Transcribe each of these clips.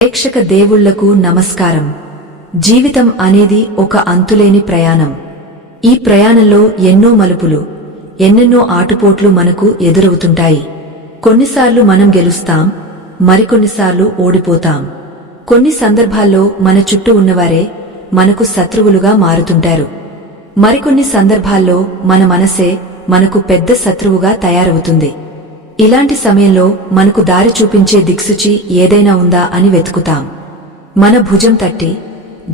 ప్రేక్షక దేవుళ్లకు నమస్కారం. జీవితం అనేది ఒక అంతులేని ప్రయాణం. ఈ ప్రయాణంలో ఎన్నో మలుపులు, ఎన్నెన్నో ఆటుపోట్లు మనకు ఎదురవుతుంటాయి. కొన్నిసార్లు మనం గెలుస్తాం, మరికొన్నిసార్లు ఓడిపోతాం. కొన్ని సందర్భాల్లో మన చుట్టూ ఉన్నవారే మనకు శత్రువులుగా మారుతుంటారు. మరికొన్ని సందర్భాల్లో మన మనసే మనకు పెద్ద శత్రువుగా తయారవుతుంది. ఇలాంటి సమయంలో మనకు దారి చూపించే దిక్సూచి ఏదైనా ఉందా అని వెతుకుతాం. మన భుజం తట్టి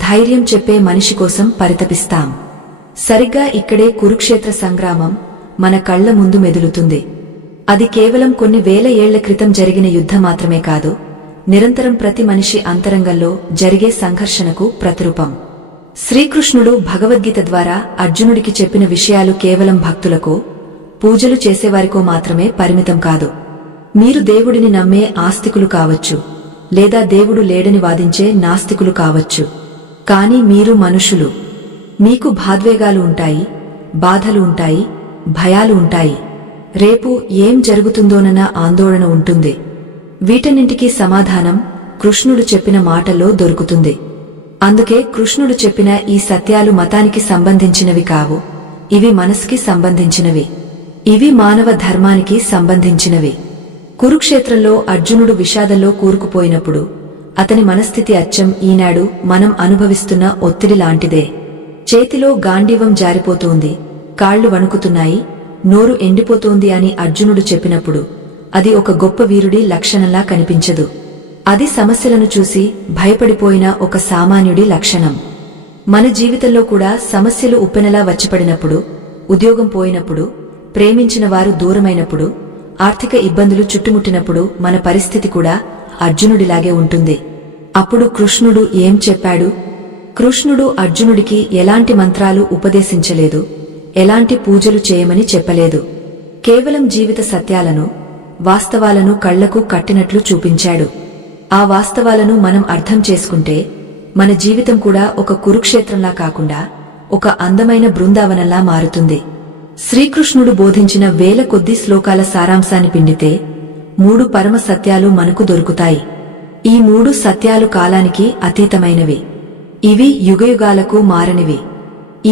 ధైర్యం చెప్పే మనిషి కోసం పరితపిస్తాం. సరిగ్గా ఇక్కడే కురుక్షేత్ర సంగ్రామం మన కళ్ల ముందు మెదులుతుంది. అది కేవలం కొన్ని వేల ఏళ్ల క్రితం జరిగిన యుద్ధం మాత్రమే కాదు, నిరంతరం ప్రతి మనిషి అంతరంగంలో జరిగే సంఘర్షణకు ప్రతిరూపం. శ్రీకృష్ణుడు భగవద్గీత ద్వారా అర్జునుడికి చెప్పిన విషయాలు కేవలం భక్తులకో, పూజలు చేసేవారికో మాత్రమే పరిమితం కాదు. మీరు దేవుడిని నమ్మే ఆస్తికులు కావచ్చు, లేదా దేవుడు లేడని వాదించే నాస్తికులు కావచ్చు. కాని మీరు మనుషులు. మీకు భాద్వేగాలు ఉంటాయి, బాధలు ఉంటాయి, భయాలు ఉంటాయి. రేపు ఏం జరుగుతుందోనన్న ఆందోళన ఉంటుంది. వీటన్నింటికీ సమాధానం కృష్ణుడు చెప్పిన మాటల్లో దొరుకుతుంది. అందుకే కృష్ణుడు చెప్పిన ఈ సత్యాలు మతానికి సంబంధించినవి కావు, ఇవి మనసుకి సంబంధించినవి. ఇవి మానవ ధర్మానికి సంబంధించినవి. కురుక్షేత్రంలో అర్జునుడు విషాదంలో కూరుకుపోయినప్పుడు అతని మనస్థితి అచ్చం ఈనాడు మనం అనుభవిస్తున్న ఒత్తిడి లాంటిదే. చేతిలో గాండీవం జారిపోతోంది, కాళ్లు వణుకుతున్నాయి, నోరు ఎండిపోతోంది అని అర్జునుడు చెప్పినప్పుడు అది ఒక గొప్ప వీరుడి లక్షణంలా కనిపించదు. అది సమస్యలను చూసి భయపడిపోయిన ఒక సామాన్యుడి లక్షణం. మన జీవితంలో కూడా సమస్యలు ఉప్పెనలా వచ్చిపడినప్పుడు, ఉద్యోగం పోయినప్పుడు, ప్రేమించిన వారు దూరమైనప్పుడు, ఆర్థిక ఇబ్బందులు చుట్టుముట్టినప్పుడు మన పరిస్థితి కూడా అర్జునుడిలాగే ఉంటుంది. అప్పుడు కృష్ణుడు ఏం చెప్పాడు? కృష్ణుడు అర్జునుడికి ఎలాంటి మంత్రాలు ఉపదేశించలేదు, ఎలాంటి పూజలు చేయమని చెప్పలేదు. కేవలం జీవిత సత్యాలను, వాస్తవాలను కళ్లకు కట్టినట్లు చూపించాడు. ఆ వాస్తవాలను మనం అర్థం చేసుకుంటే మన జీవితం కూడా ఒక కురుక్షేత్రంలా కాకుండా ఒక అందమైన బృందావనంలా మారుతుంది. శ్రీకృష్ణుడు బోధించిన వేల కొద్ది శ్లోకాల సారాంశాన్ని పిండితే 3 పరమ సత్యాలు మనకు దొరుకుతాయి. ఈ 3 సత్యాలు కాలానికి అతీతమైనవి. ఇవి యుగయుగాలకు మారనివి.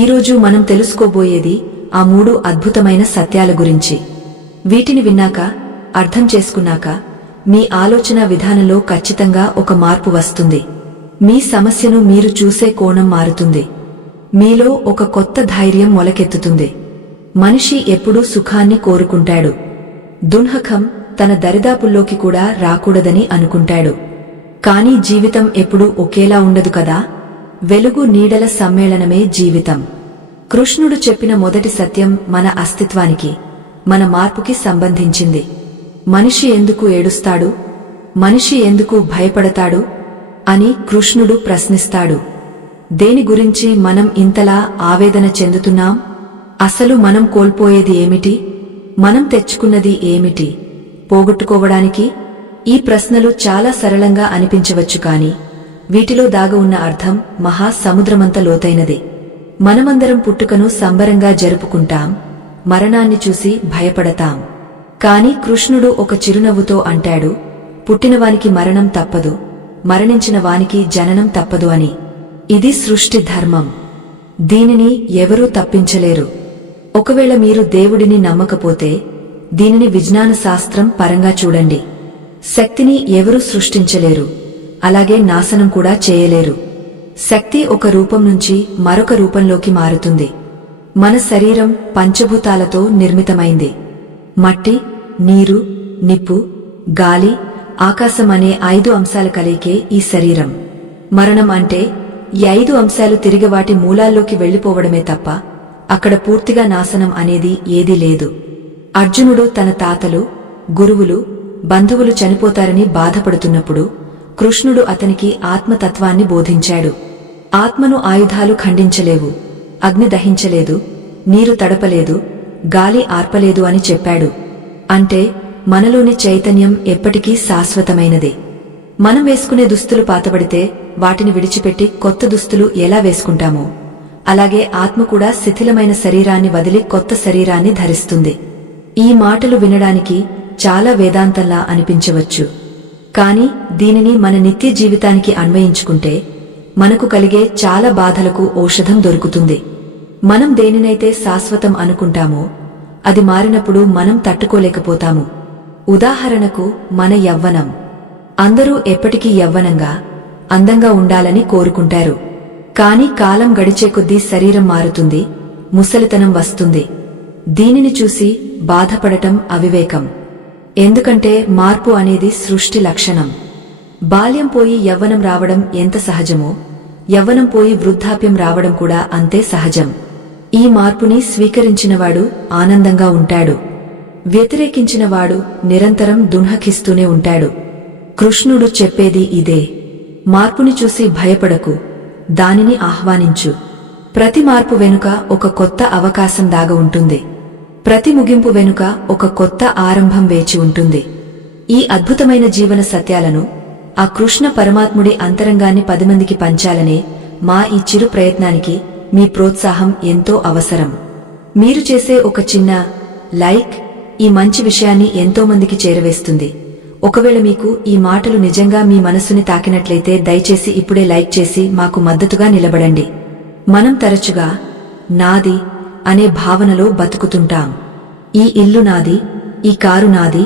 ఈరోజు మనం తెలుసుకోబోయేది ఆ 3 అద్భుతమైన సత్యాల గురించి. వీటిని విన్నాక, అర్థం చేసుకున్నాక మీ ఆలోచన విధానంలో ఖచ్చితంగా ఒక మార్పు వస్తుంది. మీ సమస్యను మీరు చూసే కోణం మారుతుంది. మీలో ఒక కొత్త ధైర్యం మొలకెత్తుతుంది. మనిషి ఎప్పుడూ సుఖాన్ని కోరుకుంటాడు. దున్హకం తన దరిదాపుల్లోకి కూడా రాకూడదని అనుకుంటాడు. కాని జీవితం ఎప్పుడూ ఒకేలా ఉండదు కదా. వెలుగు నీడల సమ్మేళనమే జీవితం. కృష్ణుడు చెప్పిన మొదటి సత్యం మన అస్తిత్వానికి, మన మార్పుకి సంబంధించింది. మనిషి ఎందుకు ఏడుస్తాడు, మనిషి ఎందుకు భయపడతాడు అని కృష్ణుడు ప్రశ్నిస్తాడు. దేని గురించి మనం ఇంతలా ఆవేదన చెందుతున్నాం? అసలు మనం కోల్పోయేది ఏమిటి, మనం తెచ్చుకున్నది ఏమిటి పోగొట్టుకోవడానికి? ఈ ప్రశ్నలు చాలా సరళంగా అనిపించవచ్చు, కాని వీటిలో దాగి ఉన్న అర్థం మహా సముద్రమంత లోతైనది. మనమందరం పుట్టుకను సంబరంగా జరుపుకుంటాం, మరణాన్ని చూసి భయపడతాం. కాని కృష్ణుడు ఒక చిరునవ్వుతో అంటాడు, పుట్టినవానికి మరణం తప్పదు, మరణించిన వానికి జననం తప్పదు అని. ఇది సృష్టి ధర్మం. దీనిని ఎవరూ తప్పించలేరు. ఒకవేళ మీరు దేవుడిని నమ్మకపోతే దీనిని విజ్ఞాన శాస్త్రం పరంగా చూడండి. శక్తిని ఎవరూ సృష్టించలేరు, అలాగే నాశనం కూడా చేయలేరు. శక్తి ఒక రూపం నుంచి మరొక రూపంలోకి మారుతుంది. మన శరీరం పంచభూతాలతో నిర్మితమైంది. మట్టి, నీరు, నిప్పు, గాలి, ఆకాశం అనే 5 అంశాల కలయికే ఈ శరీరం. మరణం అంటే ఈ 5 అంశాలు తిరిగి వాటి మూలాల్లోకి వెళ్లిపోవడమే తప్ప అక్కడ పూర్తిగా నాశనం అనేది ఏదీ లేదు. అర్జునుడు తన తాతలు, గురువులు, బంధువులు చనిపోతారని బాధపడుతున్నప్పుడు కృష్ణుడు అతనికి ఆత్మతత్వాన్ని బోధించాడు. ఆత్మను ఆయుధాలు ఖండించలేవు, అగ్ని దహించలేదు, నీరు తడపలేదు, గాలి ఆర్పలేదు అని చెప్పాడు. అంటే మనలోని చైతన్యం ఎప్పటికీ శాశ్వతమైనది. మనం వేసుకునే దుస్తులు పాతబడితే వాటిని విడిచిపెట్టి కొత్త దుస్తులు ఎలా వేసుకుంటామో, అలాగే ఆత్మ కూడా శిథిలమైన శరీరాన్ని వదిలి కొత్త శరీరాన్ని ధరిస్తుంది. ఈ మాటలు వినడానికి చాలా వేదాంతంలా అనిపించవచ్చు, కాని దీనిని మన నిత్య జీవితానికి అన్వయించుకుంటే మనకు కలిగే చాలా బాధలకు ఔషధం దొరుకుతుంది. మనం దేనినైతే శాశ్వతం అనుకుంటామో అది మారినప్పుడు మనం తట్టుకోలేకపోతాము. ఉదాహరణకు మన యవ్వనం. అందరూ ఎప్పటికీ యవ్వనంగా అందంగా ఉండాలని కోరుకుంటారు. కాని కాలం గడిచే కొద్దీ శరీరం మారుతుంది, ముసలితనం వస్తుంది. దీనిని చూసి బాధపడటం అవివేకం. ఎందుకంటే మార్పు అనేది సృష్టి లక్షణం. బాల్యం పోయి యవ్వనం రావడం ఎంత సహజమో, యవ్వనం పోయి వృద్ధాప్యం రావడం కూడా అంతే సహజం. ఈ మార్పుని స్వీకరించినవాడు ఆనందంగా ఉంటాడు, వ్యతిరేకించినవాడు నిరంతరం దున్హకిస్తూనే ఉంటాడు. కృష్ణుడు చెప్పేది ఇదే. మార్పుని చూసి భయపడకు, దానిని ఆహ్వానించు. ప్రతి మార్పు వెనుక ఒక కొత్త అవకాశం దాగ ఉంటుంది. ప్రతి ముగింపు వెనుక ఒక కొత్త ఆరంభం వేచి ఉంటుంది. ఈ అద్భుతమైన జీవన సత్యాలను ఆ కృష్ణ పరమాత్ముడి అంతరంగాన్ని 10 మందికి పంచాలనే మా ఈ చిరు ప్రయత్నానికి మీ ప్రోత్సాహం ఎంతో అవసరం. మీరు చేసే ఒక చిన్న లైక్ ఈ మంచి విషయాన్ని ఎంతో మందికి చేరవేస్తుంది. ఒకవేళ మీకు ఈ మాటలు నిజంగా మీ మనస్సుని తాకినట్లయితే దయచేసి ఇప్పుడే లైక్ చేసి మాకు మద్దతుగా నిలబడండి. మనం తరచుగా నాది అనే భావనలో బతుకుతుంటాం. ఈ ఇల్లు నాది, ఈ కారు నాది,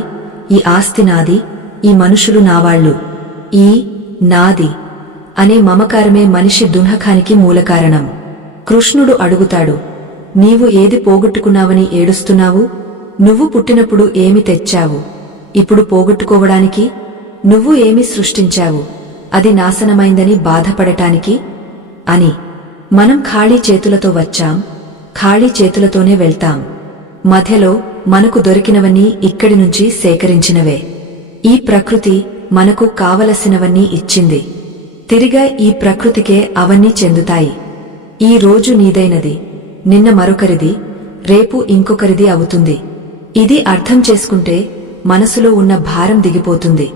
ఈ ఆస్తి నాది, ఈ మనుషులు నావాళ్లు. ఈ నాది అనే మమకారమే మనిషి దున్హకానికి మూలకారణం. కృష్ణుడు అడుగుతాడు, నీవు ఏది పోగొట్టుకున్నావని ఏడుస్తున్నావు? నువ్వు పుట్టినప్పుడు ఏమి తెచ్చావు ఇప్పుడు పోగొట్టుకోవడానికి? నువ్వు ఏమి సృష్టించావు అది నాశనమైందని బాధపడటానికి? అని. మనం ఖాళీ చేతులతో వచ్చాం, ఖాళీ చేతులతోనే వెళ్తాం. మధ్యలో మనకు దొరికినవన్నీ ఇక్కడి నుంచి సేకరించినవే. ఈ ప్రకృతి మనకు కావలసినవన్నీ ఇచ్చింది. తిరిగా ఈ ప్రకృతికే అవన్నీ చెందుతాయి. ఈ రోజు నీదైనది, నిన్న మరొకరిది, రేపు ఇంకొకరిది అవుతుంది. ఇది అర్థం చేసుకుంటే మనసులో ఉన్న భారం దిగిపోతుంది.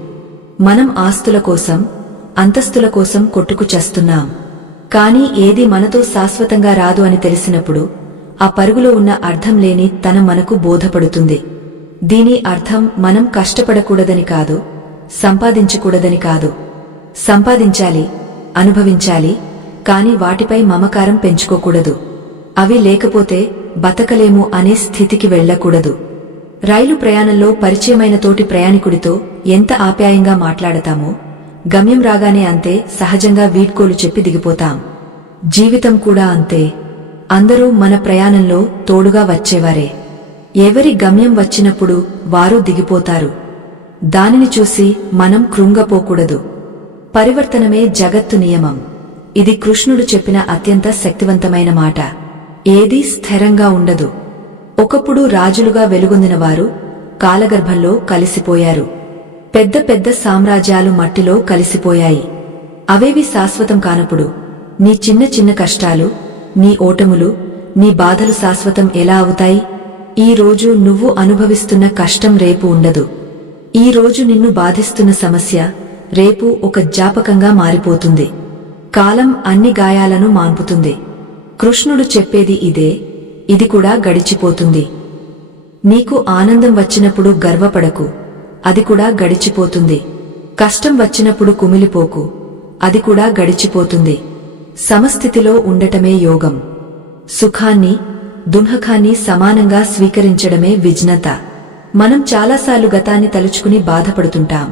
మనం ఆస్తుల కోసం, అంతస్తుల కోసం కొట్టుకు చస్తున్నాం. కాని ఏది మనతో శాశ్వతంగా రాదు అని తెలిసినప్పుడు ఆ పరుగులో ఉన్న అర్థం లేని తనం మనకు బోధపడుతుంది. దీని అర్థం మనం కష్టపడకూడదని కాదు, సంపాదించకూడదని కాదు. సంపాదించాలి, అనుభవించాలి, కాని వాటిపై మమకారం పెంచుకోకూడదు. అవి లేకపోతే బతకలేము అనే స్థితికి వెళ్లకూడదు. రైలు ప్రయాణంలో పరిచయమైన తోటి ప్రయాణికుడితో ఎంత ఆప్యాయంగా మాట్లాడతామో గమ్యం రాగానే అంతే సహజంగా వీడ్కోలు చెప్పి దిగిపోతాం. జీవితం కూడా అంతే. అందరూ మన ప్రయాణంలో తోడుగా వచ్చేవారే. ఎవరి గమ్యం వచ్చినప్పుడు వారు దిగిపోతారు. దానిని చూసి మనం కృంగపోకూడదు. పరివర్తనమే జగత్తు నియమం. ఇది కృష్ణుడు చెప్పిన అత్యంత శక్తివంతమైన మాట. ఏదీ స్థిరంగా ఉండదు. ఒకప్పుడు రాజులుగా వెలుగొందిన వారు కాలగర్భంలో కలిసిపోయారు. పెద్ద పెద్ద సామ్రాజ్యాలు మట్టిలో కలిసిపోయాయి. అవేవి శాశ్వతం కానప్పుడు నీ చిన్న చిన్న కష్టాలు, నీ ఓటములు, నీ బాధలు శాశ్వతం ఎలా అవుతాయి? ఈ రోజు నువ్వు అనుభవిస్తున్న కష్టం రేపు ఉండదు. ఈ రోజు నిన్ను బాధిస్తున్న సమస్య రేపు ఒక జ్ఞాపకంగా మారిపోతుంది. కాలం అన్ని గాయాలను మాన్పుతుంది. కృష్ణుడు చెప్పేది ఇదే. ఇది కూడా గడిచిపోతుంది. నీకు ఆనందం వచ్చినప్పుడు గర్వపడకు, అది కూడా గడిచిపోతుంది. కష్టం వచ్చినప్పుడు కుమిలిపోకు, అది కూడా గడిచిపోతుంది. సమస్థితిలో ఉండటమే యోగం. సుఖాన్ని, దుఃఖాన్ని సమానంగా స్వీకరించడమే విజ్ఞత. మనం చాలాసార్లు గతాన్ని తలుచుకుని బాధపడుతుంటాం,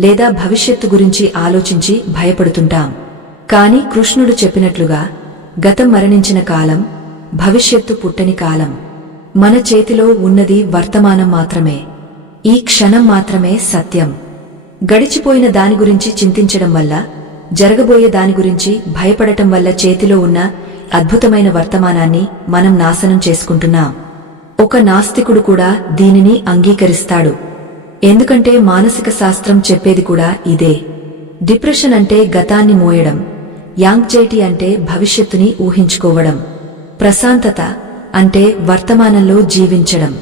లేదా భవిష్యత్తు గురించి ఆలోచించి భయపడుతుంటాం. కాని కృష్ణుడు చెప్పినట్లుగా గతం మరణించిన కాలం, భవిష్యత్తు పుట్టని కాలం. మన చేతిలో ఉన్నది వర్తమానం మాత్రమే. ఈ క్షణం మాత్రమే సత్యం. గడిచిపోయిన దాని గురించి చింతించడం వల్ల, జరగబోయే దాని గురించి భయపడటం వల్ల చేతిలో ఉన్న అద్భుతమైన వర్తమానాన్ని మనం నాశనం చేసుకుంటున్నాం. ఒక నాస్తికుడు కూడా దీనిని అంగీకరిస్తాడు. ఎందుకంటే మానసిక శాస్త్రం చెప్పేది కూడా ఇదే. డిప్రెషన్ అంటే గతాన్ని మోయడం, యాంగ్జైటీ అంటే భవిష్యత్తుని ఊహించుకోవడం, ప్రశాంతత అంటే వర్తమానంలో జీవించడం.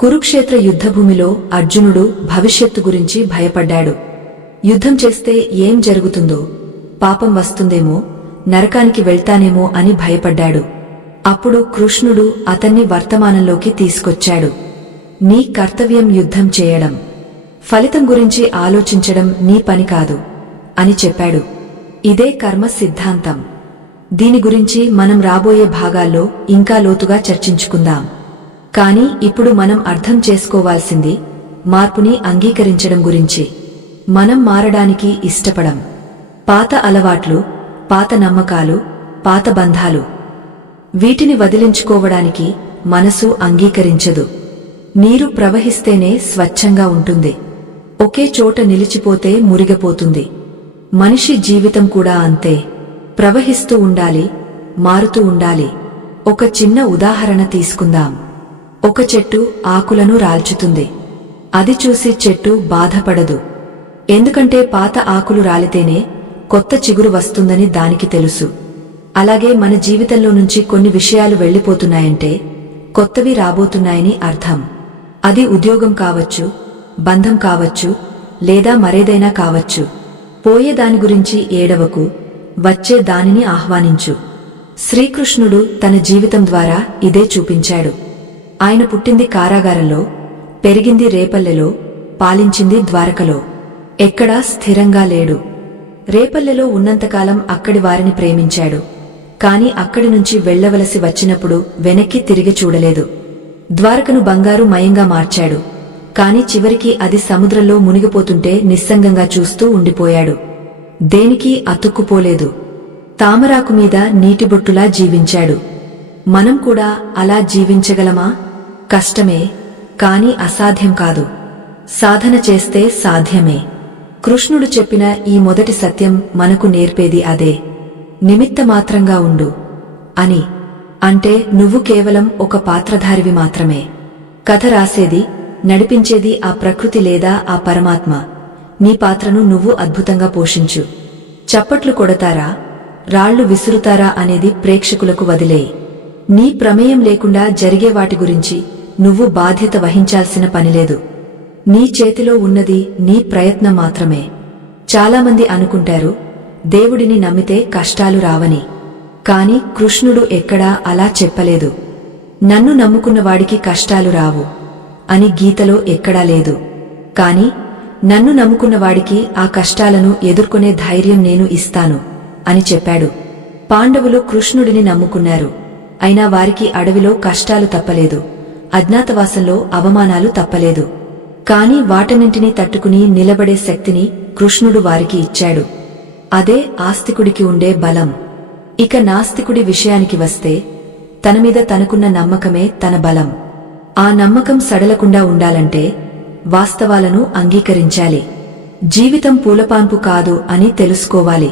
కురుక్షేత్ర యుద్ధభూమిలో అర్జునుడు భవిష్యత్తు గురించి భయపడ్డాడు. యుద్ధం చేస్తే ఏం జరుగుతుందో, పాపం వస్తుందేమో, నరకానికి వెళ్తానేమో అని భయపడ్డాడు. అప్పుడు కృష్ణుడు అతన్ని వర్తమానంలోకి తీసుకొచ్చాడు. నీ కర్తవ్యం యుద్ధం చేయడం. ఫలితం గురించి ఆలోచించడం నీ పని కాదు అని చెప్పాడు. ఇదే కర్మ సిద్ధాంతం. దీని గురించి మనం రాబోయే భాగాల్లో ఇంకా లోతుగా చర్చించుకుందాం. కానీ ఇప్పుడు మనం అర్థం చేసుకోవాల్సింది మార్పుని అంగీకరించడం గురించి. మనం మారడానికి ఇష్టపడం. పాత అలవాట్లు, పాత నమ్మకాలు, పాత బంధాలు, వీటిని వదిలించుకోవడానికి మనసు అంగీకరించదు. నీరు ప్రవహిస్తేనే స్వచ్ఛంగా ఉంటుంది. ఒకే చోట నిలిచిపోతే మురిగిపోతుంది. మనిషి జీవితం కూడా అంతే. ప్రవహిస్తూ ఉండాలి, మారుతూ ఉండాలి. ఒక చిన్న ఉదాహరణ తీసుకుందాం. ఒక చెట్టు ఆకులను రాల్చుతుంది. అది చూసి చెట్టు బాధపడదు. ఎందుకంటే పాత ఆకులు రాలితేనే కొత్త చిగురు వస్తుందని దానికి తెలుసు. అలాగే మన జీవితంలో నుంచి కొన్ని విషయాలు వెళ్లిపోతున్నాయంటే కొత్తవి రాబోతున్నాయని అర్థం. అది ఉద్యోగం కావచ్చు, బంధం కావచ్చు, లేదా మరేదైనా కావచ్చు. పోయే దాని గురించి ఏడవకు, వచ్చే దానిని ఆహ్వానించు. శ్రీకృష్ణుడు తన జీవితం ద్వారా ఇదే చూపించాడు. ఆయన పుట్టింది కారాగారంలో, పెరిగింది రేపల్లెలో, పాలించింది ద్వారకలో. ఎక్కడా స్థిరంగా లేడు. రేపల్లెలో ఉన్నంతకాలం అక్కడి వారిని ప్రేమించాడు. కాని అక్కడి నుంచి వెళ్లవలసి వచ్చినప్పుడు వెనక్కి తిరిగి చూడలేదు. ద్వారకను బంగారు మయంగా మార్చాడు. కాని చివరికి అది సముద్రంలో మునిగిపోతుంటే నిస్సంగంగా చూస్తూ ఉండిపోయాడు. దేనికి అతుక్కుపోలేదు. తామరాకు మీద నీటిబొట్టులా జీవించాడు. మనం కూడా అలా జీవించగలమా? కష్టమే, కాని అసాధ్యం కాదు. సాధన చేస్తే సాధ్యమే. కృష్ణుడు చెప్పిన ఈ మొదటి సత్యం మనకు నేర్పేది అదే. నిమిత్తమాత్రంగా ఉండు అని. అంటే నువ్వు కేవలం ఒక పాత్రధారివి మాత్రమే. కథ రాసేది, నడిపించేది ఆ ప్రకృతి లేదా ఆ పరమాత్మ. నీ పాత్రను నువ్వు అద్భుతంగా పోషించు. చప్పట్లు కొడతారా, రాళ్లు విసురుతారా అనేది ప్రేక్షకులకు వదిలేయి. నీ ప్రమేయం లేకుండా జరిగే వాటి గురించి నువ్వు బాధ్యత వహించాల్సిన పనిలేదు. నీ చేతిలో ఉన్నది నీ ప్రయత్నం మాత్రమే. చాలామంది అనుకుంటారు దేవుడిని నమ్మితే కష్టాలు రావని. కాని కృష్ణుడు ఎక్కడా అలా చెప్పలేదు. నన్ను నమ్ముకున్నవాడికి కష్టాలు రావు అని గీతలో ఎక్కడా లేదు. కాని నన్ను నమ్ముకున్నవాడికి ఆ కష్టాలను ఎదుర్కొనే ధైర్యం నేను ఇస్తాను అని చెప్పాడు. పాండవులు కృష్ణుడిని నమ్ముకున్నారు. అయినా వారికి అడవిలో కష్టాలు తప్పలేదు, అజ్ఞాతవాసంలో అవమానాలు తప్పలేదు. కాని వాటన్నింటినీ తట్టుకుని నిలబడే శక్తిని కృష్ణుడు వారికి ఇచ్చాడు. అదే ఆస్తికుడికి ఉండే బలం. ఇక నాస్తికుడి విషయానికి వస్తే తనమీద తనకున్న నమ్మకమే తన బలం. ఆ నమ్మకం సడలకుండా ఉండాలంటే వాస్తవాలను అంగీకరించాలి. జీవితం పూలపాన్పు కాదు అని తెలుసుకోవాలి.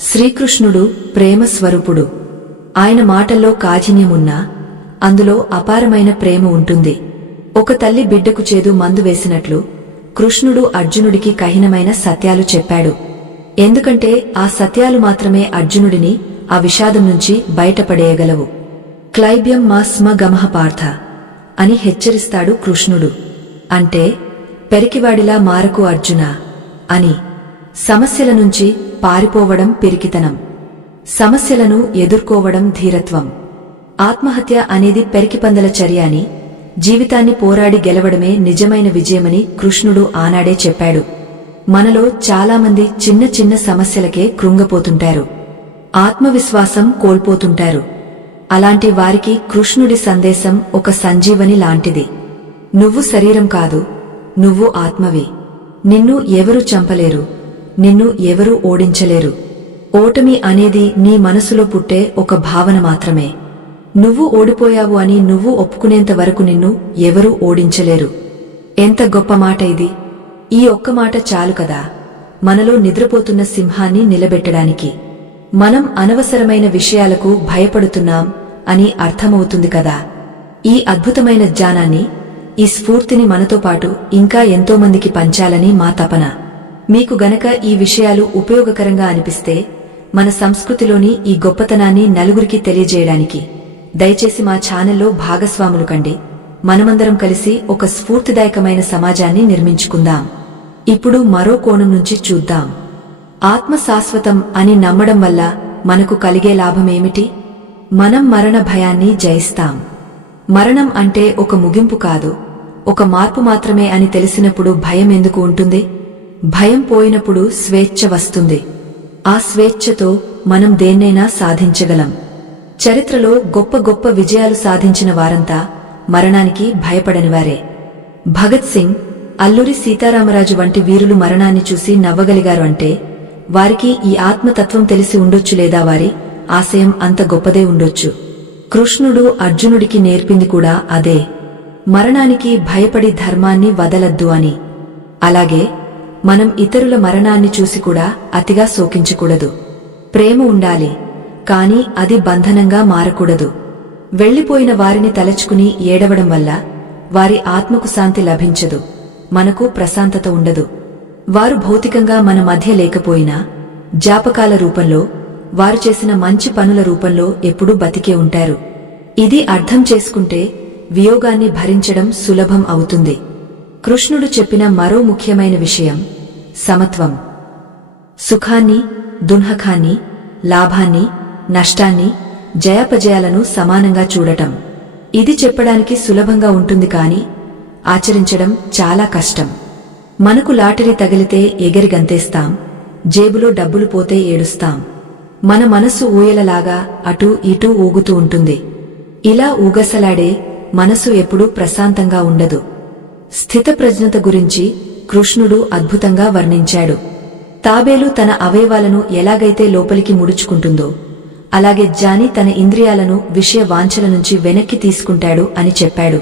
శ్రీకృష్ణుడు ప్రేమ స్వరూపుడు. ఆయన మాటల్లో కాఠిన్యమున్నా అందులో అపారమైన ప్రేమ ఉంటుంది. ఒక తల్లి బిడ్డకు చేదు మందు వేసినట్లు కృష్ణుడు అర్జునుడికి కఠినమైన సత్యాలు చెప్పాడు. ఎందుకంటే ఆ సత్యాలు మాత్రమే అర్జునుడిని ఆ విషాదం నుంచి బయటపడేయగలవు. క్లైబ్యం మా స్మ గమః పార్థ అని హెచ్చరిస్తాడు కృష్ణుడు. అంటే పెరికివాడిలా మారకు అర్జునా అని. సమస్యల నుంచి పారిపోవడం పిరికితనం, సమస్యలను ఎదుర్కోవడం ధీరత్వం. ఆత్మహత్య అనేది పెరికిపందల చర్య అని, జీవితాన్ని పోరాడి గెలవడమే నిజమైన విజయమని కృష్ణుడు ఆనాడే చెప్పాడు. మనలో చాలామంది చిన్న చిన్న సమస్యలకే కృంగపోతుంటారు, ఆత్మవిశ్వాసం కోల్పోతుంటారు. అలాంటి వారికి కృష్ణుడి సందేశం ఒక సంజీవని లాంటిది. నువ్వు శరీరం కాదు, నువ్వు ఆత్మవి. నిన్ను ఎవరూ చంపలేరు, నిన్ను ఎవరూ ఓడించలేరు. ఓటమి అనేది నీ మనసులో పుట్టే ఒక భావన మాత్రమే. నువ్వు ఓడిపోయావు అని నువ్వు ఒప్పుకునేంత వరకు నిన్ను ఎవరూ ఓడించలేరు. ఎంత గొప్ప మాట ఇది! ఈ ఒక్క మాట చాలు కదా మనలో నిద్రపోతున్న సింహాన్ని నిలబెట్టడానికి. మనం అనవసరమైన విషయాలకు భయపడుతున్నాం అని అర్థమవుతుంది కదా. ఈ అద్భుతమైన జ్ఞానాన్ని, ఈ స్ఫూర్తిని మనతో పాటు ఇంకా ఎంతోమందికి పంచాలని మా తపన. మీకు గనక ఈ విషయాలు ఉపయోగకరంగా అనిపిస్తే మన సంస్కృతిలోని ఈ గొప్పతనాన్ని నలుగురికి తెలియజేయడానికి దయచేసి మా ఛానల్లో భాగస్వాములు కండి. మనమందరం కలిసి ఒక స్ఫూర్తిదాయకమైన సమాజాన్ని నిర్మించుకుందాం. ఇప్పుడు మరో కోణం నుంచి చూద్దాం. ఆత్మ శాశ్వతం అని నమ్మడం వల్ల మనకు కలిగే లాభమేమిటి? మనం మరణ భయాన్ని జయిస్తాం. మరణం అంటే ఒక ముగింపు కాదు, ఒక మార్పు మాత్రమే అని తెలిసినప్పుడు భయం ఎందుకు ఉంటుంది? భయం పోయినప్పుడు స్వేచ్ఛ వస్తుంది. ఆ స్వేచ్ఛతో మనం దేన్నైనా సాధించగలం. చరిత్రలో గొప్ప గొప్ప విజయాలు సాధించిన వారంతా మరణానికి భయపడనివారే. భగత్ సింగ్, అల్లూరి సీతారామరాజు వంటి వీరులు మరణాన్ని చూసి నవ్వగలిగారు అంటే వారికి ఈ ఆత్మతత్వం తెలిసి ఉండొచ్చు, లేదా వారి ఆశయం అంత గొప్పదే ఉండొచ్చు. కృష్ణుడు అర్జునుడికి నేర్పింది కూడా అదే, మరణానికి భయపడి ధర్మాన్ని వదలద్దు అని. అలాగే మనం ఇతరుల మరణాన్ని చూసి కూడా అతిగా శోకించకూడదు. ప్రేమ ఉండాలి, కాని అది బంధనంగా మారకూడదు. వెళ్లిపోయిన వారిని తలచుకుని ఏడవడం వల్ల వారి ఆత్మకు శాంతి లభించదు, మనకు ప్రశాంతత ఉండదు. వారు భౌతికంగా మన మధ్య లేకపోయినా జ్ఞాపకాల రూపంలో, వారు చేసిన మంచి పనుల రూపంలో ఎప్పుడూ బతికే ఉంటారు. ఇది అర్థం చేసుకుంటే వియోగాన్ని భరించడం సులభం అవుతుంది. కృష్ణుడు చెప్పిన మరో ముఖ్యమైన విషయం సమత్వం. సుఖాన్ని, దుఃఖాన్ని, లాభాన్ని, నష్టాన్ని, జయాపజయాలను సమానంగా చూడటం. ఇది చెప్పడానికి సులభంగా ఉంటుంది, కాని ఆచరించడం చాలా కష్టం. మనకు లాటరీ తగిలితే ఎగిరి గంతేస్తాం, జేబులో డబ్బులు పోతే ఏడుస్తాం. మన మనసు ఊయలలాగా అటూ ఇటూ ఊగుతూ ఉంటుంది. ఇలా ఊగసలాడే మనసు ఎప్పుడూ ప్రశాంతంగా ఉండదు. స్థితప్రజ్ఞత గురించి కృష్ణుడు అద్భుతంగా వర్ణించాడు. తాబేలు తన అవయవాలను ఎలాగైతే లోపలికి ముడుచుకుంటుందో అలాగే జ్ఞాని తన ఇంద్రియాలను విషయ వాంఛల నుంచి వెనక్కి తీసుకుంటాడు అని చెప్పాడు.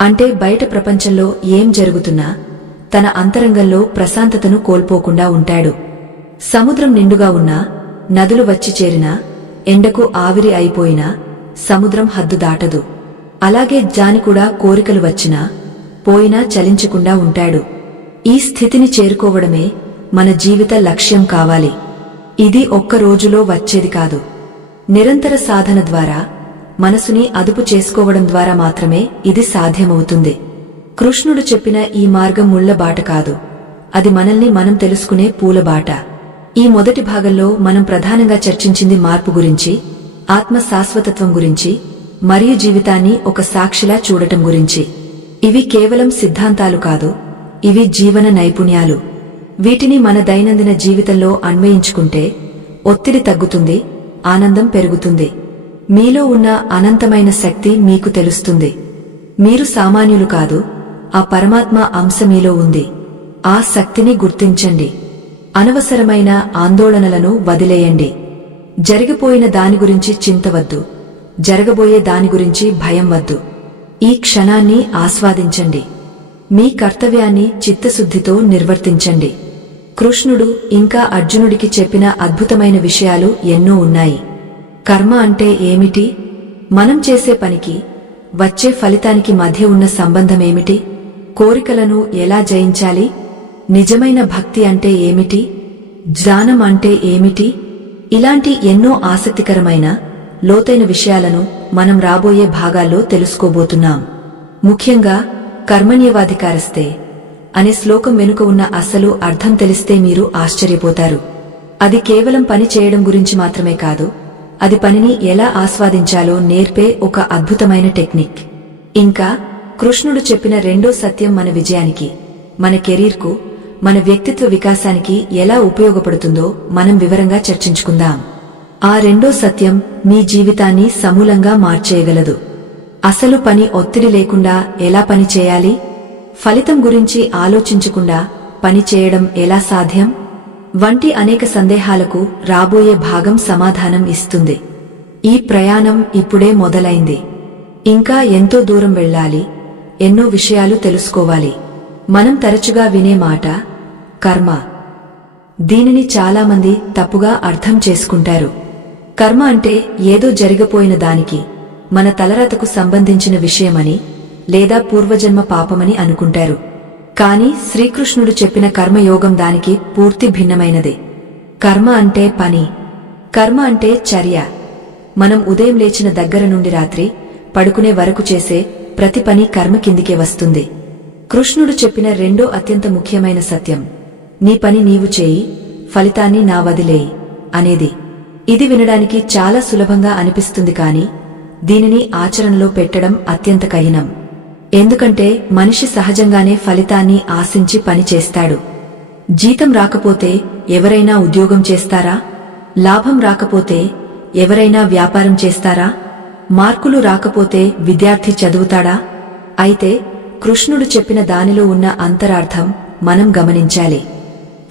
అంటే బయట ప్రపంచంలో ఏం జరుగుతున్నా తన అంతరంగంలో ప్రశాంతతను కోల్పోకుండా ఉంటాడు. సముద్రం నిండుగా ఉన్నా, నదులు వచ్చి చేరినా, ఎండకు ఆవిరి అయిపోయినా సముద్రం హద్దు దాటదు. అలాగే జ్ఞాని కూడా కోరికలు వచ్చినా పోయినా చలించకుండా ఉంటాడు. ఈ స్థితిని చేరుకోవడమే మన జీవిత లక్ష్యం కావాలి. ఇది ఒక్క రోజులో వచ్చేది కాదు. నిరంతర సాధన ద్వారా, మనసుని అదుపు చేసుకోవడం ద్వారా మాత్రమే ఇది సాధ్యమవుతుంది. కృష్ణుడు చెప్పిన ఈ మార్గం ముళ్ల బాట కాదు, అది మనల్ని మనం తెలుసుకునే పూలబాట. ఈ మొదటి భాగంలో మనం ప్రధానంగా చర్చించింది మార్పు గురించి, ఆత్మ శాశ్వతత్వం గురించి మరియు జీవితాన్ని ఒక సాక్షిలా చూడటం గురించి. ఇవి కేవలం సిద్ధాంతాలు కాదు, ఇవి జీవన నైపుణ్యాలు. వీటిని మన దైనందిన జీవితంలో అన్వయించుకుంటే ఒత్తిడి తగ్గుతుంది, ఆనందం పెరుగుతుంది. మీలో ఉన్న అనంతమైన శక్తి మీకు తెలుస్తుంది. మీరు సామాన్యులు కాదు, ఆ పరమాత్మ అంశ మీలో ఉంది. ఆ శక్తిని గుర్తించండి. అనవసరమైన ఆందోళనలను వదిలేయండి. జరిగిపోయిన దాని గురించి చింతవద్దు, జరగబోయే దాని గురించి భయం వద్దు. ఈ క్షణాన్ని ఆస్వాదించండి. మీ కర్తవ్యాన్ని చిత్తశుద్ధితో నిర్వర్తించండి. కృష్ణుడు ఇంకా అర్జునుడికి చెప్పిన అద్భుతమైన విషయాలు ఎన్నో ఉన్నాయి. కర్మ అంటే ఏమిటి? మనం చేసే పనికి, వచ్చే ఫలితానికి మధ్య ఉన్న సంబంధమేమిటి? కోరికలను ఎలా జయించాలి? నిజమైన భక్తి అంటే ఏమిటి? జ్ఞానం అంటే ఏమిటి? ఇలాంటి ఎన్నో ఆసక్తికరమైన, లోతైన విషయాలను మనం రాబోయే భాగాల్లో తెలుసుకోబోతున్నాం. ముఖ్యంగా కర్మణ్యేవాధికారస్తే అనే శ్లోకం వెనుక ఉన్న అసలు అర్థం తెలిస్తే మీరు ఆశ్చర్యపోతారు. అది కేవలం పని చేయడం గురించి మాత్రమే కాదు, అది పనిని ఎలా ఆస్వాదించాలో నేర్పే ఒక అద్భుతమైన టెక్నిక్. ఇంకా కృష్ణుడు చెప్పిన రెండో సత్యం మన విజయానికి, మన కెరీర్కు, మన వ్యక్తిత్వ వికాసానికి ఎలా ఉపయోగపడుతుందో మనం వివరంగా చర్చించుకుందాం. ఆ రెండో సత్యం మీ జీవితాన్ని సమూలంగా మార్చేయగలదు. అసలు పని ఒత్తిడి లేకుండా ఎలా పని చేయాలి? ఫలితం గురించి ఆలోచించకుండా పని చేయడం ఎలా సాధ్యం? వంటి అనేక సందేహాలకు రాబోయే భాగం సమాధానం ఇస్తుంది. ఈ ప్రయాణం ఇప్పుడే మొదలైంది. ఇంకా ఎంతో దూరం వెళ్ళాలి, ఎన్నో విషయాలు తెలుసుకోవాలి. మనం తరచుగా వినే మాట కర్మ. దీనిని చాలామంది తప్పుగా అర్థం చేసుకుంటారు. కర్మ అంటే ఏదో జరిగిపోయిన దానికి, మన తలరాతకు సంబంధించిన విషయమని లేదా పూర్వజన్మ పాపమని అనుకుంటారు. కాని శ్రీకృష్ణుడు చెప్పిన కర్మయోగం దానికి పూర్తి భిన్నమైనదే. కర్మ అంటే పని. కర్మ అంటే చర్య. మనం ఉదయం లేచిన దగ్గర నుండి రాత్రి పడుకునే వరకు చేసే ప్రతి పని కర్మ కిందికే వస్తుంది. కృష్ణుడు చెప్పిన రెండో అత్యంత ముఖ్యమైన సత్యం, నీ పని నీవు చేయి, ఫలితాన్ని నా వదిలేయి అనేది. ఇది వినడానికి చాలా సులభంగా అనిపిస్తుంది, కాని దీనిని ఆచరణలో పెట్టడం అత్యంత కఠినం. ఎందుకంటే మనిషి సహజంగానే ఫలితాన్ని ఆశించి పనిచేస్తాడు. జీతం రాకపోతే ఎవరైనా ఉద్యోగం చేస్తారా? లాభం రాకపోతే ఎవరైనా వ్యాపారం చేస్తారా? మార్కులు రాకపోతే విద్యార్థి చదువుతాడా? అయితే కృష్ణుడు చెప్పిన దానిలో ఉన్న అంతరార్థం మనం గమనించాలి.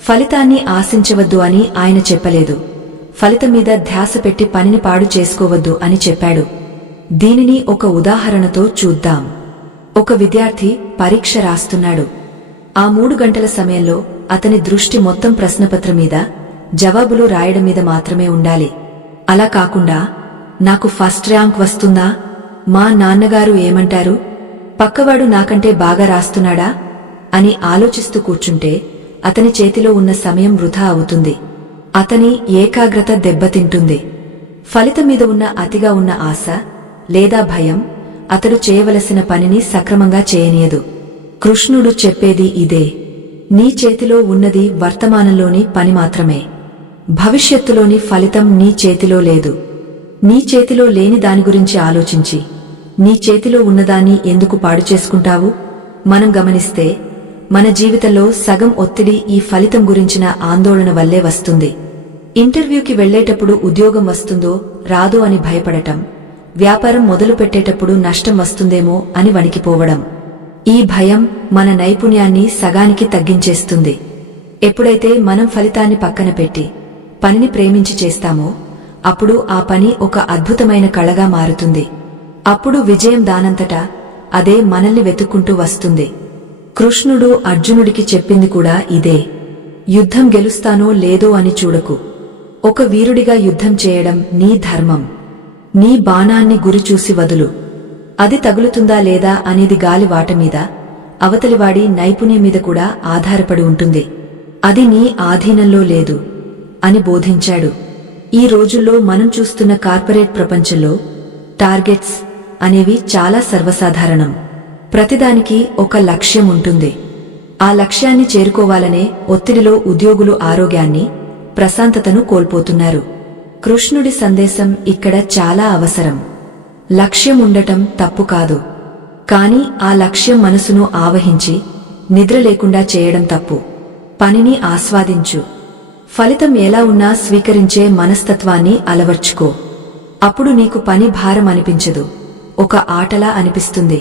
ఫలితాన్ని ఆశించవద్దు అని ఆయన చెప్పలేదు. ఫలితం మీద ధ్యాస పెట్టి పనిని పాడు చేసుకోవద్దు అని చెప్పాడు. దీనిని ఒక ఉదాహరణతో చూద్దాం. ఒక విద్యార్థి పరీక్ష రాస్తున్నాడు. ఆ 3 గంటల సమయంలో అతని దృష్టి మొత్తం ప్రశ్నపత్రం మీద, జవాబులు రాయడం మీద మాత్రమే ఉండాలి. అలా కాకుండా నాకు ఫస్ట్ ర్యాంక్ వస్తుందా? మా నాన్నగారు ఏమంటారు? పక్కవాడు నాకంటే బాగా రాస్తున్నాడా? అని ఆలోచిస్తూ కూర్చుంటే అతని చేతిలో ఉన్న సమయం వృధా అవుతుంది. అతని ఏకాగ్రత దెబ్బతింటుంది. ఫలితం మీద ఉన్న అతిగా ఉన్న ఆశ లేదా భయం అతడు చేయవలసిన పనిని సక్రమంగా చేయనీయదు. కృష్ణుడు చెప్పేది ఇదే. నీ చేతిలో ఉన్నది వర్తమానంలోని పని మాత్రమే. భవిష్యత్తులోని ఫలితం నీ చేతిలో లేదు. నీ చేతిలో లేని దాని గురించి ఆలోచించి నీ చేతిలో ఉన్నదాన్ని ఎందుకు పాడు చేసుకుంటావు? మనం గమనిస్తే మన జీవితంలో సగం ఒత్తిడి ఈ ఫలితం గురించిన ఆందోళన వల్లే వస్తుంది. ఇంటర్వ్యూకి వెళ్లేటప్పుడు ఉద్యోగం వస్తుందో రాదో అని భయపడటం, వ్యాపారం మొదలు పెట్టేటప్పుడు నష్టం వస్తుందేమో అని వణికిపోవడం. ఈ భయం మన నైపుణ్యాన్ని సగానికి తగ్గించేస్తుంది. ఎప్పుడైతే మనం ఫలితాన్ని పక్కన పెట్టి పనిని ప్రేమించి చేస్తామో అప్పుడు ఆ పని ఒక అద్భుతమైన కళగా మారుతుంది. అప్పుడు విజయం దానంతటా అదే మనల్ని వెతుక్కుంటూ వస్తుంది. కృష్ణుడు అర్జునుడికి చెప్పింది కూడా ఇదే. యుద్ధం గెలుస్తానో లేదో అని చూడకు. ఒక వీరుడిగా యుద్ధం చేయడం నీ ధర్మం. నీ బాణాన్ని గురిచూసి వదులు. అది తగులుతుందా లేదా అనేది గాలి వాటమీద, అవతలివాడి నైపుణ్యం మీద కూడా ఆధారపడి ఉంటుంది. అది నీ ఆధీనంలో లేదు అని బోధించాడు. ఈ రోజుల్లో మనం చూస్తున్న కార్పొరేట్ ప్రపంచంలో టార్గెట్స్ అనేవి చాలా సర్వసాధారణం. ప్రతిదానికి ఒక లక్ష్యం ఉంటుంది. ఆ లక్ష్యాన్ని చేరుకోవాలనే ఒత్తిడిలో ఉద్యోగులు ఆరోగ్యాన్ని, ప్రశాంతతను కోల్పోతున్నారు. కృష్ణుడి సందేశం ఇక్కడ చాలా అవసరం. లక్ష్యం ఉండటం తప్పు కాదు, కాని ఆ లక్ష్యం మనసును ఆవహించి నిద్ర లేకుండా చేయడం తప్పు. పనిని ఆస్వాదించు. ఫలితం ఎలా ఉన్నా స్వీకరించే మనస్తత్వాన్ని అలవర్చుకో. అప్పుడు నీకు పని భారం అనిపించదు, ఒక ఆటలా అనిపిస్తుంది.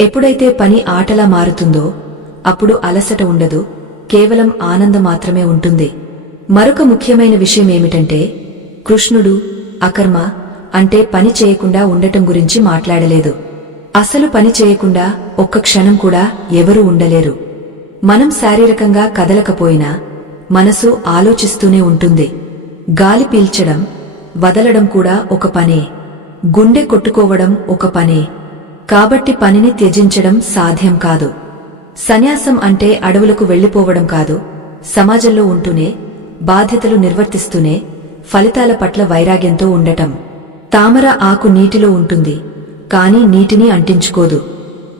ఎప్పుడైతే పని ఆటలా మారుతుందో అప్పుడు అలసట ఉండదు, కేవలం ఆనందం మాత్రమే ఉంటుంది. మరొక ముఖ్యమైన విషయమేమిటంటే కృష్ణుడు అకర్మ అంటే పని చేయకుండా ఉండటం గురించి మాట్లాడలేదు. అసలు పని చేయకుండా ఒక్క క్షణం కూడా ఎవరూ ఉండలేరు. మనం శారీరకంగా కదలకపోయినా మనసు ఆలోచిస్తూనే ఉంటుంది. గాలి పీల్చడం, వదలడం కూడా ఒక పనే. గుండె కొట్టుకోవడం ఒక పనే. కాబట్టి పనిని త్యజించడం సాధ్యం కాదు. సన్యాసం అంటే అడవులకు వెళ్లిపోవడం కాదు, సమాజంలో ఉంటూనే, బాధ్యతలు నిర్వర్తిస్తూనే ఫలితాల పట్ల వైరాగ్యంతో ఉండటం. తామర ఆకు నీటిలో ఉంటుంది, కాని నీటిని అంటించుకోదు.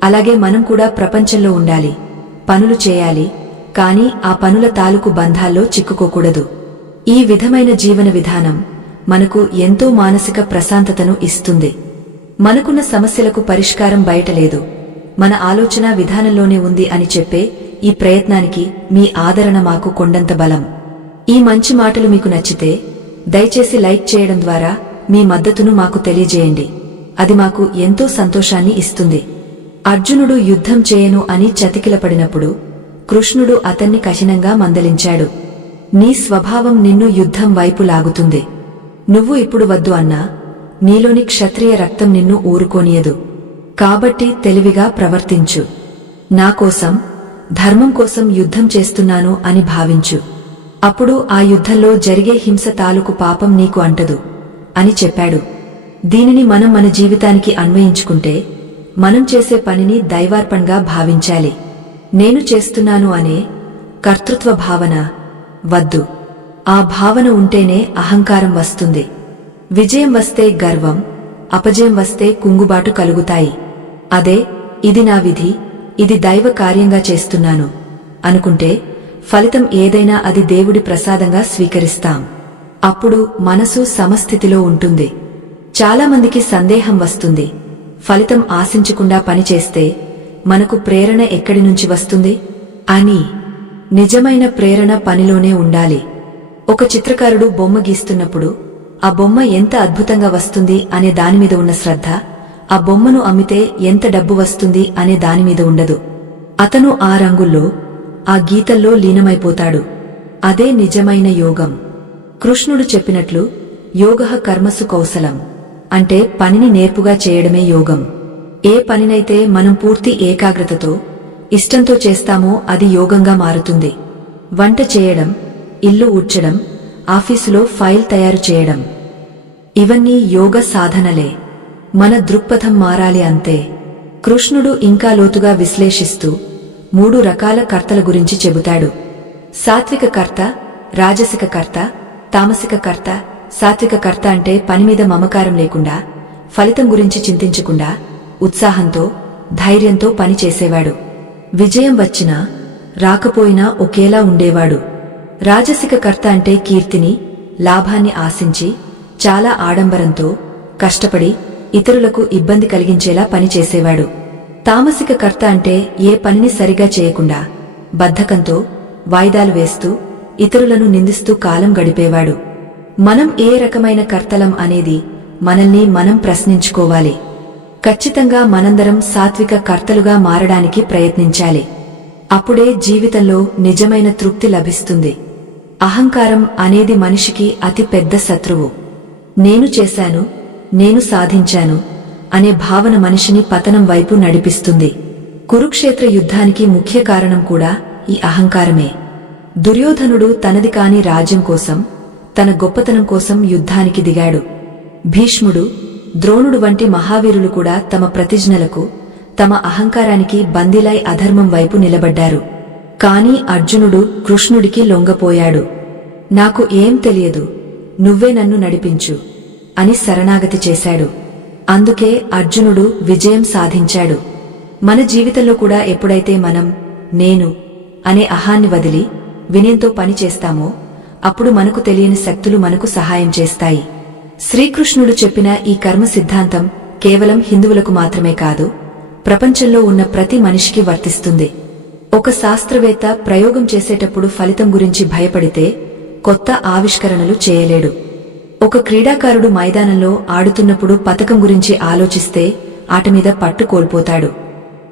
అలాగే మనం కూడా ప్రపంచంలో ఉండాలి, పనులు చేయాలి, కాని ఆ పనుల తాలూకు బంధాల్లో చిక్కుకోకూడదు. ఈ విధమైన జీవన విధానం మనకు ఎంతో మానసిక ప్రశాంతతను ఇస్తుంది. మనకున్న సమస్యలకు పరిష్కారం బయట లేదు, మన ఆలోచన విధానంలోనే ఉంది అని చెప్పే ఈ ప్రయత్నానికి మీ ఆదరణ మాకు కొండంత బలం. ఈ మంచి మాటలు మీకు నచ్చితే దయచేసి లైక్ చేయడం ద్వారా మీ మద్దతును మాకు తెలియజేయండి. అది మాకు ఎంతో సంతోషాన్ని ఇస్తుంది. అర్జునుడు యుద్ధం చేయను అని చతికిలపడినప్పుడు కృష్ణుడు అతన్ని కఠినంగా మందలించాడు. నీ స్వభావం నిన్ను యుద్ధం వైపు లాగుతుంది. నువ్వు ఇప్పుడు వద్దు అన్నా నీలోని క్షత్రియ రక్తం నిన్ను ఊరుకోనియదు. కాబట్టి తెలివిగా ప్రవర్తించు. నా కోసం, ధర్మం కోసం యుద్ధం చేస్తున్నాను అని భావించు. అప్పుడు ఆ యుద్ధంలో జరిగే హింస తాలూకు పాపం నీకు అంటదు అని చెప్పాడు. దీనిని మనం మన జీవితానికి అన్వయించుకుంటే మనం చేసే పనిని దైవార్పణగా భావించాలి. నేను చేస్తున్నాను అనే కర్తృత్వ భావన వద్దు. ఆ భావన ఉంటేనే అహంకారం వస్తుంది. విజయం వస్తే గర్వం, అపజయం వస్తే కుంగుబాటు కలుగుతాయి. అదే ఇది నా విధి, ఇది దైవ కార్యంగా చేస్తున్నాను అనుకుంటే ఫలితం ఏదైనా అది దేవుడి ప్రసాదంగా స్వీకరిస్తాం. అప్పుడు మనసు సమస్థితిలో ఉంటుంది. చాలామందికి సందేహం వస్తుంది. ఫలితం ఆశించకుండా పనిచేస్తే మనకు ప్రేరణ ఎక్కడి నుంచి వస్తుంది అని. నిజమైన ప్రేరణ పనిలోనే ఉండాలి. ఒక చిత్రకారుడు బొమ్మ గీస్తున్నప్పుడు ఆ బొమ్మ ఎంత అద్భుతంగా వస్తుంది అనే దానిమీద ఉన్న శ్రద్ధ, ఆ బొమ్మను అమ్మితే ఎంత డబ్బు వస్తుంది అనే దానిమీద ఉండదు. అతను ఆ రంగుల్లో, ఆ గీతల్లో లీనమైపోతాడు. అదే నిజమైన యోగం. కృష్ణుడు చెప్పినట్లు యోగః కర్మసు కౌశలం అంటే పనిని నేర్పుగా చేయడమే యోగం. ఏ పనినైతే మనం పూర్తి ఏకాగ్రతతో, ఇష్టంతో చేస్తామో అది యోగంగా మారుతుంది. వంట చేయడం, ఇల్లు ఊడ్చడం, ఆఫీసులో ఫైల్ తయారు చేయడం, ఇవన్నీ యోగ సాధనలే. మన దృక్పథం మారాలి అంతే. కృష్ణుడు ఇంకా లోతుగా విశ్లేషిస్తూ 3 రకాల కర్తల గురించి చెబుతాడు. సాత్విక కర్త, రాజసిక కర్త, తామసిక కర్త. సాత్విక కర్త అంటే పనిమీద మమకారం లేకుండా, ఫలితం గురించి చింతించకుండా, ఉత్సాహంతో, ధైర్యంతో పని చేసేవాడు. విజయం వచ్చినా రాకపోయినా ఒకేలా ఉండేవాడు. రాజసిక కర్త అంటే కీర్తిని, లాభాన్ని ఆశించి, చాలా ఆడంబరంతో, కష్టపడి, ఇతరులకు ఇబ్బంది కలిగించేలా పనిచేసేవాడు. తామసిక కర్త అంటే ఏ పనిని సరిగా చేయకుండా, బద్ధకంతో, వాయిదాలు వేస్తూ, ఇతరులను నిందిస్తూ కాలం గడిపేవాడు. మనం ఏ రకమైన కర్తలం అనేది మనల్ని మనం ప్రశ్నించుకోవాలి. ఖచ్చితంగా మనందరం సాత్విక కర్తలుగా మారడానికి ప్రయత్నించాలి. అప్పుడే జీవితంలో నిజమైన తృప్తి లభిస్తుంది. అహంకారం అనేది మనిషికి అతి పెద్ద శత్రువు. నేను చేశాను, నేను సాధించాను అనే భావన మనిషిని పతనం వైపు నడిపిస్తుంది. కురుక్షేత్ర యుద్ధానికి ముఖ్య కారణం కూడా ఈ అహంకారమే. దుర్యోధనుడు తనది కాని రాజ్యం కోసం, తన గొప్పతనం కోసం యుద్ధానికి దిగాడు. భీష్ముడు, ద్రోణుడు వంటి మహావీరులు కూడా తమ ప్రతిజ్ఞలకు, తమ అహంకారానికి బందీలై అధర్మం వైపు నిలబడ్డారు. కాని అర్జునుడు కృష్ణుడికి లొంగపోయాడు. నాకు ఏం తెలియదు, నువ్వే నన్ను నడిపించు అని శరణాగతి చేశాడు. అందుకే అర్జునుడు విజయం సాధించాడు. మన జీవితంలో కూడా ఎప్పుడైతే మనం నేను అనే అహాన్ని వదిలి వినయంతో పని చేస్తామో అప్పుడు మనకు తెలియని శక్తులు మనకు సహాయం చేస్తాయి. శ్రీకృష్ణుడు చెప్పిన ఈ కర్మ సిద్ధాంతం కేవలం హిందువులకు మాత్రమే కాదు, ప్రపంచంలో ఉన్న ప్రతి మనిషికి వర్తిస్తుంది. ఒక శాస్త్రవేత్త ప్రయోగం చేసేటప్పుడు ఫలితం గురించి భయపడితే కొత్త ఆవిష్కరణలు చేయలేడు. ఒక క్రీడాకారుడు మైదానంలో ఆడుతున్నప్పుడు పతకం గురించి ఆలోచిస్తే ఆటమీద పట్టు కోల్పోతాడు.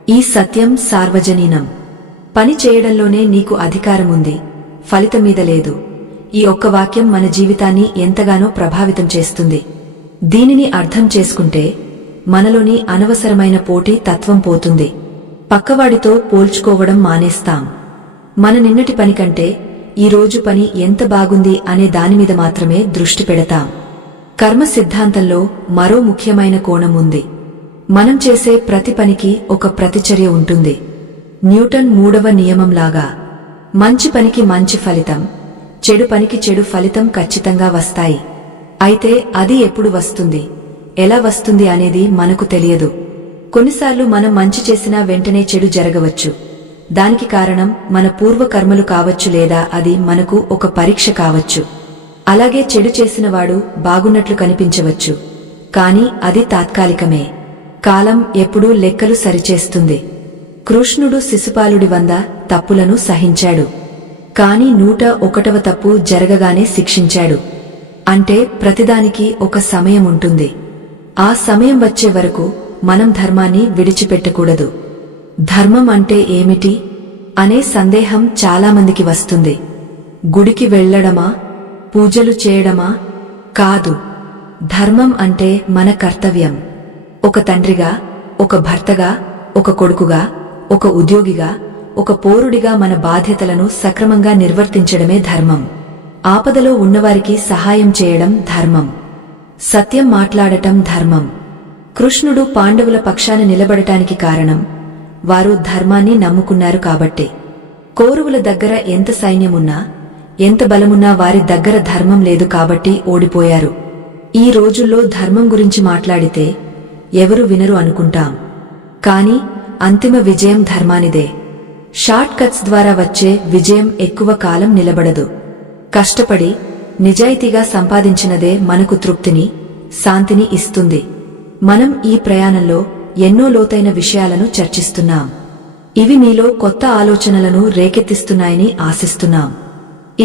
ఈ సత్యం సార్వజనీనం. పని చేయడంలోనే నీకు అధికారముంది, ఫలితం మీద లేదు. ఈ ఒక్క వాక్యం మన జీవితాన్ని ఎంతగానో ప్రభావితం చేస్తుంది. దీనిని అర్థం చేసుకుంటే మనలోని అనవసరమైన పోటీ తత్వం పోతుంది. పక్కవాడితో పోల్చుకోవడం మానేస్తాం. మన నిన్నటి పని కంటే ఈ రోజు పని ఎంత బాగుంది అనే దానిమీద మాత్రమే దృష్టి పెడతాం. కర్మ సిద్ధాంతంలో మరో ముఖ్యమైన కోణం ఉంది. మనం చేసే ప్రతి పనికి ఒక ప్రతిచర్య ఉంటుంది. న్యూటన్ 3వ నియమంలాగా మంచి పనికి మంచి ఫలితం, చెడు పనికి చెడు ఫలితం ఖచ్చితంగా వస్తాయి. అయితే అది ఎప్పుడు వస్తుంది, ఎలా వస్తుంది అనేది మనకు తెలియదు. కొన్నిసార్లు మనం మంచి చేసినా వెంటనే చెడు జరగవచ్చు. దానికి కారణం మన పూర్వకర్మలు కావచ్చు, లేదా అది మనకు ఒక పరీక్ష కావచ్చు. అలాగే చెడు చేసినవాడు బాగున్నట్లు కనిపించవచ్చు, కాని అది తాత్కాలికమే. కాలం ఎప్పుడూ లెక్కలు సరిచేస్తుంది. కృష్ణుడు శిశుపాలుడి 100 తప్పులను సహించాడు, కాని 101వ తప్పు జరగగానే శిక్షించాడు. అంటే ప్రతిదానికి ఒక సమయం ఉంటుంది. ఆ సమయం వచ్చే వరకు మనం ధర్మాన్ని విడిచిపెట్టకూడదు. ధర్మం అంటే ఏమిటి అనే సందేహం చాలామందికి వస్తుంది. గుడికి వెళ్లడమా, పూజలు చేయడమా? కాదు. ధర్మం అంటే మన కర్తవ్యం. ఒక తండ్రిగా, ఒక భర్తగా, ఒక కొడుకుగా, ఒక ఉద్యోగిగా, ఒక పౌరుడిగా మన బాధ్యతలను సక్రమంగా నిర్వర్తించడమే ధర్మం. ఆపదలో ఉన్నవారికి సహాయం చేయడం ధర్మం. సత్యం మాట్లాడటం ధర్మం. కృష్ణుడు పాండవుల పక్షాన నిలబడటానికి కారణం వారు ధర్మాన్ని నమ్ముకున్నారు కాబట్టే. కౌరవుల దగ్గర ఎంత సైన్యమున్నా, ఎంత బలమున్నా వారి దగ్గర ధర్మం లేదు కాబట్టి ఓడిపోయారు. ఈ రోజుల్లో ధర్మం గురించి మాట్లాడితే ఎవరు వినరు అనుకుంటాం. కాని అంతిమ విజయం ధర్మానిదే. షార్ట్ కట్స్ ద్వారా వచ్చే విజయం ఎక్కువ కాలం నిలబడదు. కష్టపడి నిజాయితీగా సంపాదించినదే మనకు తృప్తిని, శాంతిని ఇస్తుంది. మనం ఈ ప్రయాణంలో ఎన్నో లోతైన విషయాలను చర్చిస్తున్నాం. ఇవి మీలో కొత్త ఆలోచనలను రేకెత్తిస్తున్నాయని ఆశిస్తున్నాం.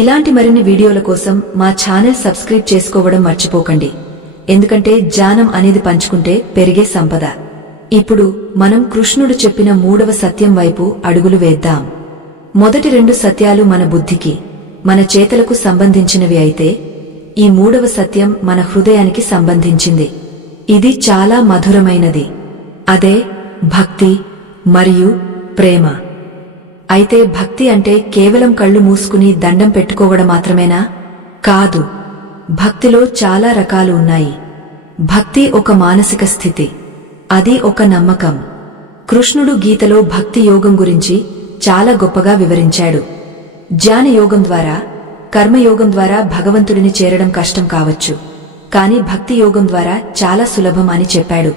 ఇలాంటి మరిన్ని వీడియోల కోసం మా ఛానల్ సబ్స్క్రైబ్ చేసుకోవడం మర్చిపోకండి. ఎందుకంటే జ్ఞానం అనేది పంచుకుంటే పెరిగే సంపద. ఇప్పుడు మనం కృష్ణుడు చెప్పిన 3వ సత్యం వైపు అడుగులు వేద్దాం. మొదటి 2 సత్యాలు మన బుద్ధికి, మన చేతలకు సంబంధించినవి అయితే, ఈ 3వ సత్యం మన హృదయానికి సంబంధించింది. ఇది చాలా మధురమైనది. అదే భక్తి మరియు ప్రేమ. అయితే భక్తి అంటే కేవలం కళ్ళు మూసుకుని దండం పెట్టుకోవడం మాత్రమేనా? కాదు. భక్తిలో చాలా రకాలు ఉన్నాయి. భక్తి ఒక మానసిక స్థితి. అది ఒక నమ్మకం. కృష్ణుడు గీతలో భక్తి యోగం గురించి చాలా గొప్పగా వివరించాడు. జ్ఞాన యోగం ద్వారా, కర్మయోగం ద్వారా భగవంతుడిని చేరడం కష్టం కావచ్చు, కాని భక్తి యోగం ద్వారా చాలా సులభం అని చెప్పాడు.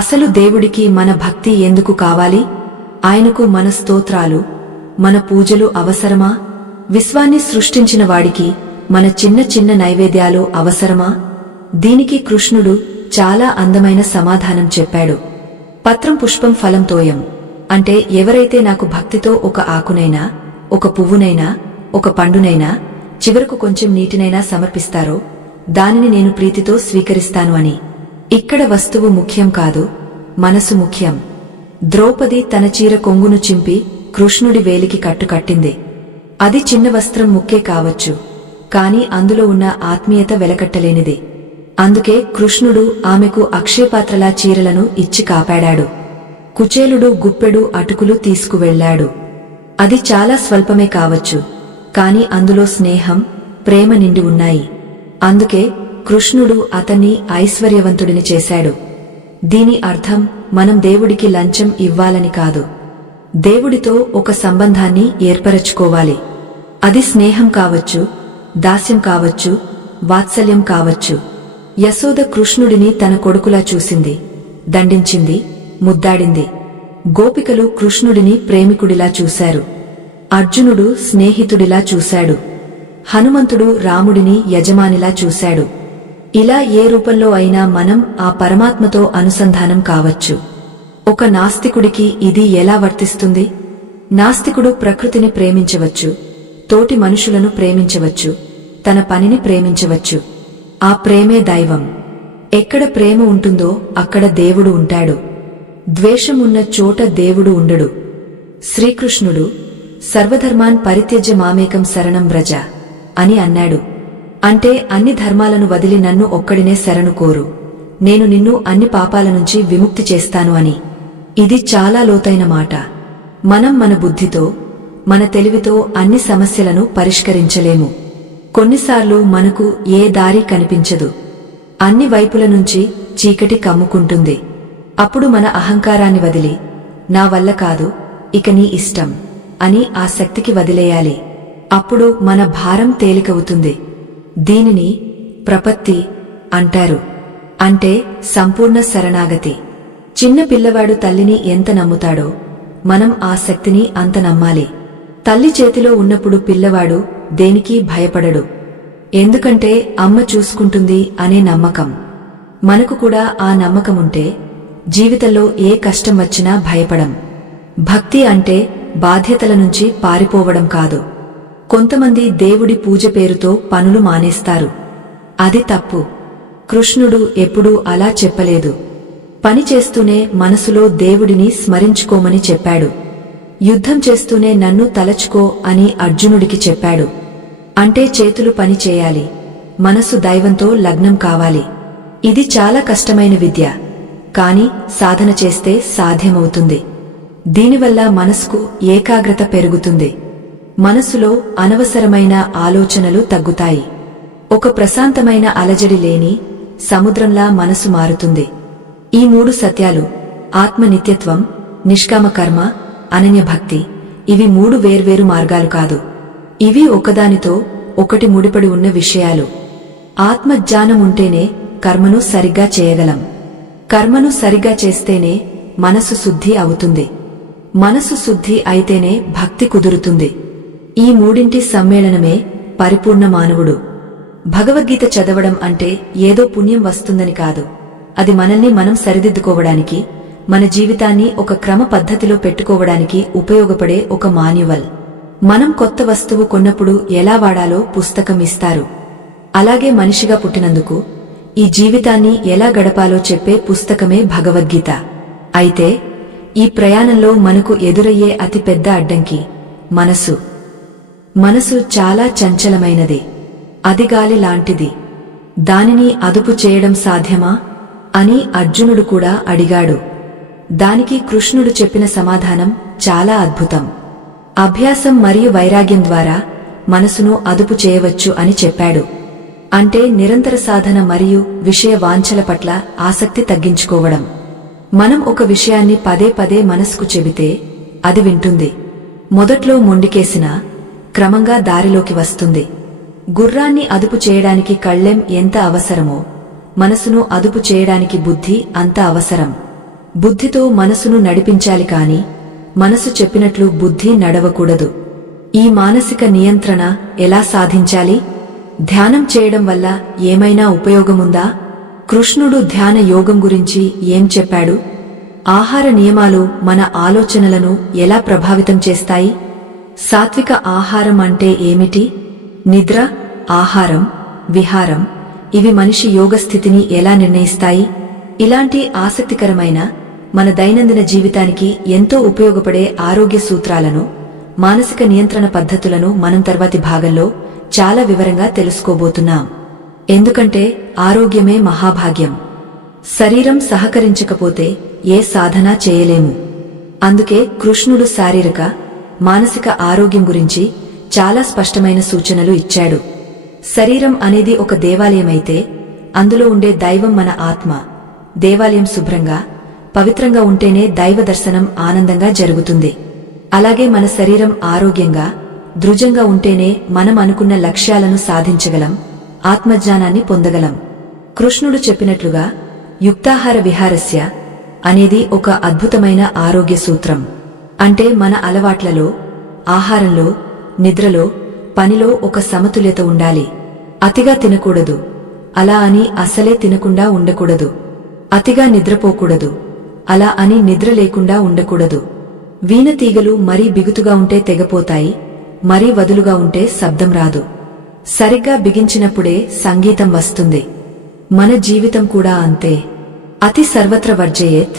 అసలు దేవుడికి మన భక్తి ఎందుకు కావాలి? ఆయనకు మన స్తోత్రాలు, మన పూజలు అవసరమా? విశ్వాన్ని సృష్టించిన వాడికి మన చిన్న చిన్న నైవేద్యాలు అవసరమా? దీనికి కృష్ణుడు చాలా అందమైన సమాధానం చెప్పాడు. పత్రం పుష్పం ఫలం తోయం. అంటే ఎవరైతే నాకు భక్తితో ఒక ఆకునైనా, ఒక పువ్వునైనా, ఒక పండునైనా, చివరకు కొంచెం నీటినైనా సమర్పిస్తారో దానిని నేను ప్రీతితో స్వీకరిస్తాను అని. ఇక్కడ వస్తువు ముఖ్యం కాదు, మనసు ముఖ్యం. ద్రౌపది తన చీర కొంగును చింపి కృష్ణుడి వేలికి కట్టింది. అది చిన్న వస్త్రం ముక్కే కావచ్చు, కాని అందులో ఉన్న ఆత్మీయత వెలకట్టలేనిది. అందుకే కృష్ణుడు ఆమెకు అక్షయపాత్రలా చీరలను ఇచ్చి కాపాడాడు. కుచేలుడు గుప్పెడు అటుకులు తీసుకువెళ్లాడు. అది చాలా స్వల్పమే కావచ్చు, కాని అందులో స్నేహం, ప్రేమ నిండి ఉన్నాయి. అందుకే కృష్ణుడు అతన్ని ఐశ్వర్యవంతుడిని చేశాడు. దీని అర్థం మనం దేవుడికి లంచం ఇవ్వాలని కాదు. దేవుడితో ఒక సంబంధాన్ని ఏర్పరచుకోవాలి. అది స్నేహం కావచ్చు, దాస్యం కావచ్చు, వాత్సల్యం కావచ్చు. యశోద కృష్ణుడిని తన కొడుకులా చూసింది, దండించింది, ముద్దాడింది. గోపికలు కృష్ణుడిని ప్రేమికుడిలా చూశారు. అర్జునుడు స్నేహితుడిలా చూశాడు. హనుమంతుడు రాముడిని యజమానిలా చూశాడు. ఇలా ఏ రూపంలో అయినా మనం ఆ పరమాత్మతో అనుసంధానం కావచ్చు. ఒక నాస్తికుడికి ఇది ఎలా వర్తిస్తుంది? నాస్తికుడు ప్రకృతిని ప్రేమించవచ్చు, తోటి మనుషులను ప్రేమించవచ్చు, తన పనిని ప్రేమించవచ్చు. ఆ ప్రేమే దైవం. ఎక్కడ ప్రేమ ఉంటుందో అక్కడ దేవుడు ఉంటాడు. ద్వేషమున్న చోట దేవుడు ఉండడు. శ్రీకృష్ణుడు సర్వధర్మాన్ పరిత్యజ్య మామేకం శరణం వ్రజ అని అన్నాడు. అంటే అన్ని ధర్మాలను వదిలి నన్ను ఒక్కడినే శరణు కోరు, నేను నిన్ను అన్ని పాపాల నుంచి విముక్తి చేస్తాను అని. ఇది చాలా లోతైన మాట. మనం మన బుద్ధితో, మన తెలివితో అన్ని సమస్యలను పరిష్కరించలేము. కొన్నిసార్లు మనకు ఏ దారి కనిపించదు. అన్ని వైపుల నుంచి చీకటి కమ్ముకుంటుంది. అప్పుడు మన అహంకారాన్ని వదిలి, నా వల్ల కాదు, ఇక నీ ఇష్టం అని ఆ శక్తికి వదిలేయాలి. అప్పుడు మన భారం తేలికవుతుంది. దీనిని ప్రపత్తి అంటారు. అంటే సంపూర్ణ శరణాగతి. చిన్న పిల్లవాడు తల్లిని ఎంత నమ్ముతాడో మనం ఆ శక్తిని అంత నమ్మాలి. తల్లి చేతిలో ఉన్నప్పుడు పిల్లవాడు దేనికి భయపడడు. ఎందుకంటే అమ్మ చూసుకుంటుంది అనే నమ్మకం. మనకు కూడా ఆ నమ్మకముంటే జీవితంలో ఏ కష్టం వచ్చినా భయపడం. భక్తి అంటే బాధ్యతల నుంచి పారిపోవడం కాదు. కొంతమంది దేవుడి పూజ పేరుతో పనులు మానేస్తారు. అది తప్పు. కృష్ణుడు ఎప్పుడూ అలా చెప్పలేదు. పని చేస్తూనే మనసులో దేవుడిని స్మరించుకోమని చెప్పాడు. యుద్ధం చేస్తూనే నన్ను తలచుకో అని అర్జునుడికి చెప్పాడు. అంటే చేతులు పని చేయాలి, మనసు దైవంతో లగ్నం కావాలి. ఇది చాలా కష్టమైన విద్య, కాని సాధన చేస్తే సాధ్యమవుతుంది. దీనివల్ల మనసుకు ఏకాగ్రత పెరుగుతుంది. మనసులో అనవసరమైన ఆలోచనలు తగ్గుతాయి. ఒక ప్రశాంతమైన అలజడి లేని సముద్రంలా మనసు మారుతుంది. ఈ 3 సత్యాలు, ఆత్మ నిత్యత్వం, నిష్కామ కర్మ, అనన్య భక్తి, ఇవి 3 వేర్వేరు మార్గాలు కాదు. ఇవి ఒకదానితో ఒకటి ముడిపడి ఉన్న విషయాలు. ఆత్మజ్ఞానం ఉంటేనే కర్మను సరిగ్గా చేయగలం. కర్మను సరిగ్గా చేస్తేనే మనసు శుద్ధి అవుతుంది. మనసు శుద్ధి అయితేనే భక్తి కుదురుతుంది. ఈ 3 సమ్మేళనమే పరిపూర్ణ మానవుడు. భగవద్గీత చదవడం అంటే ఏదో పుణ్యం వస్తుందని కాదు. అది మనల్ని మనం సరిదిద్దుకోవడానికి, మన జీవితాన్ని ఒక క్రమ పద్ధతిలో పెట్టుకోవడానికి ఉపయోగపడే ఒక మాన్యువల్. మనం కొత్త వస్తువు కొన్నప్పుడు ఎలా వాడాలో పుస్తకం ఇస్తారు. అలాగే మనిషిగా పుట్టినందుకు ఈ జీవితాన్ని ఎలా గడపాలో చెప్పే పుస్తకమే భగవద్గీత. అయితే ఈ ప్రయాణంలో మనకు ఎదురయ్యే అతిపెద్ద అడ్డంకి మనసు. మనసు చాలా చంచలమైనది. అది గాలి లాంటిది. దానిని అదుపు చేయడం సాధ్యమా అని అర్జునుడు కూడా అడిగాడు. దానికి కృష్ణుడు చెప్పిన సమాధానం చాలా అద్భుతం. అభ్యాసం మరియు వైరాగ్యం ద్వారా మనసును అదుపు చేయవచ్చు అని చెప్పాడు. అంటే నిరంతర సాధన మరియు విషయ వాంఛల పట్ల ఆసక్తి తగ్గించుకోవడం. మనం ఒక విషయాన్ని పదే పదే మనసుకు చెబితే అది వింటుంది. మొదట్లో మొండికేసినా క్రమంగా దారిలోకి వస్తుంది. గుర్రాన్ని అదుపు చేయడానికి కళ్ళెం ఎంత అవసరమో మనసును అదుపు చేయడానికి బుద్ధి అంత అవసరం. బుద్ధితో మనసును నడిపించాలి కాని మనసు చెప్పినట్లు బుద్ధి నడవకూడదు. ఈ మానసిక నియంత్రణ ఎలా సాధించాలి? ధ్యానం చేయడం వల్ల ఏమైనా ఉపయోగముందా? కృష్ణుడు ధ్యాన యోగం గురించి ఏం చెప్పాడు? ఆహార నియమాలు మన ఆలోచనలను ఎలా ప్రభావితం చేస్తాయి? సాత్విక ఆహారం అంటే ఏమిటి? నిద్ర, ఆహారం, విహారం ఇవి మనిషి యోగస్థితిని ఎలా నిర్ణయిస్తాయి? ఇలాంటి ఆసక్తికరమైన మన దైనందిన జీవితానికి ఎంతో ఉపయోగపడే ఆరోగ్య సూత్రాలను, మానసిక నియంత్రణ పద్ధతులను మనం తర్వాతి భాగంలో చాలా వివరంగా తెలుసుకోబోతున్నాం. ఎందుకంటే ఆరోగ్యమే మహాభాగ్యం. శరీరం సహకరించకపోతే ఏ సాధనా చేయలేము. అందుకే కృష్ణుడు శారీరక, మానసిక ఆరోగ్యం గురించి చాలా స్పష్టమైన సూచనలు ఇచ్చాడు. శరీరం అనేది ఒక దేవాలయమైతే అందులో ఉండే దైవం మన ఆత్మ. దేవాలయం శుభ్రంగా, పవిత్రంగా ఉంటేనే దైవ దర్శనం ఆనందంగా జరుగుతుంది. అలాగే మన శరీరం ఆరోగ్యంగా, దృఢంగా ఉంటేనే మనం అనుకున్న లక్ష్యాలను సాధించగలం, ఆత్మజ్ఞానాన్ని పొందగలం. కృష్ణుడు చెప్పినట్లుగా యుక్తాహార విహారస్య అనేది ఒక అద్భుతమైన ఆరోగ్య సూత్రం. అంటే మన అలవాట్లలో, ఆహారంలో, నిద్రలో, పనిలో ఒక సమతుల్యత ఉండాలి. అతిగా తినకూడదు. అలా అని అసలే తినకుండా ఉండకూడదు. అతిగా నిద్రపోకూడదు. అలా అని నిద్ర లేకుండా ఉండకూడదు. వీణ తీగలు మరీ బిగుతుగా ఉంటే తెగపోతాయి, మరీ వదులుగా ఉంటే శబ్దం రాదు. సరిగ్గా బిగించినప్పుడే సంగీతం వస్తుంది. మన జీవితం కూడా అంతే. అతి సర్వత్ర వర్జయేత్.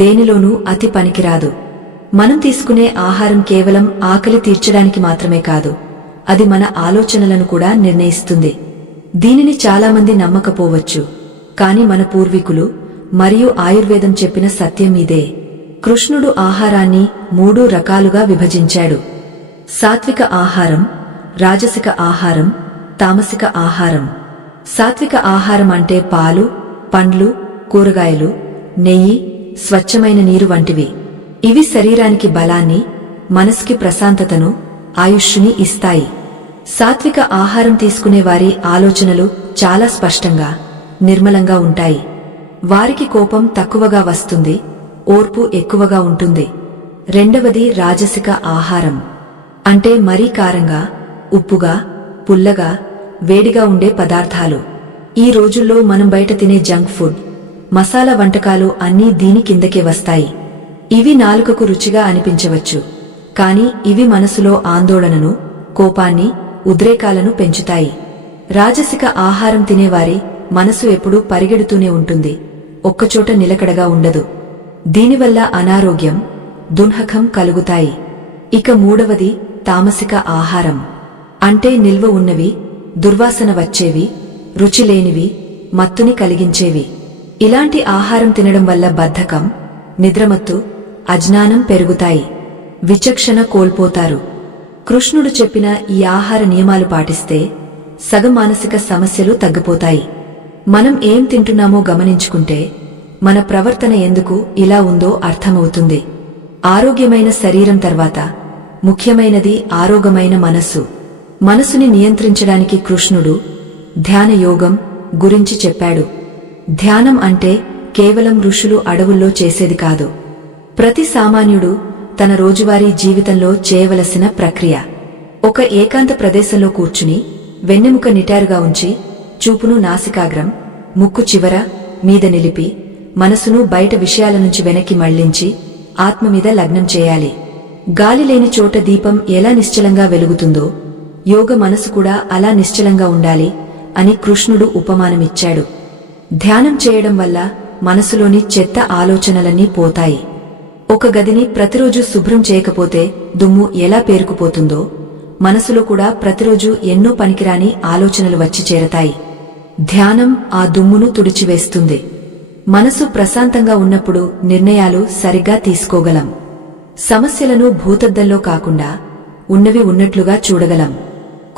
దేనిలోనూ అతి పనికిరాదు. మనం తీసుకునే ఆహారం కేవలం ఆకలి తీర్చడానికి మాత్రమే కాదు, అది మన ఆలోచనలను కూడా నిర్ణయిస్తుంది. దీనిని చాలామంది నమ్మకపోవచ్చు, కాని మన పూర్వీకులు మరియు ఆయుర్వేదం చెప్పిన సత్యం ఇదే. కృష్ణుడు ఆహారాన్ని 3 రకాలుగా విభజించాడు. సాత్విక ఆహారం, రాజసిక ఆహారం, తామసిక ఆహారం. సాత్విక ఆహారం అంటే పాలు, పండ్లు, కూరగాయలు, నెయ్యి, స్వచ్ఛమైన నీరు వంటివి. ఇవి శరీరానికి బలాన్ని, మనసుకి ప్రశాంతతను, ఆయుష్ని ఇస్తాయి. సాత్విక ఆహారం తీసుకునే వారి ఆలోచనలు చాలా స్పష్టంగా, నిర్మలంగా ఉంటాయి. వారికి కోపం తక్కువగా వస్తుంది, ఓర్పు ఎక్కువగా ఉంటుంది. రెండవది రాజసిక ఆహారం. అంటే మరీ కారంగా, ఉప్పుగా, పుల్లగా, వేడిగా ఉండే పదార్థాలు. ఈ రోజుల్లో మనం బయట తినే జంక్ ఫుడ్, మసాలా వంటకాలు అన్నీ దీని కిందకే వస్తాయి. ఇవి నాలుకకు రుచిగా అనిపించవచ్చు, కాని ఇవి మనసులో ఆందోళనను, కోపాన్ని, ఉద్రేకాలను పెంచుతాయి. రాజసిక ఆహారం తినేవారి మనసు ఎప్పుడూ పరిగెడుతూనే ఉంటుంది, ఒక్కచోట నిలకడగా ఉండదు. దీనివల్ల అనారోగ్యం, దుర్హకం కలుగుతాయి. ఇక మూడవది తామసిక ఆహారం. అంటే నిల్వ ఉన్నవి, దుర్వాసన వచ్చేవి, రుచిలేనివి, మత్తుని కలిగించేవి. ఇలాంటి ఆహారం తినడం వల్ల బద్ధకం, నిద్రమత్తు, అజ్ఞానం పెరుగుతాయి. విచక్షణ కోల్పోతారు. కృష్ణుడు చెప్పిన ఈ ఆహార నియమాలు పాటిస్తే సగం మానసిక సమస్యలు తగ్గిపోతాయి. మనం ఏం తింటున్నామో గమనించుకుంటే మన ప్రవర్తన ఎందుకు ఇలా ఉందో అర్థమవుతుంది. ఆరోగ్యమైన శరీరం తర్వాత ముఖ్యమైనది ఆరోగ్యమైన మనస్సు. మనసుని నియంత్రించడానికి కృష్ణుడు ధ్యాన యోగం గురించి చెప్పాడు. ధ్యానం అంటే కేవలం ఋషులు అడవుల్లో చేసేది కాదు. ప్రతి సామాన్యుడు తన రోజువారీ జీవితంలో చేయవలసిన ప్రక్రియ. ఒక ఏకాంత ప్రదేశంలో కూర్చుని వెన్నెముక నిటారుగా ఉంచి చూపును నాసికాగ్రం, ముక్కు చివర మీద నిలిపి మనసును బయట విషయాల నుంచి వెనక్కి మళ్లించి ఆత్మ మీద లగ్నం చేయాలి. గాలి లేని చోట దీపం ఎలా నిశ్చలంగా వెలుగుతుందో యోగ మనసు కూడా అలా నిశ్చలంగా ఉండాలి అని కృష్ణుడు ఉపమానమిచ్చాడు. ధ్యానం చేయడం వల్ల మనసులోని చెత్త ఆలోచనలన్నీ పోతాయి. ఒక గదిని ప్రతిరోజు శుభ్రం చేయకపోతే దుమ్ము ఎలా పేరుకుపోతుందో మనసులో కూడా ప్రతిరోజు ఎన్నో పనికిరాని ఆలోచనలు వచ్చి చేరతాయి. ధ్యానం ఆ దుమ్మును తుడిచివేస్తుంది. మనసు ప్రశాంతంగా ఉన్నప్పుడు నిర్ణయాలు సరిగ్గా తీసుకోగలం. సమస్యలను భూతద్దంలో కాకుండా ఉన్నవి ఉన్నట్లుగా చూడగలం.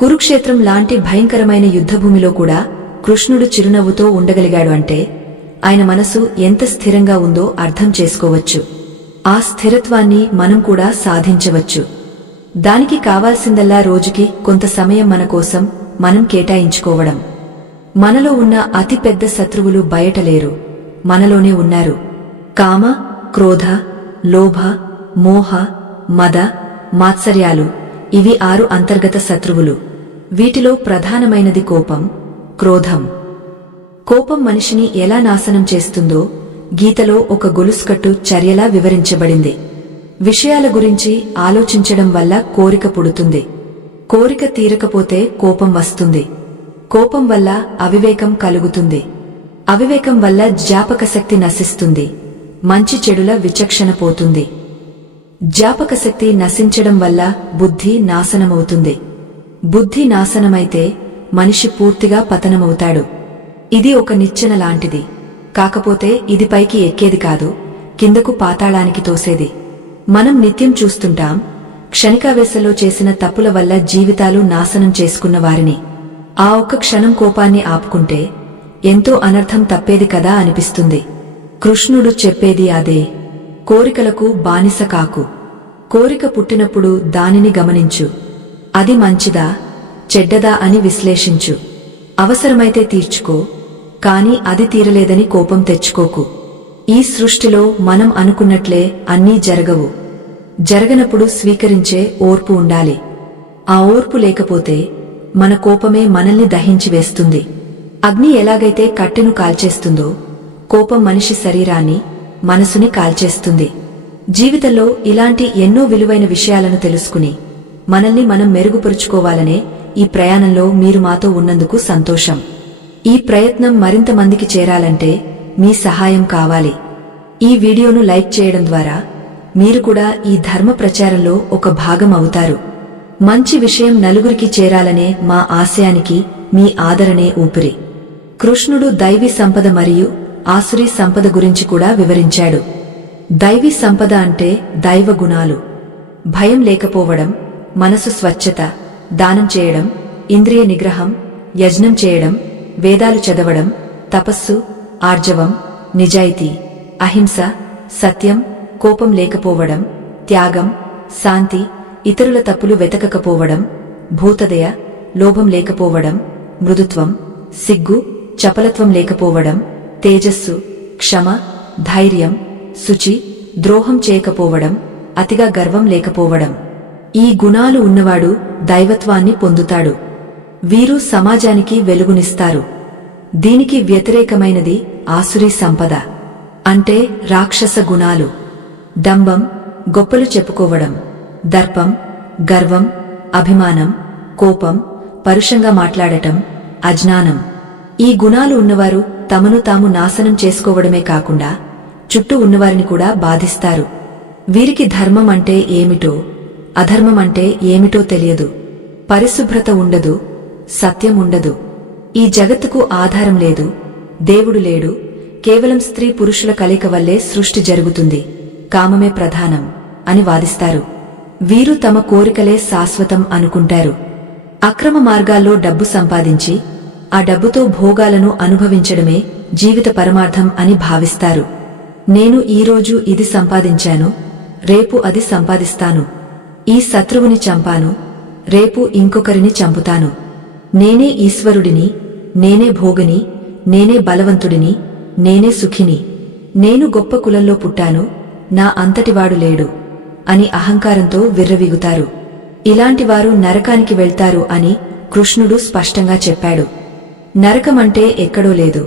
కురుక్షేత్రం లాంటి భయంకరమైన యుద్ధభూమిలో కూడా కృష్ణుడు చిరునవ్వుతో ఉండగలిగాడు అంటే ఆయన మనసు ఎంత స్థిరంగా ఉందో అర్థం చేసుకోవచ్చు. ఆ స్థిరత్వాన్ని మనం కూడా సాధించవచ్చు. దానికి కావాల్సిందల్లా రోజుకి కొంత సమయం మన కోసం మనం కేటాయించుకోవడం. మనలో ఉన్న అతి పెద్ద శత్రువులు బయట లేరు, మనలోనే ఉన్నారు. కామ, క్రోధ, లోభ, మోహ, మద, మాత్సర్యాలు ఇవి 6 అంతర్గత శత్రువులు. వీటిలో ప్రధానమైనది కోపం, క్రోధం. కోపం మనిషిని ఎలా నాశనం చేస్తుందో గీతలో ఒక గొలుసుకట్టు చర్యలా వివరించబడింది. విషయాల గురించి ఆలోచించడం వల్ల కోరిక పుడుతుంది. కోరిక తీరకపోతే కోపం వస్తుంది. కోపం వల్ల అవివేకం కలుగుతుంది. అవివేకం వల్ల జ్ఞాపకశక్తి నశిస్తుంది. మంచి చెడుల విచక్షణ పోతుంది. జ్ఞాపకశక్తి నశించడం వల్ల బుద్ధి నాశనమవుతుంది. బుద్ధి నాశనమైతే మనిషి పూర్తిగా పతనమవుతాడు. ఇది ఒక నిచ్చెన లాంటిది. కాకపోతే ఇది పైకి ఎక్కేది కాదు, కిందకు పాతాళానికి తోసేది. మనం నిత్యం చూస్తుంటాం క్షణికావేశంలో చేసిన తప్పుల వల్ల జీవితాలు నాశనం చేసుకున్న వారిని. ఆ ఒక్క క్షణం కోపాన్ని ఆపుకుంటే ఎంతో అనర్థం తప్పేది కదా అనిపిస్తుంది. కృష్ణుడు చెప్పేది అదే. కోరికలకు బానిస కాకు. కోరిక పుట్టినప్పుడు దానిని గమనించు. అది మంచిదా చెడ్డదా అని విశ్లేషించు. అవసరమైతే తీర్చుకో, కాని అది తీరలేదని కోపం తెచ్చుకోకు. ఈ సృష్టిలో మనం అనుకున్నట్లే అన్నీ జరగవు. జరగనప్పుడు స్వీకరించే ఓర్పు ఉండాలి. ఆ ఓర్పు లేకపోతే మన కోపమే మనల్ని దహించివేస్తుంది. అగ్ని ఎలాగైతే కట్టెను కాల్చేస్తుందో కోపం మనిషి శరీరాన్ని, మనసుని కాల్చేస్తుంది. జీవితంలో ఇలాంటి ఎన్నో విలువైన విషయాలను తెలుసుకుని మనల్ని మనం మెరుగుపరుచుకోవాలనే ఈ ప్రయాణంలో మీరు మాతో ఉన్నందుకు సంతోషం. ఈ ప్రయత్నం మరింత మందికి చేరాలంటే మీ సహాయం కావాలి. ఈ వీడియోను లైక్ చేయడం ద్వారా మీరు కూడా ఈ ధర్మ ప్రచారంలో ఒక భాగం అవుతారు. మంచి విషయం నలుగురికి చేరాలనే మా ఆశయానికి మీ ఆదరణే ఊపిరి. కృష్ణుడు దైవీ సంపద మరియు ఆసురీ సంపద గురించి కూడా వివరించాడు. దైవీ సంపద అంటే దైవ గుణాలు. భయం లేకపోవడం, మనసు స్వచ్ఛత, దానం చేయడం, ఇంద్రియ నిగ్రహం, యజ్ఞం చేయడం, వేదాలు చదవడం, తపస్సు, ఆర్జవం, నిజాయితీ, అహింస, సత్యం, కోపం లేకపోవడం, త్యాగం, శాంతి, ఇతరుల తప్పులు వెతకకపోవడం, భూతదయ, లోభం లేకపోవడం, మృదుత్వం, సిగ్గు, చపలత్వం లేకపోవడం, తేజస్సు, క్షమ, ధైర్యం, శుచి, ద్రోహం చేయకపోవడం, అతిగా గర్వం లేకపోవడం. ఈ గుణాలు ఉన్నవాడు దైవత్వాన్ని పొందుతాడు. వీరు సమాజానికి వెలుగునిస్తారు. దీనికి వ్యతిరేకమైనది ఆసురీ సంపద అంటే రాక్షస గుణాలు. డంబం, గొప్పలు చెప్పుకోవడం, దర్పం, గర్వం, అభిమానం, కోపం, పరుషంగా మాట్లాడటం, అజ్ఞానం. ఈ గుణాలు ఉన్నవారు తమను తాము నాశనం చేసుకోవడమే కాకుండా చుట్టూ ఉన్నవారిని కూడా బాధిస్తారు. వీరికి ధర్మం అంటే ఏమిటో, అధర్మం అంటే ఏమిటో తెలియదు. పరిశుభ్రత ఉండదు, సత్యం ఉండదు. ఈ జగత్తుకు ఆధారం లేదు, దేవుడు లేడు. కేవలం స్త్రీ పురుషుల కలయిక వల్లే సృష్టి జరుగుతుంది. కామమే ప్రధానం అని వాదిస్తారు. వీరు తమ కోరికలే శాశ్వతం అనుకుంటారు. అక్రమ మార్గాల్లో డబ్బు సంపాదించి ఆ డబ్బుతో భోగాలను అనుభవించడమే జీవిత పరమార్థం అని భావిస్తారు. నేను ఈరోజు ఇది సంపాదించాను, రేపు అది సంపాదిస్తాను. ఈ శత్రువుని చంపాను, రేపు ఇంకొకరిని చంపుతాను. నేనే ఈశ్వరుడిని, నేనే భోగిని, నేనే బలవంతుడిని, నేనే సుఖిని. నేను గొప్ప కులంలో పుట్టాను, నా అంతటివాడు లేడు అని అహంకారంతో విర్రవీగుతారు. ఇలాంటివారు నరకానికి వెళ్తారు అని కృష్ణుడు స్పష్టంగా చెప్పాడు. నరకమంటే ఎక్కడో లేదు,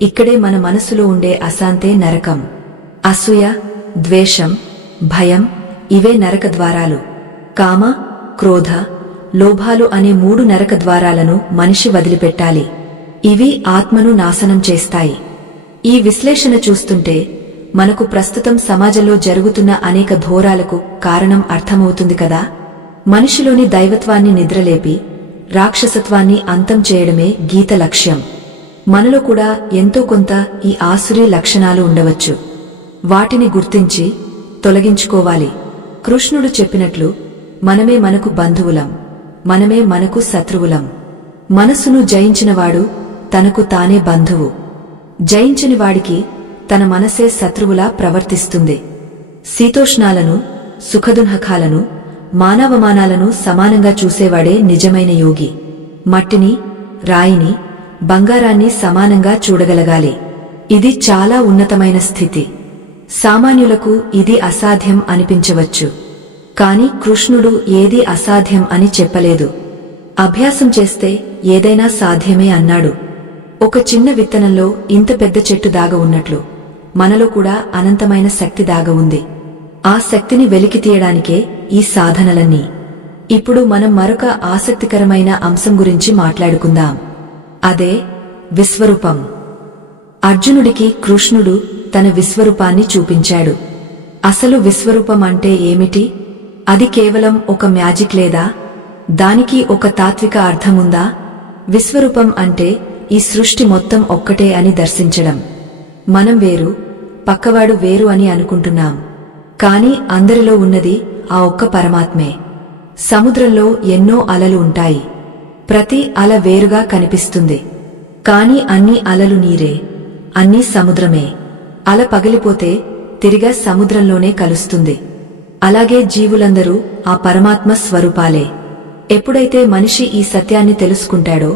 ఇక్కడే మన మనసులో ఉండే అశాంతే నరకం. అసూయ, ద్వేషం, భయం ఇవే నరక ద్వారాలు. కామ, క్రోధ, లోభాలు అనే 3 నరక ద్వారాలను మనిషి వదిలిపెట్టాలి. ఇవి ఆత్మను నాశనం చేస్తాయి. ఈ విశ్లేషణ చూస్తుంటే మనకు ప్రస్తుతం సమాజంలో జరుగుతున్న అనేక ఘోరాలకు కారణం అర్థమవుతుంది కదా. మనిషిలోని దైవత్వాన్ని నిద్రలేపి రాక్షసత్వాన్ని అంతం చేయడమే గీత లక్ష్యం. మనలో కూడా ఎంతో కొంత ఈ ఆసురీ లక్షణాలు ఉండవచ్చు. వాటిని గుర్తించి తొలగించుకోవాలి. కృష్ణుడు చెప్పినట్లు మనమే మనకు బంధువులం, మనమే మనకు శత్రువులం. మనసును జయించినవాడు తనకు తానే బంధువు. జయించని వాడికి తన మనసే శత్రువులా ప్రవర్తిస్తుంది. శీతోష్ణాలను, సుఖదుఃఖాలను, మానవమానాలను సమానంగా చూసేవాడే నిజమైన యోగి. మట్టిని, రాయిని, బంగారాన్ని సమానంగా చూడగలగాలి. ఇది చాలా ఉన్నతమైన స్థితి. సామాన్యులకు ఇది అసాధ్యం అనిపించవచ్చు. కాని కృష్ణుడు ఏదీ అసాధ్యం అని చెప్పలేదు. అభ్యాసం చేస్తే ఏదైనా సాధ్యమే అన్నాడు. ఒక చిన్న విత్తనంలో ఇంత పెద్ద చెట్టు దాగ ఉన్నట్లు మనలో కూడా అనంతమైన శక్తి దాగ ఉంది. ఆ శక్తిని వెలికి తీయడానికే ఈ సాధనలన్నీ. ఇప్పుడు మనం మరొక ఆసక్తికరమైన అంశం గురించి మాట్లాడుకుందాం. అదే విశ్వరూపం. అర్జునుడికి కృష్ణుడు తన విశ్వరూపాన్ని చూపించాడు. అసలు విశ్వరూపం అంటే ఏమిటి? అది కేవలం ఒక మ్యాజిక్ లేదా? దానికి ఒక తాత్విక అర్థముందా? విశ్వరూపం అంటే ఈ సృష్టి మొత్తం ఒక్కటే అని దర్శించడం. మనం వేరు, పక్కవాడు వేరు అని అనుకుంటున్నాం. కాని అందరిలో ఉన్నది ఆ ఒక్క పరమాత్మే. సముద్రంలో ఎన్నో అలలు ఉంటాయి. ప్రతి అల వేరుగా కనిపిస్తుంది. కాని అన్ని అలలు నీరే, అన్నీ సముద్రమే. అల పగిలిపోతే తిరిగా సముద్రంలోనే కలుస్తుంది. అలాగే జీవులందరూ ఆ పరమాత్మ స్వరూపాలే. ఎప్పుడైతే మనిషి ఈ సత్యాన్ని తెలుసుకుంటాడో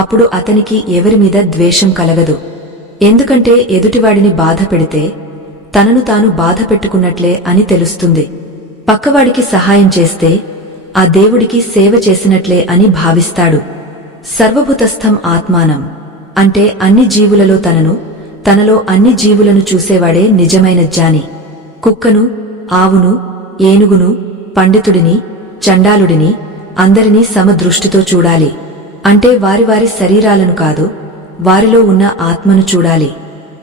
అప్పుడు అతనికి ఎవరిమీద ద్వేషం కలగదు. ఎందుకంటే ఎదుటివాడిని బాధ పెడితే తనను తాను బాధ పెట్టుకున్నట్లే అని తెలుస్తుంది. పక్కవాడికి సహాయం చేస్తే ఆ దేవుడికి సేవ చేసినట్లే అని భావిస్తాడు. సర్వభూతస్థం ఆత్మానం అంటే అన్ని జీవులలో తనలో అన్ని జీవులను చూసేవాడే నిజమైన జ్ఞాని. కుక్కను, ఆవును, ఏనుగును, పండితుడిని, చండాలుడిని అందరినీ సమదృష్టితో చూడాలి. అంటే వారి వారి శరీరాలను కాదు, వారిలో ఉన్న ఆత్మను చూడాలి.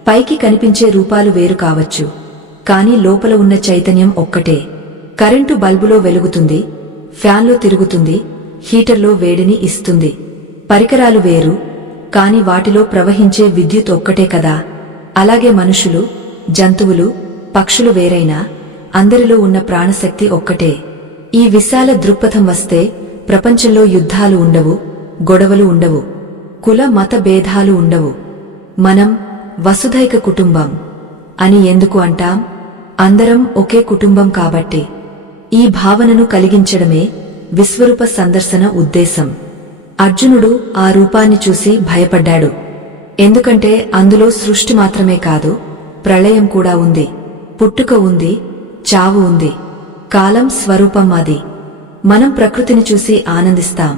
పైకి కనిపించే రూపాలు వేరు కావచ్చు, కాని లోపల ఉన్న చైతన్యం ఒక్కటే. కరెంటు బల్బులో వెలుగుతుంది, ఫ్యాన్లో తిరుగుతుంది, హీటర్లో వేడిని ఇస్తుంది. పరికరాలు వేరు, కాని వాటిలో ప్రవహించే విద్యుత్ ఒక్కటే కదా. అలాగే మనుషులు, జంతువులు, పక్షులు వేరైనా అందరిలో ఉన్న ప్రాణశక్తి ఒక్కటే. ఈ విశాల దృక్పథం వస్తే ప్రపంచంలో యుద్ధాలు ఉండవు, గొడవలు ఉండవు, కుల మత భేదాలు ఉండవు. మనం వసుధైక కుటుంబం అని ఎందుకు అంటాం? అందరం ఒకే కుటుంబం కాబట్టి. ఈ భావనను కలిగించడమే విశ్వరూప సందర్శన ఉద్దేశం. అర్జునుడు ఆ రూపాన్ని చూసి భయపడ్డాడు. ఎందుకంటే అందులో సృష్టి మాత్రమే కాదు, ప్రళయం కూడా ఉంది, పుట్టుక ఉంది, చావు ఉంది. కాలం స్వరూపం అది. మనం ప్రకృతిని చూసి ఆనందిస్తాం,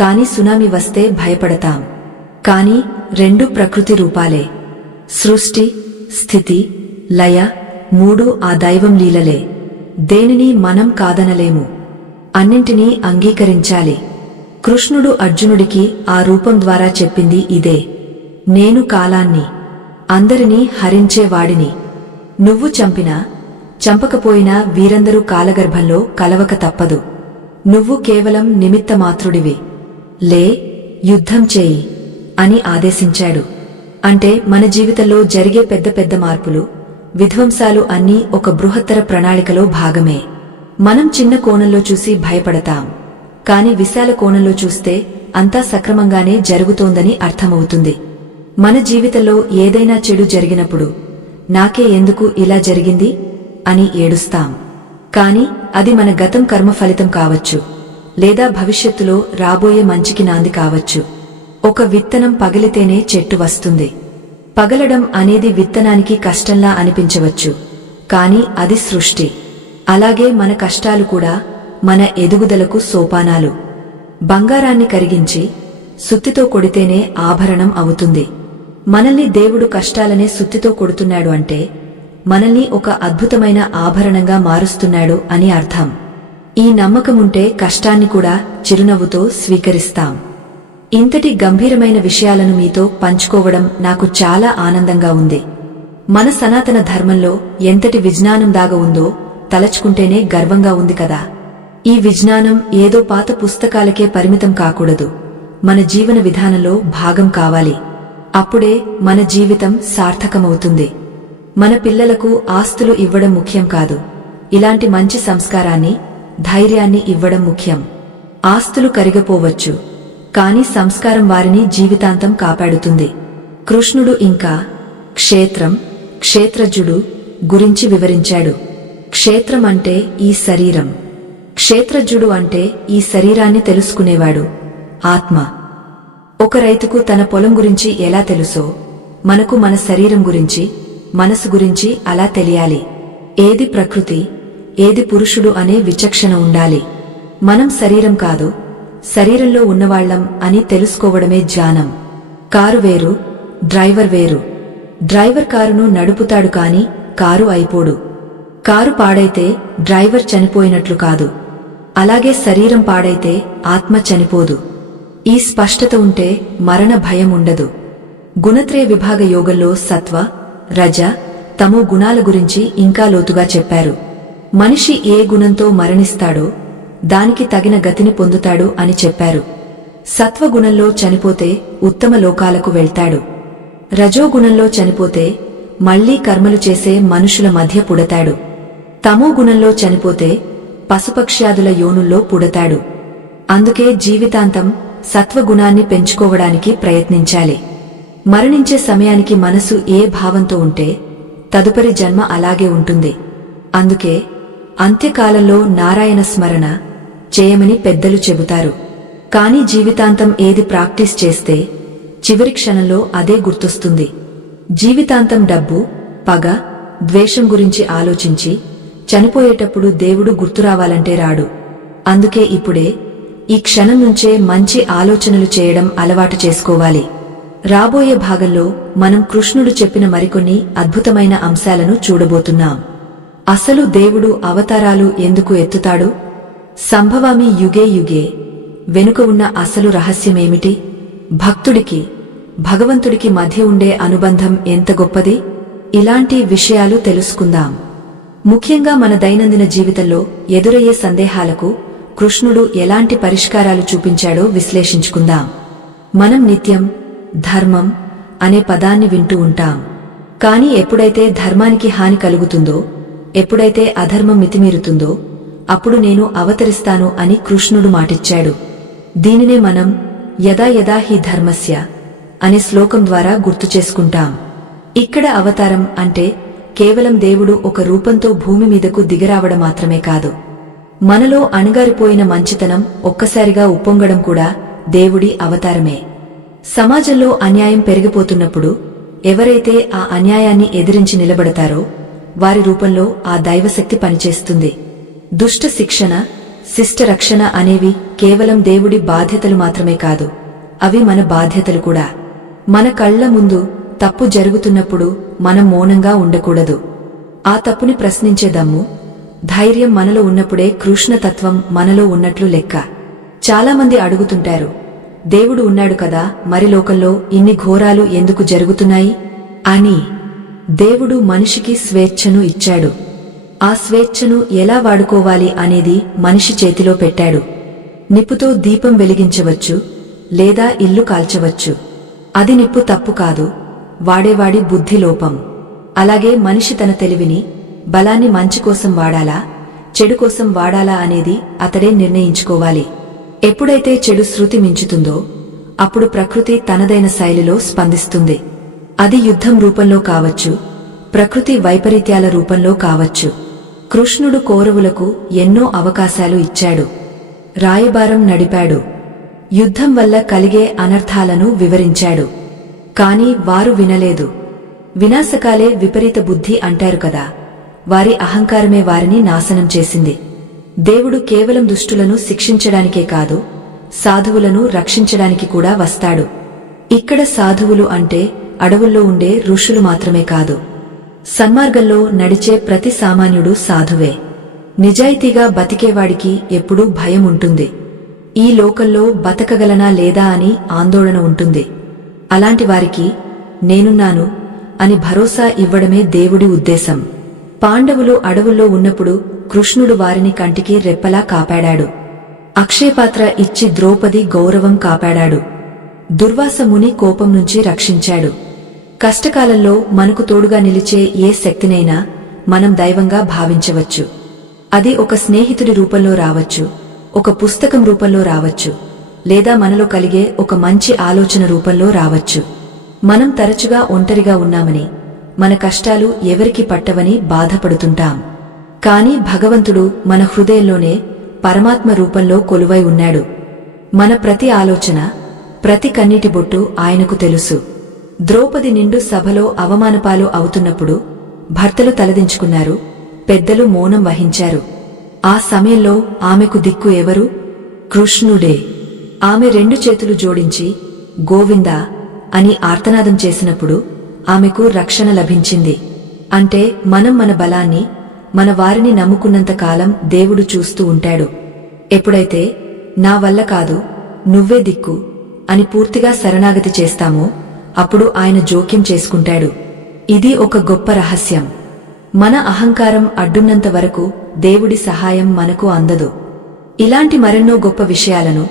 కాని సునామీ వస్తే భయపడతాం. కాని రెండు ప్రకృతి రూపాలే. సృష్టి, స్థితి, లయ మూడు ఆ దైవం లీలలే. దేనిని మనం కాదనలేము, అన్నింటినీ అంగీకరించాలి. కృష్ణుడు అర్జునుడికి ఆ రూపం ద్వారా చెప్పింది ఇదే. నేను కాలాన్ని, అందరినీ హరించేవాడిని. నువ్వు చంపినా చంపకపోయినా వీరందరూ కాలగర్భంలో కలవక తప్పదు. నువ్వు కేవలం నిమిత్తమాత్రుడివి. లే, యుద్ధం చేయి అని ఆదేశించాడు. అంటే మన జీవితంలో జరిగే పెద్ద పెద్ద మార్పులు, విధ్వంసాలు అన్నీ ఒక బృహత్తర ప్రణాళికలో భాగమే. మనం చిన్న కోణంలో చూసి భయపడతాం, కాని విశాల కోణంలో చూస్తే అంతా సక్రమంగానే జరుగుతోందని అర్థమవుతుంది. మన జీవితంలో ఏదైనా చెడు జరిగినప్పుడు నాకే ఎందుకు ఇలా జరిగింది అని ఏడుస్తాం. కాని అది మన గతం కర్మ ఫలితం కావచ్చు, లేదా భవిష్యత్తులో రాబోయే మంచికి నాంది కావచ్చు. ఒక విత్తనం పగిలితేనే చెట్టు వస్తుంది. పగలడం అనేది విత్తనానికి కష్టంలా అనిపించవచ్చు, కాని అది సృష్టి. అలాగే మన కష్టాలు కూడా మన ఎదుగుదలకు సోపానాలు. బంగారాన్ని కరిగించి సుత్తితో కొడితేనే ఆభరణం అవుతుంది. మనల్ని దేవుడు కష్టాలనే సుత్తితో కొడుతున్నాడు అంటే మనల్ని ఒక అద్భుతమైన ఆభరణంగా మారుస్తున్నాడు అని అర్థం. ఈ నమ్మకముంటే కష్టాన్ని కూడా చిరునవ్వుతో స్వీకరిస్తాం. ఇంతటి గంభీరమైన విషయాలను మీతో పంచుకోవడం నాకు చాలా ఆనందంగా ఉంది. మన సనాతన ధర్మంలో ఎంతటి విజ్ఞానం దాగా ఉందో తలచుకుంటేనే గర్వంగా ఉంది కదా. ఈ విజ్ఞానం ఏదో పాత పుస్తకాలకే పరిమితం కాకూడదు, మన జీవన విధానంలో భాగం కావాలి. అప్పుడే మన జీవితం సార్థకమవుతుంది. మన పిల్లలకు ఆస్తులు ఇవ్వడం ముఖ్యం కాదు, ఇలాంటి మంచి సంస్కారాన్ని, ధైర్యాన్ని ఇవ్వడం ముఖ్యం. ఆస్తులు కరిగిపోవచ్చు, కాని సంస్కారం వారిని జీవితాంతం కాపాడుతుంది. కృష్ణుడు ఇంకా క్షేత్రం, క్షేత్రజ్ఞుడు గురించి వివరించాడు. క్షేత్రం అంటే ఈ శరీరం, క్షేత్రజ్ఞుడు అంటే ఈ శరీరాన్ని తెలుసుకునేవాడు, ఆత్మ. ఒక రైతుకు తన పొలం గురించి ఎలా తెలుసో మనకు మన శరీరం గురించి, మనసు గురించి అలా తెలియాలి. ఏది ప్రకృతి, ఏది పురుషుడు అనే విచక్షణ ఉండాలి. మనం శరీరం కాదు, శరీరంలో ఉన్నవాళ్లం అని తెలుసుకోవడమే జ్ఞానం. కారు వేరు, డ్రైవర్ వేరు. డ్రైవర్ కారును నడుపుతాడు కాని కారు అయిపోడు. కారు పాడైతే డ్రైవర్ చనిపోయినట్లు కాదు, అలాగే శరీరం పాడైతే ఆత్మ చనిపోదు. ఈ స్పష్టత ఉంటే మరణ భయం ఉండదు. గుణత్రయ విభాగ యోగంలో సత్వ, రజ, తమో గుణాల గురించి ఇంకా లోతుగా చెప్పారు. మనిషి ఏ గుణంతో మరణిస్తాడో దానికి తగిన గతిని పొందుతాడు అని చెప్పారు. సత్వగుణంలో చనిపోతే ఉత్తమ లోకాలకు వెళ్తాడు. రజోగుణంలో చనిపోతే మళ్లీ కర్మలు చేసే మనుషుల మధ్య పుడతాడు. తమో గుణంలో చనిపోతే పశుపక్ష్యాదుల యోనుల్లో పుడతాడు. అందుకే జీవితాంతం సత్వగుణాన్ని పెంచుకోవడానికి ప్రయత్నించాలి. మరణించే సమయానికి మనసు ఏ భావంతో ఉంటే తదుపరి జన్మ అలాగే ఉంటుంది. అందుకే అంత్యకాలంలో నారాయణ స్మరణ చేయమని పెద్దలు చెబుతారు. కాని జీవితాంతం ఏది ప్రాక్టీస్ చేస్తే చివరి క్షణంలో అదే గుర్తొస్తుంది. జీవితాంతం డబ్బు, పగ, ద్వేషం గురించి ఆలోచించి చనిపోయేటప్పుడు దేవుడు గుర్తురావాలంటే రాడు. అందుకే ఇప్పుడే ఈ క్షణం నుంచే మంచి ఆలోచనలు చేయడం అలవాటు చేసుకోవాలి. రాబోయే భాగంలో మనం కృష్ణుడు చెప్పిన మరికొన్ని అద్భుతమైన అంశాలను చూడబోతున్నాం. అసలు దేవుడు అవతారాలు ఎందుకు ఎత్తుతాడు? సంభవామి యుగే యుగే వెనుక ఉన్న అసలు రహస్యమేమిటి? భక్తుడికి భగవంతుడికి మధ్య ఉండే అనుబంధం ఎంత గొప్పది? ఇలాంటి విషయాలు తెలుసుకుందాం. ముఖ్యంగా మన దైనందిన జీవితంలో ఎదురయ్యే సందేహాలకు కృష్ణుడు ఎలాంటి పరిష్కారాలు చూపించాడో విశ్లేషించుకుందాం. మనం నిత్యం ధర్మం అనే పదాన్ని వింటూ ఉంటాం. కాని ఎప్పుడైతే ధర్మానికి హాని కలుగుతుందో, ఎప్పుడైతే అధర్మం మితిమీరుతుందో అప్పుడు నేను అవతరిస్తాను అని కృష్ణుడు మాటిచ్చాడు. దీనినే మనం యదా యదా హి ధర్మస్య అనే శ్లోకం ద్వారా గుర్తు చేసుకుంటాం. ఇక్కడ అవతారం అంటే కేవలం దేవుడు ఒక రూపంతో భూమి మీదకు దిగిరావడం మాత్రమే కాదు, మనలో అణగారిపోయిన మంచితనం ఒక్కసారిగా ఉప్పొంగడం కూడా దేవుడి అవతారమే. సమాజంలో అన్యాయం పెరిగిపోతున్నప్పుడు ఎవరైతే ఆ అన్యాయాన్ని ఎదిరించి నిలబడతారో వారి రూపంలో ఆ దైవశక్తి పనిచేస్తుంది. దుష్ట శిక్షణ, శిష్ట రక్షణ అనేవి కేవలం దేవుడి బాధ్యతలు మాత్రమే కాదు, అవి మన బాధ్యతలు కూడా. మన కళ్ల ముందు తప్పు జరుగుతున్నప్పుడు మనం మౌనంగా ఉండకూడదు. ఆ తప్పుని ప్రశ్నించే దమ్ము, ధైర్యం మనలో ఉన్నప్పుడే కృష్ణతత్వం మనలో ఉన్నట్లు లెక్క. చాలామంది అడుగుతుంటారు, దేవుడు ఉన్నాడు కదా, మరి లోకంలో ఇన్ని ఘోరాలు ఎందుకు జరుగుతున్నాయి అని. దేవుడు మనిషికి స్వేచ్ఛను ఇచ్చాడు. ఆ స్వేచ్ఛను ఎలా వాడుకోవాలి అనేది మనిషి చేతిలో పెట్టాడు. నిప్పుతో దీపం వెలిగించవచ్చు, లేదా ఇల్లు కాల్చవచ్చు. అది నిప్పు తప్పు కాదు, వాడేవాడి బుద్ధి లోపం. అలాగే మనిషి తన తెలివిని, బలాన్ని మంచి కోసం వాడాలా, చెడు కోసం వాడాలా అనేది అతడే నిర్ణయించుకోవాలి. ఎప్పుడైతే చెడు శృతి మించుతుందో అప్పుడు ప్రకృతి తనదైన శైలిలో స్పందిస్తుంది. అది యుద్ధం రూపంలో కావచ్చు, ప్రకృతి వైపరీత్యాల రూపంలో కావచ్చు. కృష్ణుడు కౌరవులకు ఎన్నో అవకాశాలు ఇచ్చాడు, రాయబారం నడిపాడు, యుద్ధం వల్ల కలిగే అనర్థాలను వివరించాడు. కాని వారు వినలేదు. వినాశకాలే విపరీత బుద్ధి అంటారు కదా, వారి అహంకారమే వారిని నాశనం చేసింది. దేవుడు కేవలం దుష్టులను శిక్షించడానికే కాదు, సాధువులను రక్షించడానికి కూడా వస్తాడు. ఇక్కడ సాధువులు అంటే అడవుల్లో ఉండే ఋషులు మాత్రమే కాదు. సన్మార్గంలో నడిచే ప్రతి సామాన్యుడు సాధువే. నిజాయితీగా బతికేవాడికి ఎప్పుడూ భయం ఉంటుంది. ఈ లోకంలో బతకగలనా లేదా అని ఆందోళన ఉంటుంది. అలాంటి వారికి నేనున్నాను అని భరోసా ఇవ్వడమే దేవుడి ఉద్దేశం. పాండవులు అడవుల్లో ఉన్నప్పుడు కృష్ణుడు వారిని కంటికి రెప్పలా కాపాడాడు. అక్షయపాత్ర ఇచ్చి ద్రౌపది గౌరవం కాపాడాడు. దుర్వాస ముని కోపం నుంచి రక్షించాడు. కష్టకాలంలో మనకు తోడుగా నిలిచే ఏ శక్తినైనా మనం దైవంగా భావించవచ్చు. అది ఒక స్నేహితుడి రూపంలో రావచ్చు, ఒక పుస్తకం రూపంలో రావచ్చు, లేదా మనలో కలిగే ఒక మంచి ఆలోచన రూపంలో రావచ్చు. మనం తరచుగా ఒంటరిగా ఉన్నామని, మన కష్టాలు ఎవరికి పట్టవని బాధపడుతుంటాం. కాని భగవంతుడు మన హృదయంలోనే పరమాత్మ రూపంలో కొలువై ఉన్నాడు. మన ప్రతి ఆలోచన, ప్రతి కన్నీటి బొట్టు ఆయనకు తెలుసు. ద్రౌపది నిండు సభలో అవమానపాలు అవుతున్నప్పుడు భర్తలు తలదించుకున్నారు, పెద్దలు మౌనం వహించారు. ఆ సమయంలో ఆమెకు దిక్కు ఎవరు? కృష్ణుడే. ఆమె 2 చేతులు జోడించి గోవిందా అని ఆర్తనాదం చేసినప్పుడు ఆమెకు రక్షణ లభించింది. అంటే మనం మన బలాన్ని, మన వారిని నమ్ముకున్నంత కాలం దేవుడు చూస్తూ ఉంటాడు. ఎప్పుడైతే నా వల్ల కాదు, నువ్వే దిక్కు అని పూర్తిగా శరణాగతి చేస్తామో అప్పుడు ఆయన జోక్యం చేసుకుంటాడు. ఇది ఒక గొప్ప రహస్యం. మన అహంకారం అడ్డున్నంత వరకు దేవుడి సహాయం మనకు అందదు. ఇలాంటి మరెన్నో గొప్ప విషయాలను,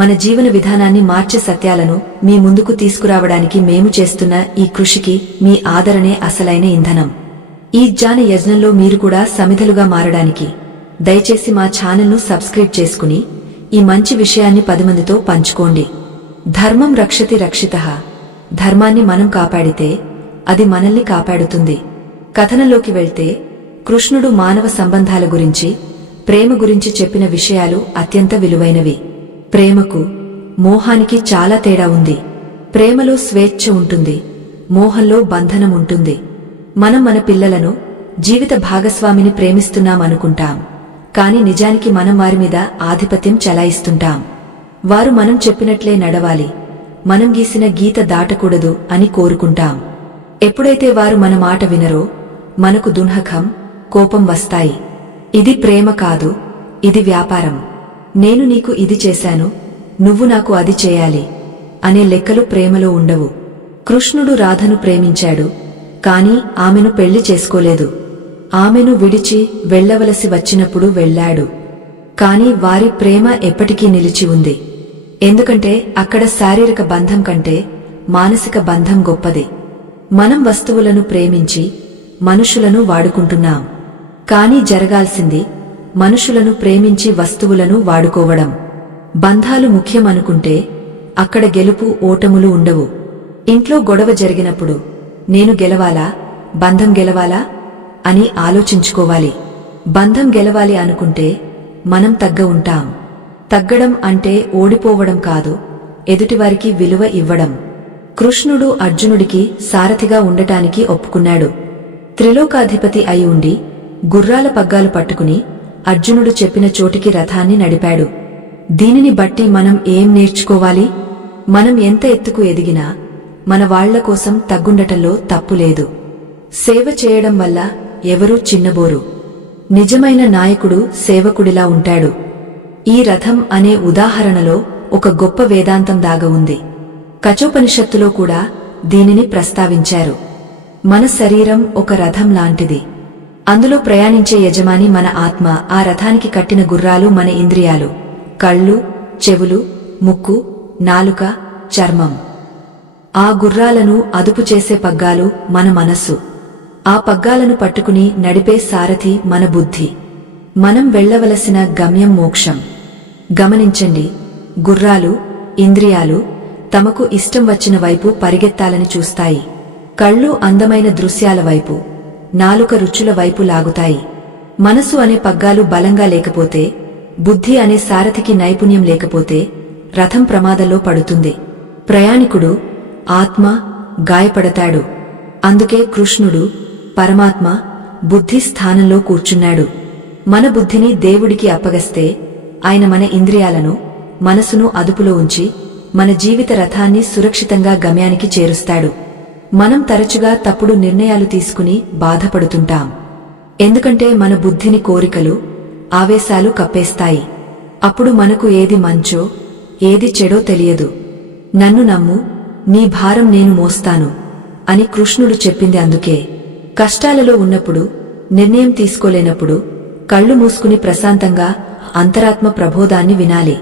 మన జీవన విధానాన్ని మార్చే సత్యాలను మీ ముందుకు తీసుకురావడానికి మేము చేస్తున్న ఈ కృషికి మీ ఆదరణే అసలైన ఇంధనం. ఈ జ్ఞాన యజ్ఞంలో మీరు కూడా సమిధలుగా మారడానికి దయచేసి మా ఛానల్ను సబ్స్క్రైబ్ చేసుకుని ఈ మంచి విషయాన్ని 10 మందితో పంచుకోండి. ధర్మం రక్షతి రక్షితః. ధర్మాన్ని మనం కాపాడితే అది మనల్ని కాపాడుతుంది. కథనంలోకి వెళ్తే కృష్ణుడు మానవ సంబంధాల గురించి, ప్రేమ గురించి చెప్పిన విషయాలు అత్యంత విలువైనవి. ప్రేమకు, మోహానికి చాలా తేడా ఉంది. ప్రేమలో స్వేచ్ఛ ఉంటుంది, మోహంలో బంధనం ఉంటుంది. మనం మన పిల్లలను, జీవిత భాగస్వామిని ప్రేమిస్తున్నామనుకుంటాం, కాని నిజానికి మనం వారి మీద ఆధిపత్యం చలాయిస్తుంటాం. వారు మనం చెప్పినట్లే నడవాలి, మనం గీసిన గీత దాటకూడదు అని కోరుకుంటాం. ఎప్పుడైతే వారు మన మాట వినరో మనకు దున్హకం, కోపం వస్తాయి. ఇది ప్రేమ కాదు, ఇది వ్యాపారం. నేను నీకు ఇది చేశాను, నువ్వు నాకు అది చేయాలి అనే లెక్కలు ప్రేమలో ఉండవు. కృష్ణుడు రాధను ప్రేమించాడు, కాని ఆమెను పెళ్లి చేసుకోలేదు. ఆమెను విడిచి వెళ్లవలసి వచ్చినప్పుడు వెళ్లాడు. కాని వారి ప్రేమ ఎప్పటికీ నిలిచి ఉంది. ఎందుకంటే అక్కడ శారీరక బంధం కంటే మానసిక బంధం గొప్పది. మనం వస్తువులను ప్రేమించి మనుషులను వాడుకుంటున్నాం. కాని జరగాల్సింది మనుషులను ప్రేమించి వస్తువులను వాడుకోవడం. బంధాలు ముఖ్యమనుకుంటే అక్కడ గెలుపు ఓటములు ఉండవు. ఇంట్లో గొడవ జరిగినప్పుడు నేను గెలవాలా, బంధం గెలవాలా అని ఆలోచించుకోవాలి. బంధం గెలవాలి అనుకుంటే మనం తగ్గ ఉంటాం. తగ్గడం అంటే ఓడిపోవడం కాదు, ఎదుటివారికి విలువ ఇవ్వడం. కృష్ణుడు అర్జునుడికి సారథిగా ఉండటానికి ఒప్పుకున్నాడు. త్రిలోకాధిపతి అయి ఉండి గుర్రాల పగ్గాలు పట్టుకుని అర్జునుడు చెప్పిన చోటికి రథాన్ని నడిపాడు. దీనిని బట్టి మనం ఏం నేర్చుకోవాలి? మనం ఎంత ఎత్తుకు ఎదిగినా మన వాళ్ల కోసం తగ్గుండటంలో తప్పులేదు. సేవ చేయడం వల్ల ఎవరూ చిన్నబోరు. నిజమైన నాయకుడు సేవకుడిలా ఉంటాడు. ఈ రథం అనే ఉదాహరణలో ఒక గొప్ప వేదాంతం దాగ ఉంది. కఠోపనిషత్తులో కూడా దీనిని ప్రస్తావించారు. మన శరీరం ఒక రథం లాంటిది. అందులో ప్రయాణించే యజమాని మన ఆత్మ. ఆ రథానికి కట్టిన గుర్రాలు మన ఇంద్రియాలు, కళ్ళు, చెవులు, ముక్కు, నాలుక, చర్మం. ఆ గుర్రాలను అదుపు చేసే పగ్గాలు మన మనస్సు. ఆ పగ్గాలను పట్టుకుని నడిపే సారథి మన బుద్ధి. మనం వెళ్లవలసిన గమ్యం మోక్షం. గమనించండి, గుర్రాలు, ఇంద్రియాలు తమకు ఇష్టం వచ్చిన వైపు పరిగెత్తాలని చూస్తాయి. కళ్ళు అందమైన దృశ్యాల వైపు, నాలుక రుచుల వైపు లాగుతాయి. మనసు అనే పగ్గాలు బలంగా లేకపోతే, బుద్ధి అనే సారథికి నైపుణ్యం లేకపోతే రథం ప్రమాదంలో పడుతుంది. ప్రయాణికుడు, ఆత్మ గాయపడతాడు. అందుకే కృష్ణుడు, పరమాత్మ బుద్ధి స్థానంలో కూర్చున్నాడు. మన బుద్ధిని దేవుడికి అప్పగస్తే ఆయన మన ఇంద్రియాలను, మనసును అదుపులో ఉంచి మన జీవిత రథాన్ని సురక్షితంగా గమ్యానికి చేరుస్తాడు. మనం తరచుగా తప్పుడు నిర్ణయాలు తీసుకుని బాధపడుతుంటాం. ఎందుకంటే మన బుద్ధిని కోరికలు, ఆవేశాలు కప్పేస్తాయి. అప్పుడు మనకు ఏది మంచో ఏది చెడో తెలియదు. నన్ను నమ్ము, నీ భారం నేను మోస్తాను అని కృష్ణుడు చెప్పింది అందుకే. కష్టాలలో ఉన్నప్పుడు, నిర్ణయం తీసుకోలేనప్పుడు కళ్ళు మూసుకుని ప్రశాంతంగా అంతరాత్మ ప్రబోధాన్ని వినాలి.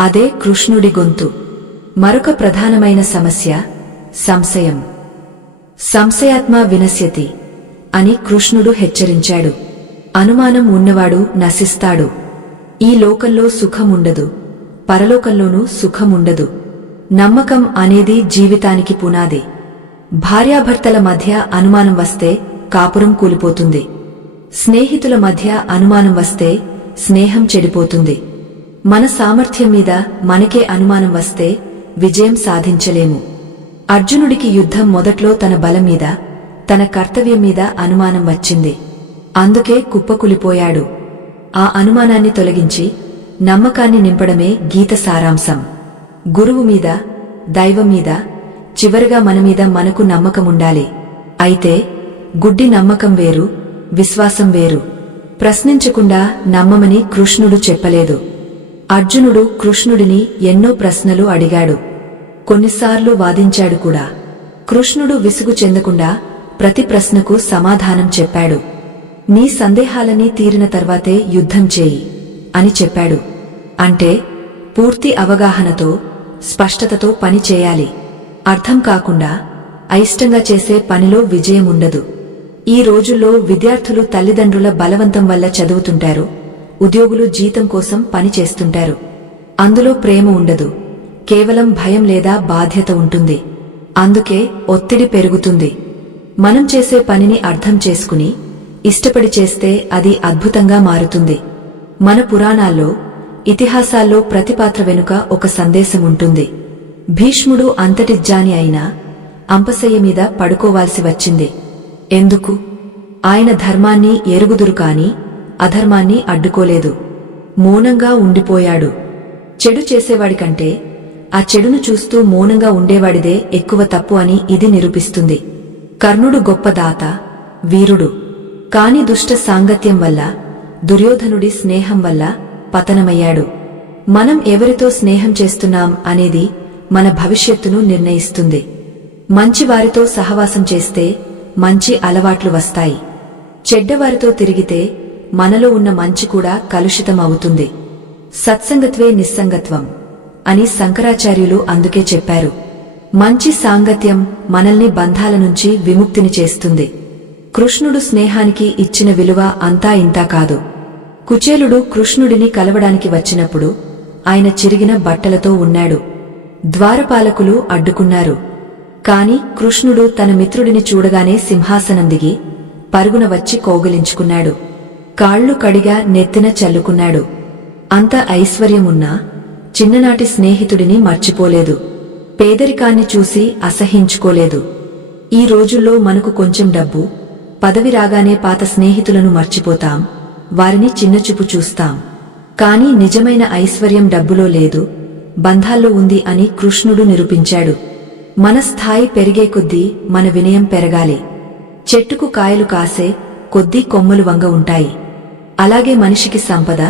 అదే కృష్ణుడి గొంతు. మరొక ప్రధానమైన సమస్య సంశయం. సంశయాత్మ వినశ్యతి అని కృష్ణుడు హెచ్చరించాడు. అనుమానం ఉన్నవాడు నశిస్తాడు. ఈ లోకంలో సుఖముండదు, పరలోకంలోనూ సుఖముండదు. నమ్మకం అనేది జీవితానికి పునాది. భార్యాభర్తల మధ్య అనుమానం వస్తే కాపురం కూలిపోతుంది. స్నేహితుల మధ్య అనుమానం వస్తే స్నేహం చెడిపోతుంది. మన సామర్థ్యం మీద మనకే అనుమానం వస్తే విజయం సాధించలేము. అర్జునుడికి యుద్ధం మొదట్లో తన బలం మీద, తన కర్తవ్యం మీద అనుమానం వచ్చింది. అందుకే కుప్పకూలిపోయాడు. ఆ అనుమానాన్ని తొలగించి నమ్మకాన్ని నింపడమే గీత సారాంశం. గురువు మీద, దైవం మీద, చివరగా మనమీద మనకు నమ్మకముండాలి. అయితే గుడ్డి నమ్మకం వేరు, విశ్వాసం వేరు. ప్రశ్నించకుండా నమ్మమని కృష్ణుడు చెప్పలేదు. అర్జునుడు కృష్ణుడిని ఎన్నో ప్రశ్నలు అడిగాడు. కొన్నిసార్లు వాదించాడు కూడా. కృష్ణుడు విసుగు చెందకుండా ప్రతి ప్రశ్నకు సమాధానం చెప్పాడు. నీ సందేహాలన్నీ తీరిన తర్వాతే యుద్ధం చేయి అని చెప్పాడు. అంటే పూర్తి అవగాహనతో, స్పష్టతతో పని చేయాలి. అర్థం కాకుండా అయిష్టంగా చేసే పనిలో విజయముండదు. ఈ రోజుల్లో విద్యార్థులు తల్లిదండ్రుల బలవంతం వల్ల చదువుతుంటారు. ఉద్యోగులు జీతం కోసం పని చేస్తుంటారు. అందులో ప్రేమ ఉండదు, కేవలం భయం లేదా బాధ్యత ఉంటుంది. అందుకే ఒత్తిడి పెరుగుతుంది. మనం చేసే పనిని అర్థం చేసుకుని ఇష్టపడి చేస్తే అది అద్భుతంగా మారుతుంది. మన పురాణాల్లో, ఇతిహాసాల్లో ప్రతి పాత్ర వెనుక ఒక సందేశం ఉంటుంది. భీష్ముడు అంతటి జ్ఞాని అయినా అంపశయ్య మీద పడుకోవాల్సి వచ్చింది. ఎందుకు? ఆయన ధర్మాన్ని ఎరుగుదురు కాని అధర్మాన్ని అడ్డుకోలేదు. మౌనంగా ఉండిపోయాడు. చెడు చేసేవాడికంటే ఆ చెడును చూస్తూ మౌనంగా ఉండేవాడిదే ఎక్కువ తప్పు అని ఇది నిరూపిస్తుంది. కర్ణుడు గొప్ప దాత, వీరుడు. కాని దుష్ట సాంగత్యం వల్ల, దుర్యోధనుడి స్నేహం వల్ల పతనమయ్యాడు. మనం ఎవరితో స్నేహం చేస్తున్నాం అనేది మన భవిష్యత్తును నిర్ణయిస్తుంది. మంచివారితో సహవాసం చేస్తే మంచి అలవాట్లు వస్తాయి. చెడ్డవారితో తిరిగితే మనలో ఉన్న మంచి కూడా కలుషితం అవుతుంది. సత్సంగత్వే నిస్సంగత్వం అని శంకరాచార్యులు అందుకే చెప్పారు. మంచి సాంగత్యం మనల్ని బంధాల నుంచి విముక్తిని చేస్తుంది. కృష్ణుడు స్నేహానికి ఇచ్చిన విలువ అంతా ఇంతా కాదు. కుచేలుడు కృష్ణుడిని కలవడానికి వచ్చినప్పుడు ఆయన చిరిగిన బట్టలతో ఉన్నాడు. ద్వారపాలకులు అడ్డుకున్నారు. కాని కృష్ణుడు తన మిత్రుడిని చూడగానే సింహాసనం దిగి పరుగున వచ్చి కౌగిలించుకున్నాడు. కాళ్లు కడిగా నెత్తిన చల్లుకున్నాడు. అంత ఐశ్వర్యమున్నా చిన్ననాటి స్నేహితుడిని మర్చిపోలేదు. పేదరికాన్ని చూసి అసహించుకోలేదు. ఈ రోజుల్లో మనకు కొంచెం డబ్బు, పదవి రాగానే పాత స్నేహితులను మర్చిపోతాం, వారిని చిన్నచూపు చూస్తాం. కాని నిజమైన ఐశ్వర్యం డబ్బులో లేదు, బంధాల్లో ఉంది అని కృష్ణుడు నిరూపించాడు. మన స్థాయి పెరిగే కొద్దీ మన వినయం పెరగాలి. చెట్టుకు కాయలు కాసే కొద్దీ కొమ్మలు వంగ ఉంటాయి. అలాగే మనిషికి సంపద,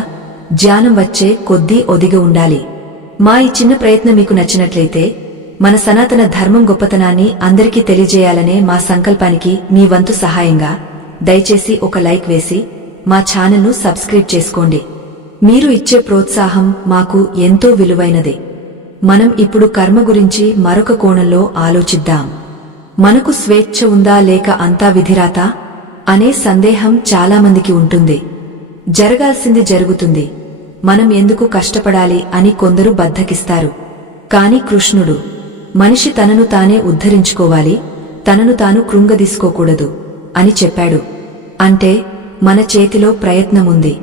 జ్ఞానం వచ్చే కొద్దీ ఒదిగ ఉండాలి. మా ఈ చిన్న ప్రయత్నం మీకు నచ్చినట్లయితే మన సనాతన ధర్మం గొప్పతనాన్ని అందరికీ తెలియజేయాలనే మా సంకల్పానికి మీ వంతు సహాయంగా దయచేసి ఒక లైక్ వేసి మా ఛానల్ను సబ్స్క్రైబ్ చేసుకోండి. మీరు ఇచ్చే ప్రోత్సాహం మాకు ఎంతో విలువైనది. మనం ఇప్పుడు కర్మ గురించి మరొక కోణంలో ఆలోచిద్దాం. మనకు స్వేచ్ఛ ఉందా లేక అంతా విధిరాత అనే సందేహం చాలామందికి ఉంటుంది. జరగాల్సింది జరుగుతుంది, మనం ఎందుకు కష్టపడాలి అని కొందరు బద్ధకిస్తారు. కాని కృష్ణుడు మనిషి తనను తానే ఉద్ధరించుకోవాలి, తనను తాను కృంగదీసుకోకూడదు అని చెప్పాడు. అంటే మన చేతిలో ప్రయత్నముంది.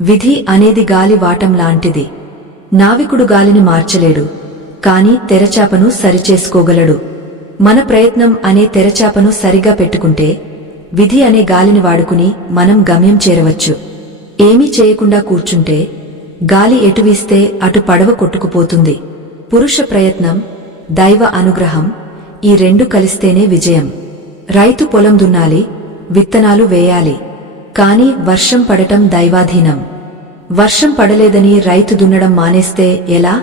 విధి అనేది గాలి వాటం లాంటిది. నావికుడు గాలిని మార్చలేడు, కాని తెరచాపను సరిచేసుకోగలడు. మన ప్రయత్నం అనే తెరచాపను సరిగా పెట్టుకుంటే విధి అనే గాలిని వాడుకుని మనం గమ్యం చేరవచ్చు. ఏమీ చేయకుండా కూర్చుంటే గాలి ఎటు వీస్తే అటు పడవ కొట్టుకుపోతుంది. పురుష ప్రయత్నం, దైవ అనుగ్రహం ఈ రెండు కలిస్తేనే విజయం. రైతు పొలం దున్నాలి, విత్తనాలు వేయాలి. కాని వర్షం పడటం దైవాధీనం. వర్షం పడలేదని రైతు దున్నడం మానేస్తే ఎలా?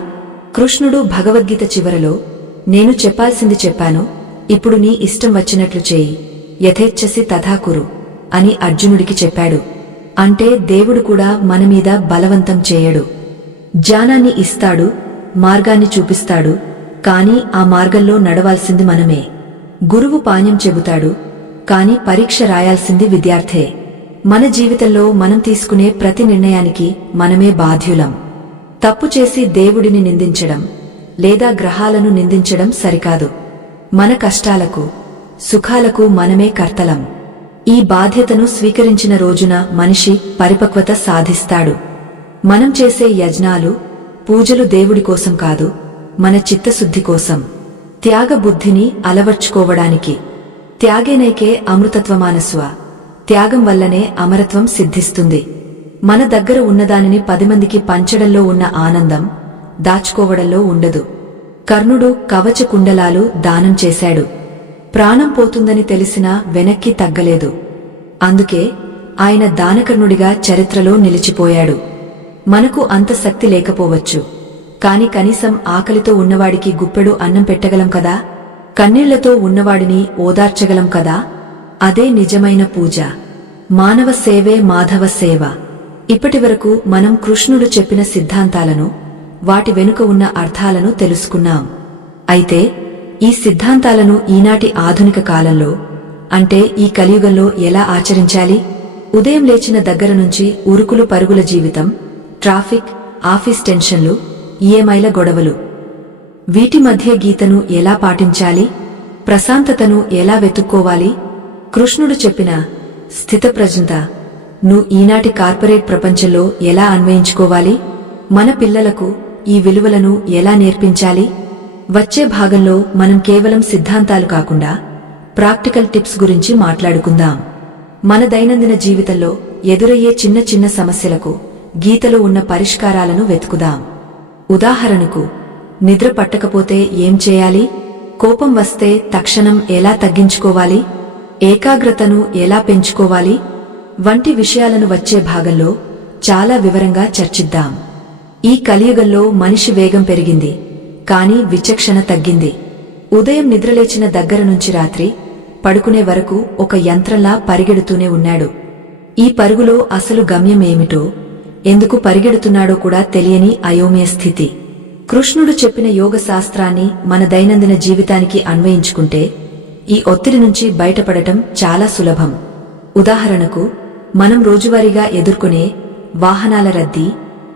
కృష్ణుడు భగవద్గీత చివరలో, నేను చెప్పాల్సింది చెప్పాను, ఇప్పుడు నీ ఇష్టం వచ్చినట్లు చేయి, యథేచ్ఛసి తథాకురు అని అర్జునుడికి చెప్పాడు. అంటే దేవుడు కూడా మనమీద బలవంతం చేయడు. జ్ఞానాన్ని ఇస్తాడు, మార్గాన్ని చూపిస్తాడు. కాని ఆ మార్గంలో నడవాల్సింది మనమే. గురువు పాణ్యం చెబుతాడు, కాని పరీక్ష రాయాల్సింది విద్యార్థే. మన జీవితంలో మనం తీసుకునే ప్రతి నిర్ణయానికి మనమే బాధ్యులం. తప్పు చేసి దేవుడిని నిందించడం లేదా గ్రహాలను నిందించడం సరికాదు. మన కష్టాలకు, సుఖాలకు మనమే కర్తలం. ఈ బాధ్యతను స్వీకరించిన రోజున మనిషి పరిపక్వత సాధిస్తాడు. మనం చేసే యజ్ఞాలు, పూజలు దేవుడి కోసం కాదు, మన చిత్తశుద్ధి కోసం, త్యాగ బుద్ధిని అలవర్చుకోవడానికి. త్యాగేనైకే అమృతత్వమానస్వ. త్యాగం వల్లనే అమరత్వం సిద్ధిస్తుంది. మన దగ్గర ఉన్నదానిని 10 మందికి పంచడంలో ఉన్న ఆనందం దాచుకోవడంలో ఉండదు. కర్ణుడు కవచ కుండలాలు దానం చేశాడు. ప్రాణం పోతుందని తెలిసినా వెనక్కి తగ్గలేదు. అందుకే ఆయన దానకర్ణుడిగా చరిత్రలో నిలిచిపోయాడు. మనకు అంత శక్తి లేకపోవచ్చు, కాని కనీసం ఆకలితో ఉన్నవాడికి గుప్పెడు అన్నం పెట్టగలం కదా, కన్నీళ్లతో ఉన్నవాడిని ఓదార్చగలం కదా. అదే నిజమైన పూజ. మానవ సేవే మాధవ సేవ. ఇప్పటివరకు మనం కృష్ణుడు చెప్పిన సిద్ధాంతాలను, వాటి వెనుక ఉన్న అర్థాలను తెలుసుకున్నాం. అయితే ఈ సిద్ధాంతాలను ఈనాటి ఆధునిక కాలంలో, అంటే ఈ కలియుగంలో ఎలా ఆచరించాలి? ఉదయం లేచిన దగ్గర నుంచి ఉరుకులు పరుగుల జీవితం, ట్రాఫిక్, ఆఫీస్ టెన్షన్లు, ఈఎంఐల గొడవలు. వీటి మధ్య గీతను ఎలా పాటించాలి? ప్రశాంతతను ఎలా వెతుక్కోవాలి? కృష్ణుడు చెప్పిన స్థితప్రజ్ఞత నువ్వు ఈనాటి కార్పొరేట్ ప్రపంచంలో ఎలా అన్వయించుకోవాలి? మన పిల్లలకు ఈ విలువలను ఎలా నేర్పించాలి? వచ్చే భాగంలో మనం కేవలం సిద్ధాంతాలు కాకుండా ప్రాక్టికల్ టిప్స్ గురించి మాట్లాడుకుందాం. మన దైనందిన జీవితంలో ఎదురయ్యే చిన్న చిన్న సమస్యలకు గీతలో ఉన్న పరిష్కారాలను వెతుకుదాం. ఉదాహరణకు, నిద్ర పట్టకపోతే ఏం చేయాలి? కోపం వస్తే తక్షణం ఎలా తగ్గించుకోవాలి? ఏకాగ్రతను ఎలా పెంచుకోవాలి? వంటి విషయాలను వచ్చే భాగంలో చాలా వివరంగా చర్చిద్దాం. ఈ కలియుగంలో మనిషి వేగం పెరిగింది, కాని విచక్షణ తగ్గింది. ఉదయం నిద్రలేచిన దగ్గర నుంచి రాత్రి పడుకునే వరకు ఒక యంత్రంలా పరిగెడుతూనే ఉన్నాడు. ఈ పరుగులో అసలు గమ్యమేమిటో, ఎందుకు పరిగెడుతున్నాడో కూడా తెలియని అయోమయ స్థితి. కృష్ణుడు చెప్పిన యోగ శాస్త్రాన్ని మన దైనందిన జీవితానికి అన్వయించుకుంటే ఈ ఒత్తిడి నుంచి బయటపడటం చాలా సులభం. ఉదాహరణకు, మనం రోజువారీగా ఎదుర్కొనే వాహనాల రద్దీ,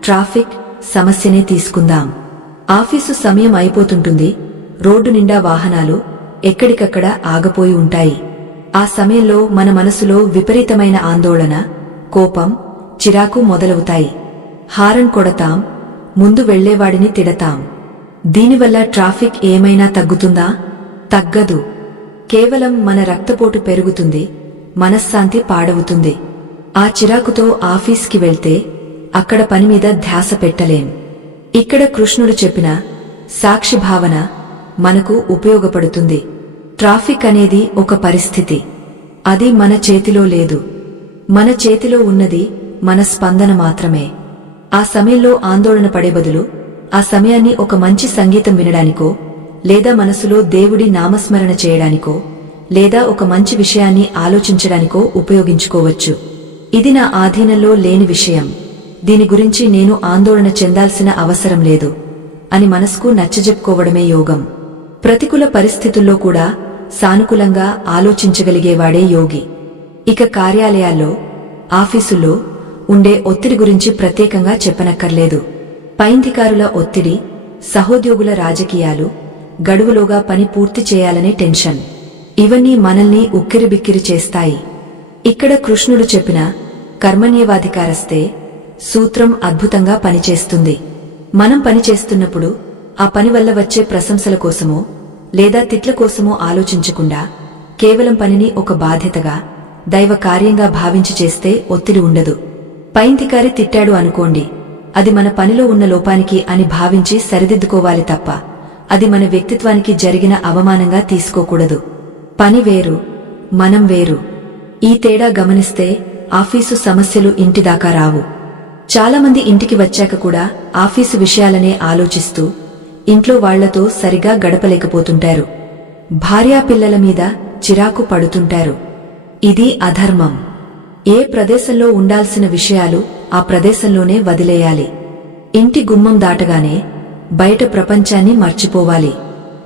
ట్రాఫిక్ సమస్యనే తీసుకుందాం. ఆఫీసు సమయం అయిపోతుంటుంది, రోడ్డు నిండా వాహనాలు ఎక్కడికక్కడ ఆగపోయి ఉంటాయి. ఆ సమయంలో మన మనసులో విపరీతమైన ఆందోళన, కోపం, చిరాకు మొదలవుతాయి. హారన్ కొడతాం, ముందు వెళ్లేవాడిని తిడతాం. దీనివల్ల ట్రాఫిక్ ఏమైనా తగ్గుతుందా? తగ్గదు. కేవలం మన రక్తపోటు పెరుగుతుంది, మనశ్శాంతి పాడవుతుంది. ఆ చిరాకుతో ఆఫీస్కి వెళ్తే అక్కడ పనిమీద ధ్యాస పెట్టలేం. ఇక్కడ కృష్ణుడు చెప్పిన సాక్షి భావన మనకు ఉపయోగపడుతుంది. ట్రాఫిక్ అనేది ఒక పరిస్థితి, అది మన చేతిలో లేదు. మన చేతిలో ఉన్నది మన స్పందన మాత్రమే. ఆ సమయంలో ఆందోళన పడే బదులు ఆ సమయాన్ని ఒక మంచి సంగీతం వినడానికో, లేదా మనసులో దేవుడి నామస్మరణ చేయడానికో, లేదా ఒక మంచి విషయాన్ని ఆలోచించడానికో ఉపయోగించుకోవచ్చు. ఇది నా ఆధీనంలో లేని విషయం, దీని గురించి నేను ఆందోళన చెందాల్సిన అవసరం లేదు అని మనసుకు నచ్చజెప్పుకోవడమే యోగం. ప్రతికూల పరిస్థితుల్లో కూడా సానుకూలంగా ఆలోచించగలిగేవాడే యోగి. ఇక కార్యాలయాల్లో, ఆఫీసుల్లో ఉండే ఒత్తిడి గురించి ప్రత్యేకంగా చెప్పనక్కర్లేదు. పైంధికారుల ఒత్తిడి, సహోద్యోగుల రాజకీయాలు, గడువులోగా పని పూర్తి చేయాలనే టెన్షన్, ఇవన్నీ మనల్ని ఉక్కిరిబిక్కిరి చేస్తాయి. ఇక్కడ కృష్ణుడు చెప్పిన కర్మణ్యేవాధికారస్తే సూత్రం అద్భుతంగా పనిచేస్తుంది. మనం పనిచేస్తున్నప్పుడు ఆ పని వల్ల వచ్చే ప్రశంసల కోసమో లేదా తిట్ల కోసమో ఆలోచించకుండా కేవలం పనిని ఒక బాధ్యతగా, దైవ కార్యంగా భావించి చేస్తే ఒత్తిడి ఉండదు. పైంధికారి తిట్టాడు అనుకోండి, అది మన పనిలో ఉన్న లోపానికి అని భావించి సరిదిద్దుకోవాలి తప్ప అది మన వ్యక్తిత్వానికి జరిగిన అవమానంగా తీసుకోకూడదు. పని వేరు, మనం వేరు. ఈ తేడా గమనిస్తే ఆఫీసు సమస్యలు ఇంటిదాకా రావు. చాలామంది ఇంటికి వచ్చాక కూడా ఆఫీసు విషయాలనే ఆలోచిస్తూ ఇంట్లో వాళ్లతో సరిగా గడపలేకపోతుంటారు. భార్యాపిల్లల మీద చిరాకు పడుతుంటారు. ఇది అధర్మం. ఏ ప్రదేశంలో ఉండాల్సిన విషయాలు ఆ ప్రదేశంలోనే వదిలేయాలి. ఇంటి గుమ్మం దాటగానే బయట ప్రపంచాన్ని మర్చిపోవాలి.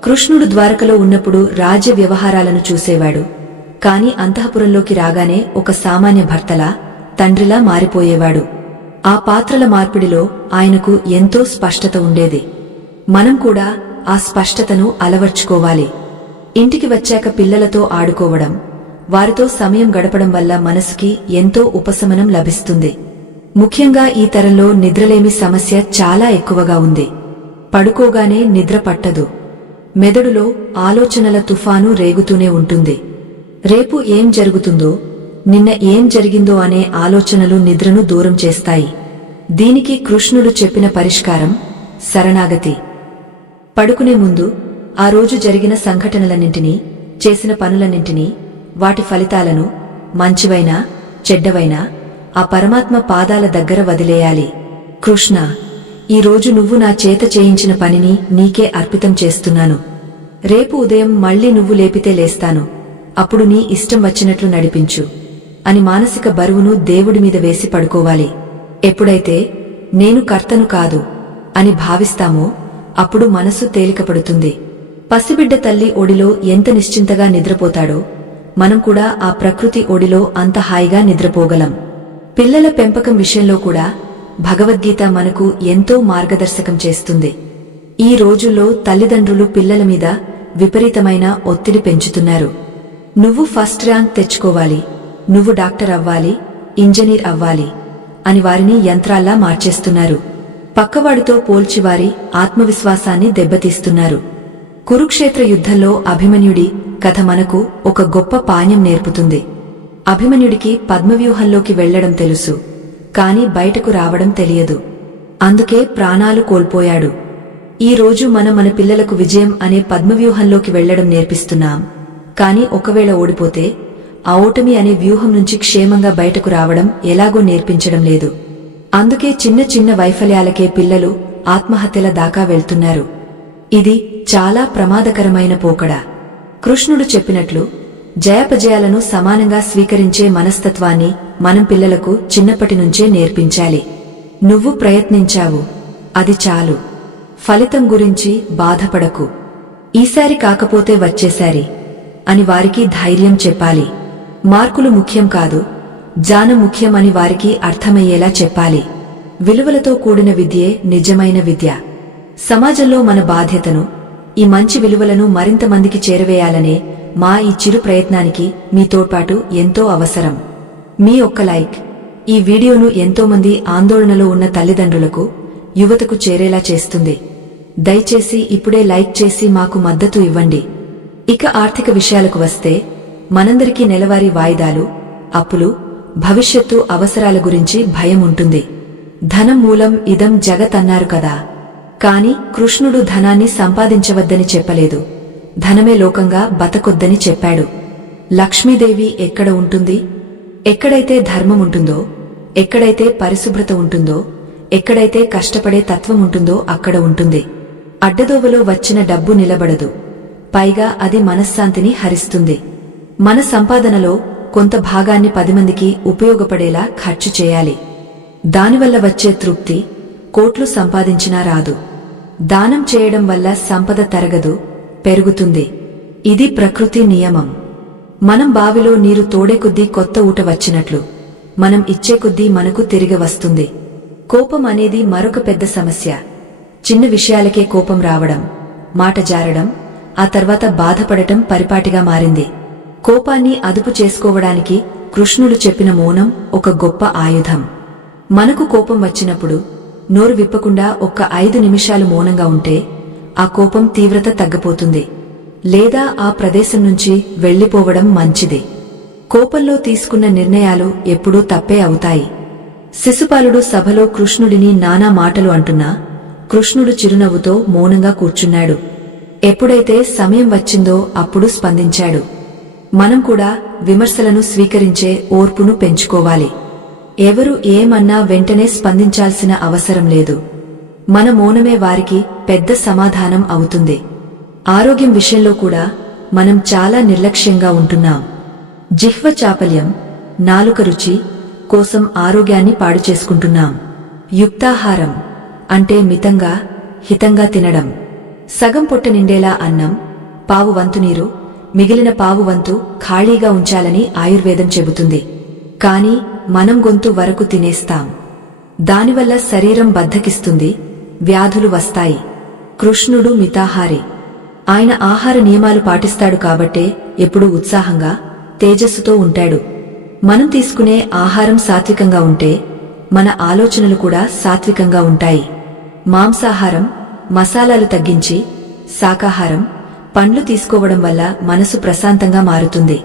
కృష్ణుడు ద్వారకలో ఉన్నప్పుడు రాజ్య వ్యవహారాలను చూసేవాడు. కాని అంతఃపురంలోకి రాగానే ఒక సామాన్య భర్తలా, తండ్రిలా మారిపోయేవాడు. ఆ పాత్రల మార్పిడిలో ఆయనకు ఎంతో స్పష్టత ఉండేది. మనం కూడా ఆ స్పష్టతను అలవర్చుకోవాలి. ఇంటికి వచ్చాక పిల్లలతో ఆడుకోవడం, వారితో సమయం గడపడం వల్ల మనసుకి ఎంతో ఉపశమనం లభిస్తుంది. ముఖ్యంగా ఈ తరంలో నిద్రలేమి సమస్య చాలా ఎక్కువగా ఉంది. పడుకోగానే నిద్ర పట్టదు. మెదడులో ఆలోచనల తుఫాను రేగుతూనే ఉంటుంది. రేపు ఏం జరుగుతుందో, నిన్న ఏం జరిగిందో అనే ఆలోచనలు నిద్రను దూరం చేస్తాయి. దీనికి కృష్ణుడు చెప్పిన పరిష్కారం శరణాగతి. పడుకునే ముందు ఆ రోజు జరిగిన సంఘటనలన్నింటినీ, చేసిన పనులన్నింటినీ, వాటి ఫలితాలను, మంచివైనా చెడ్డవైనా ఆ పరమాత్మ పాదాల దగ్గర వదిలేయాలి. కృష్ణ, ఈ రోజు నువ్వు నా చేత చేయించిన పనిని నీకే అర్పితం చేస్తున్నాను. రేపు ఉదయం మళ్లీ నువ్వు లేపితే లేస్తాను. అప్పుడు నీ ఇష్టం వచ్చినట్లు నడిపించు అని మానసిక బరువును దేవుడి మీద వేసి పడుకోవాలి. ఎప్పుడైతే నేను కర్తను కాదు అని భావిస్తామో అప్పుడు మనసు తేలికపడుతుంది. పసిబిడ్డ తల్లి ఒడిలో ఎంత నిశ్చింతగా నిద్రపోతాడో మనం కూడా ఆ ప్రకృతి ఒడిలో అంత హాయిగా నిద్రపోగలం. పిల్లల పెంపకం విషయంలో కూడా భగవద్గీత మనకు ఎంతో మార్గదర్శకం చేస్తుంది. ఈ రోజుల్లో తల్లిదండ్రులు పిల్లల మీద విపరీతమైన ఒత్తిడి పెంచుతున్నారు. నువ్వు ఫస్ట్ ర్యాంక్ తెచ్చుకోవాలి, నువ్వు డాక్టర్ అవ్వాలి, ఇంజనీర్ అవ్వాలి అని వారిని యంత్రాల్లా మార్చేస్తున్నారు. పక్కవాడితో పోల్చి వారి ఆత్మవిశ్వాసాన్ని దెబ్బతీస్తున్నారు. కురుక్షేత్ర యుద్ధంలో అభిమన్యుడి కథ మనకు ఒక గొప్ప పాఠం నేర్పుతుంది. అభిమన్యుడికి పద్మవ్యూహంలోకి వెళ్లడం తెలుసు, కాని బయటకు రావడం తెలియదు. అందుకే ప్రాణాలు కోల్పోయాడు. ఈ రోజు మనం మన పిల్లలకు విజయం అనే పద్మవ్యూహంలోకి వెళ్లడం నేర్పిస్తున్నాం. కాని ఒకవేళ ఓడిపోతే ఆ ఓటమి అనే వ్యూహం నుంచి క్షేమంగా బయటకు రావడం ఎలాగో నేర్పించడం లేదు. అందుకే చిన్న చిన్న వైఫల్యాలకే పిల్లలు ఆత్మహత్యల దాకా వెళ్తున్నారు. ఇది చాలా ప్రమాదకరమైన పోకడ. కృష్ణుడు చెప్పినట్లు జయాపజయాలను సమానంగా స్వీకరించే మనస్తత్వాన్ని మనం పిల్లలకు చిన్నప్పటి నుంచే నేర్పించాలి. నువ్వు ప్రయత్నించావు, అది చాలు. ఫలితం గురించి బాధపడకు. ఈసారి కాకపోతే వచ్చేసారి అని వారికి ధైర్యం చెప్పాలి. మార్కులు ముఖ్యం కాదు, జ్ఞానం ముఖ్యం అని వారికి అర్థమయ్యేలా చెప్పాలి. విలువలతో కూడిన విద్యే నిజమైన విద్య. సమాజంలో మన బాధ్యతను, ఈ మంచి విలువలను మరింత మందికి చేరవేయాలనే మా ఈ చిరు ప్రయత్నానికి మీ తోడ్పాటు ఎంతో అవసరం. మీ ఒక్క లైక్ ఈ వీడియోను ఎంతోమంది ఆందోళనలో ఉన్న తల్లిదండ్రులకు, యువతకు చేరేలా చేస్తుంది. దయచేసి ఇప్పుడే లైక్ చేసి మాకు మద్దతు ఇవ్వండి. ఇక ఆర్థిక విషయాలకు వస్తే మనందరికీ నెలవారీ వాయిదాలు, అప్పులు, భవిష్యత్తు అవసరాల గురించి భయం ఉంటుంది. ధనం మూలం ఇదం జగత్ అన్నారు కదా. కాని కృష్ణుడు ధనాన్ని సంపాదించవద్దని చెప్పలేదు, ధనమే లోకంగా బతకొద్దని చెప్పాడు. లక్ష్మీదేవి ఎక్కడ ఉంటుంది? ఎక్కడైతే ధర్మముంటుందో, ఎక్కడైతే పరిశుభ్రత ఉంటుందో, ఎక్కడైతే కష్టపడే తత్వం ఉంటుందో అక్కడ ఉంటుంది. అడ్డదోవలో వచ్చిన డబ్బు నిలబడదు, పైగా అది మనశ్శాంతిని హరిస్తుంది. మన సంపాదనలో కొంత భాగాన్ని 10 మందికి ఉపయోగపడేలా ఖర్చు చేయాలి. దానివల్ల వచ్చే తృప్తి కోట్లు సంపాదించినా రాదు. దానం చేయడం వల్ల సంపద తరగదు, పెరుగుతుంది. ఇది ప్రకృతి నియమం. మనం బావిలో నీరు తోడే కొద్దీ కొత్త ఊట వచ్చినట్లు మనం ఇచ్చే కొద్దీ మనకు తిరిగి వస్తుంది. కోపం అనేది మరొక పెద్ద సమస్య. చిన్న విషయాలకే కోపం రావడం, మాట జారడం, ఆ తర్వాత బాధపడటం పరిపాటిగా మారింది. కోపాన్ని అదుపు చేసుకోవడానికి కృష్ణుడు చెప్పిన మౌనం ఒక గొప్ప ఆయుధం. మనకు కోపం వచ్చినప్పుడు నోరు విప్పకుండా ఒక్క 5 నిమిషాలు మౌనంగా ఉంటే ఆ కోపం తీవ్రత తగ్గపోతుంది. లేదా ఆ ప్రదేశం నుంచి వెళ్లిపోవడం మంచిది. కోపంలో తీసుకున్న నిర్ణయాలు ఎప్పుడూ తప్పే అవుతాయి. శిశుపాలుడు సభలో కృష్ణుడిని నానా మాటలు అంటున్నా కృష్ణుడు చిరునవ్వుతో మౌనంగా కూర్చున్నాడు. ఎప్పుడైతే సమయం వచ్చిందో అప్పుడు స్పందించాడు. మనం కూడా విమర్శలను స్వీకరించే ఓర్పును పెంచుకోవాలి. ఎవరు ఏమన్నా వెంటనే స్పందించాల్సిన అవసరం లేదు. మన మౌనమే వారికి పెద్ద సమాధానం అవుతుంది. ఆరోగ్యం విషయంలో కూడా మనం చాలా నిర్లక్ష్యంగా ఉంటున్నాం. జిహ్వ చాపల్యం, నాలుక రుచి కోసం ఆరోగ్యాన్ని పాడు చేసుకుంటున్నాం. యుక్తాహారం అంటే మితంగా, హితంగా తినడం. సగం పొట్ట నిండేలా అన్నం, పావు వంతు నీరు, మిగిలిన పావు వంతు ఖాళీగా ఉంచాలని ఆయుర్వేదం చెబుతుంది. కాని మనం గొంతు వరకు తినేస్తాం. దానివల్ల శరీరం బద్ధకిస్తుంది, వ్యాధులు వస్తాయి. కృష్ణుడు మితాహారి. ఆయన ఆహార నియమాలు పాటిస్తాడు కాబట్టే ఎప్పుడూ ఉత్సాహంగా, తేజస్సుతో ఉంటాడు. మనం తీసుకునే ఆహారం సాత్వికంగా ఉంటే మన ఆలోచనలు కూడా సాత్వికంగా ఉంటాయి. మాంసాహారం, మసాలాలు తగ్గించి శాకాహారం, పండ్లు తీసుకోవడం వల్ల మనసు ప్రశాంతంగా మారుతుంది.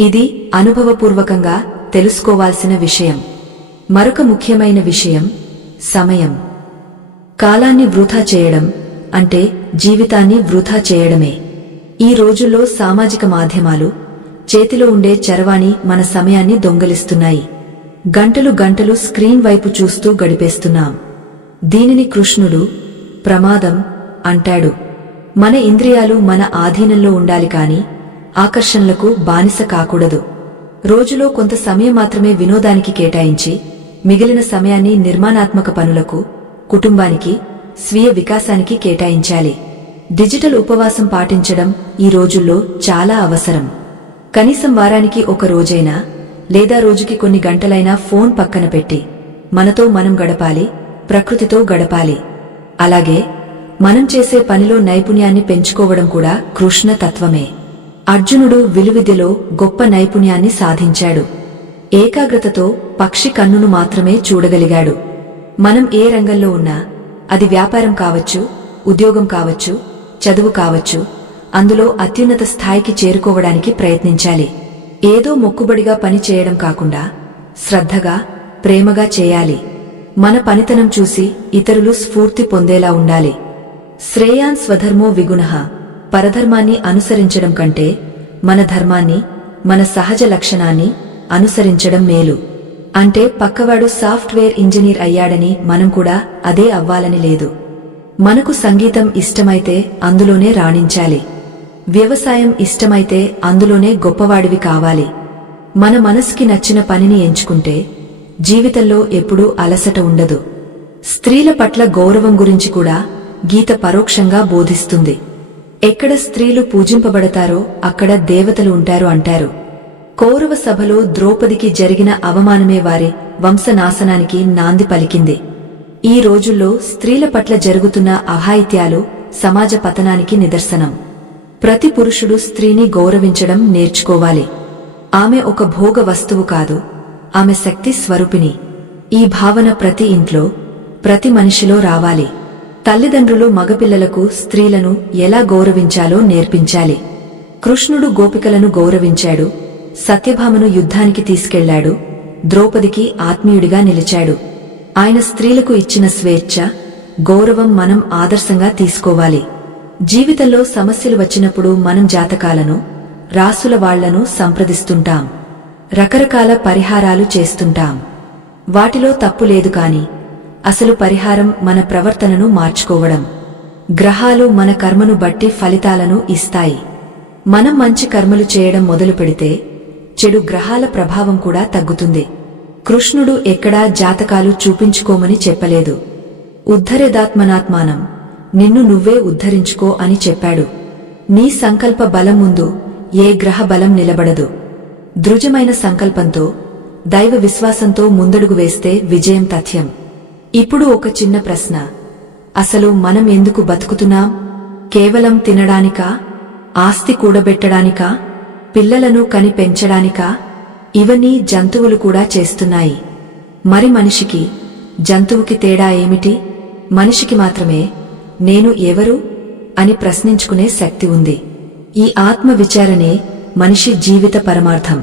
ఇది అనుభవపూర్వకంగా తెలుసుకోవాల్సిన విషయం. మరొక ముఖ్యమైన విషయం సమయం. కాలాన్ని వృథా చేయడం అంటే జీవితాన్ని వృథా చేయడమే. ఈ రోజుల్లో సామాజిక మాధ్యమాలు, చేతిలో ఉండే చరవాణి మన సమయాన్ని దొంగలిస్తున్నాయి. గంటలు గంటలు స్క్రీన్ వైపు చూస్తూ గడిపేస్తున్నాం. దీనిని కృష్ణుడు ప్రమాదం అంటాడు. మన ఇంద్రియాలు మన ఆధీనంలో ఉండాలి కాని ఆకర్షణలకు బానిస కాకూడదు. రోజులో కొంత సమయం మాత్రమే వినోదానికి కేటాయించి మిగిలిన సమయాన్ని నిర్మాణాత్మక పనులకు, కుటుంబానికి, స్వీయ వికాసానికి కేటాయించాలి. డిజిటల్ ఉపవాసం పాటించడం ఈ రోజుల్లో చాలా అవసరం. కనీసం వారానికి ఒక రోజైనా లేదా రోజుకి కొన్ని గంటలైనా ఫోన్ పక్కన పెట్టి మనతో మనం గడపాలి, ప్రకృతితో గడపాలి. అలాగే మనం చేసే పనిలో నైపుణ్యాన్ని పెంచుకోవడం కూడా కృష్ణ తత్వమే. అర్జునుడు విలువిద్యలో గొప్ప నైపుణ్యాన్ని సాధించాడు. ఏకాగ్రతతో పక్షి కన్నును మాత్రమే చూడగలిగాడు. మనం ఏ రంగంలో ఉన్నా, అది వ్యాపారం కావచ్చు, ఉద్యోగం కావచ్చు, చదువు కావచ్చు, అందులో అత్యున్నత స్థాయికి చేరుకోవడానికి ప్రయత్నించాలి. ఏదో మొక్కుబడిగా పని చేయడం కాకుండా శ్రద్ధగా, ప్రేమగా చేయాలి. మన పనితనం చూసి ఇతరులు స్ఫూర్తి పొందేలా ఉండాలి. శ్రేయాన్ స్వధర్మో విగుణః. పరధర్మాన్ని అనుసరించడం కంటే మన ధర్మాన్ని, మన సహజ లక్షణాన్ని అనుసరించడం మేలు. అంటే పక్కవాడు సాఫ్ట్వేర్ ఇంజనీర్ అయ్యాడని మనం కూడా అదే అవ్వాలని లేదు. మనకు సంగీతం ఇష్టమైతే అందులోనే రాణించాలి. వ్యవసాయం ఇష్టమైతే అందులోనే గొప్పవాడివి కావాలి. మన మనసుకి నచ్చిన పనిని ఎంచుకుంటే జీవితంలో ఎప్పుడూ అలసట ఉండదు. స్త్రీల పట్ల గౌరవం గురించి కూడా గీత పరోక్షంగా బోధిస్తుంది. ఎక్కడ స్త్రీలు పూజింపబడతారో అక్కడ దేవతలు ఉంటారు అంటారు. కౌరవ సభలో ద్రౌపదికి జరిగిన అవమానమే వారి వంశనాశనానికి నాంది పలికింది. ఈ రోజుల్లో స్త్రీల పట్ల జరుగుతున్న అఘాయిత్యాలు సమాజ పతనానికి నిదర్శనం. ప్రతి పురుషుడు స్త్రీని గౌరవించడం నేర్చుకోవాలి. ఆమె ఒక భోగ వస్తువు కాదు, ఆమె శక్తి స్వరూపిణి. ఈ భావన ప్రతి ఇంట్లో, ప్రతి మనిషిలో రావాలి. తల్లిదండ్రులు మగపిల్లలకు స్త్రీలను ఎలా గౌరవించాలో నేర్పించాలి. కృష్ణుడు గోపికలను గౌరవించాడు, సత్యభామను యుద్ధానికి తీసుకెళ్లాడు, ద్రౌపదికి ఆత్మీయుడిగా నిలిచాడు. ఆయన స్త్రీలకు ఇచ్చిన స్వేచ్ఛ, గౌరవం మనం ఆదర్శంగా తీసుకోవాలి. జీవితంలో సమస్యలు వచ్చినప్పుడు మనం జాతకాలను, రాసుల వాళ్లను సంప్రదిస్తుంటాం. రకరకాల పరిహారాలు చేస్తుంటాం. వాటిలో తప్పు లేదు కాని అసలు పరిహారం మన ప్రవర్తనను మార్చుకోవడం. గ్రహాలు మన కర్మను బట్టి ఫలితాలను ఇస్తాయి. మనం మంచి కర్మలు చేయడం మొదలు పెడితే చెడు గ్రహాల ప్రభావం కూడా తగ్గుతుంది. కృష్ణుడు ఎక్కడా జాతకాలు చూపించుకోమని చెప్పలేదు. ఉద్ధరేదాత్మనాత్మానం, నిన్ను నువ్వే ఉద్ధరించుకో అని చెప్పాడు. నీ సంకల్ప బలం ముందు ఏ గ్రహ బలం నిలబడదు. దృఢమైన సంకల్పంతో, దైవ విశ్వాసంతో ముందడుగు వేస్తే విజయం తథ్యం. ఇప్పుడు ఒక చిన్న ప్రశ్న. అసలు మనం ఎందుకు బతుకుతున్నాం? కేవలం తినడానికా? ఆస్తి కూడబెట్టడానికా? పిల్లలను కని పెంచడానికా? ఇవన్నీ జంతువులు కూడా చేస్తున్నాయి. మరి మనిషికి, జంతువుకి తేడా ఏమిటి? మనిషికి మాత్రమే నేను ఎవరు అని ప్రశ్నించుకునే శక్తి ఉంది. ఈ ఆత్మ విచారణే మనిషి జీవిత పరమార్థం.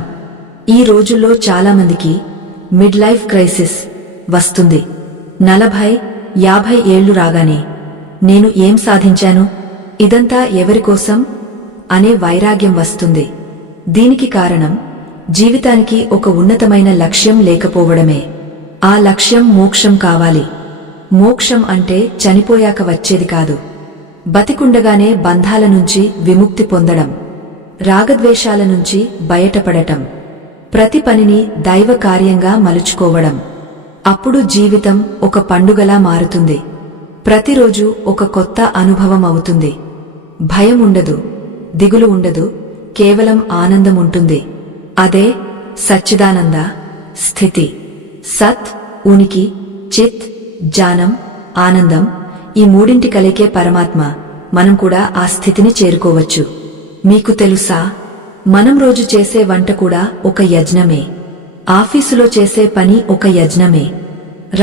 ఈ రోజుల్లో చాలామందికి మిడ్ లైఫ్ క్రైసిస్ వస్తుంది. 40-50 ఏళ్లు రాగానే నేను ఏం సాధించాను ఇదంతా ఎవరికోసం అనే వైరాగ్యం వస్తుంది. దీనికి కారణం జీవితానికి ఒక ఉన్నతమైన లక్ష్యం లేకపోవడమే. ఆ లక్ష్యం మోక్షం కావాలి. మోక్షం అంటే చనిపోయాక వచ్చేది కాదు, బతికుండగానే బంధాల నుంచి విముక్తి పొందడం, రాగద్వేషాల నుంచి బయటపడటం, ప్రతి పనిని దైవ కార్యంగా మలుచుకోవడం. అప్పుడు జీవితం ఒక పండుగలా మారుతుంది. ప్రతిరోజు ఒక కొత్త అనుభవం అవుతుంది. భయం ఉండదు, దిగులు ఉండదు, కేవలం ఆనందం ఉంటుంది. అదే సచ్చిదానంద స్థితి. సత్ ఉనికి, చిత్ జ్ఞానం, ఆనందం, ఈ మూడింటి కలికే పరమాత్మ. మనం కూడా ఆ స్థితిని చేరుకోవచ్చు. మీకు తెలుసా, మనం రోజు చేసే వంట కూడా ఒక యజ్ఞమే. ఆఫీసులో చేసే పని ఒక యజ్ఞమే.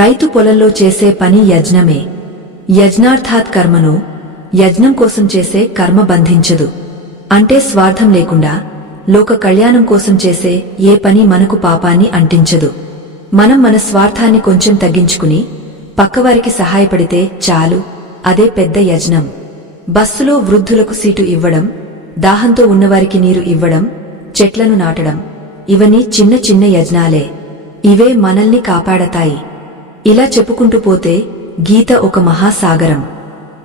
రైతు పొలంలో చేసే పని యజ్ఞమే. యజ్ఞార్థాత్ కర్మను, యజ్ఞం కోసం చేసే కర్మ బంధించదు. అంటే స్వార్థం లేకుండా లోక కళ్యాణం కోసం చేసే ఏ పని మనకు పాపాన్ని అంటించదు. మనం మన స్వార్థాన్ని కొంచెం తగ్గించుకుని పక్కవారికి సహాయపడితే చాలు, అదే పెద్ద యజ్ఞం. బస్సులో వృద్ధులకు సీటు ఇవ్వడం, దాహంతో ఉన్నవారికి నీరు ఇవ్వడం, చెట్లను నాటడం, ఇవన్నీ చిన్న చిన్న యజ్ఞాలే. ఇవే మనల్ని కాపాడతాయి. ఇలా చెప్పుకుంటూ పోతే గీత ఒక మహాసాగరం.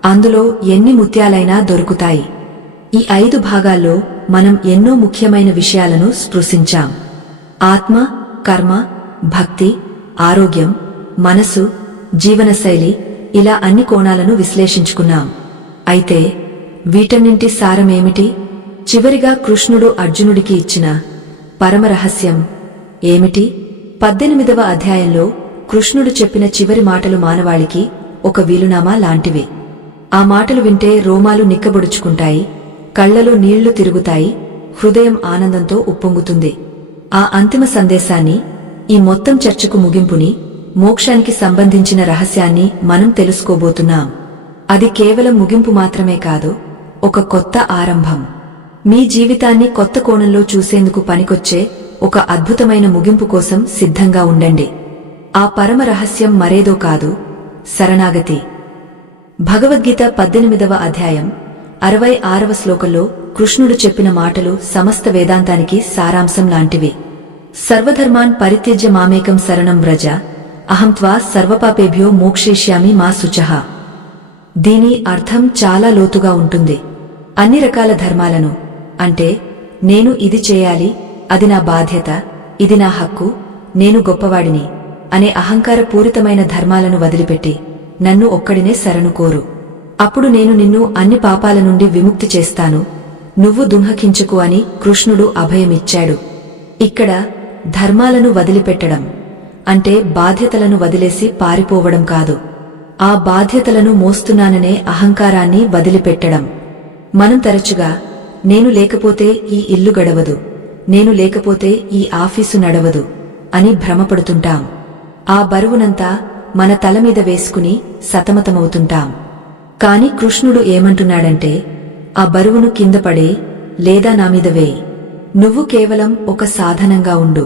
అందులో ఎన్ని ముత్యాలైనా దొరుకుతాయి. ఈ 5 భాగాల్లో మనం ఎన్నో ముఖ్యమైన విషయాలను స్పృశించాం. ఆత్మ, కర్మ, భక్తి, ఆరోగ్యం, మనసు, జీవనశైలి, ఇలా అన్ని కోణాలను విశ్లేషించుకున్నాం. అయితే వీటన్నింటి సారమేమిటి? చివరిగా కృష్ణుడు అర్జునుడికి ఇచ్చిన పరమరహస్యం ఏమిటి? 18వ అధ్యాయంలో కృష్ణుడు చెప్పిన చివరి మాటలు మానవాళికి ఒక వీలునామా లాంటివి. ఆ మాటలు వింటే రోమాలు నిక్కబొడుచుకుంటాయి, కళ్లలో నీళ్లు తిరుగుతాయి, హృదయం ఆనందంతో ఉప్పొంగుతుంది. ఆ అంతిమ సందేశాన్ని, ఈ మొత్తం చర్చకు ముగింపుని, మోక్షానికి సంబంధించిన రహస్యాన్ని మనం తెలుసుకోబోతున్నాం. అది కేవలం ముగింపు మాత్రమే కాదు, ఒక కొత్త ఆరంభం. మీ జీవితాన్ని కొత్త కోణంలో చూసేందుకు పనికొచ్చే ఒక అద్భుతమైన ముగింపు కోసం సిద్ధంగా ఉండండి. ఆ పరమ రహస్యం మరేదో కాదు, శరణాగతి. భగవద్గీత 18వ అధ్యాయం 66వ శ్లోకంలో కృష్ణుడు చెప్పిన మాటలు సమస్త వేదాంతానికి సారాంశం లాంటివి. సర్వధర్మాన్ పరిత్యజ్య మామేకం శరణం వ్రజ, అహం త్వా సర్వపాపేభ్యో మోక్షయిష్యామి మా శుచః. దీని అర్థం చాలా లోతుగా ఉంటుంది. అన్ని రకాల ధర్మాలను, అంటే నేను ఇది చేయాలి, అది నా బాధ్యత, ఇది నా హక్కు, నేను గొప్పవాడిని అనే అహంకార పూరితమైన ధర్మాలను వదిలిపెట్టి నన్ను ఒక్కడినే శరణు కోరు. అప్పుడు నేను నిన్ను అన్ని పాపాల నుండి విముక్తి చేస్తాను, నువ్వు దుంహకించుకు అని కృష్ణుడు అభయమిచ్చాడు. ఇక్కడ ధర్మాలను వదిలిపెట్టడం అంటే బాధ్యతలను వదిలేసి పారిపోవడం కాదు, ఆ బాధ్యతలను మోస్తున్నాననే అహంకారాన్ని వదిలిపెట్టడం. మనం తరచుగా నేను లేకపోతే ఈ ఇల్లు గడవదు, నేను లేకపోతే ఈ ఆఫీసు నడవదు అని భ్రమపడుతుంటాం. ఆ బరువునంతా మన తలమీద వేసుకుని సతమతమవుతుంటాం. కాని కృష్ణుడు ఏమంటున్నాడంటే, ఆ బరువును కింద పడే, లేదా నామీద వేయి. నువ్వు కేవలం ఒక సాధనంగా ఉండు,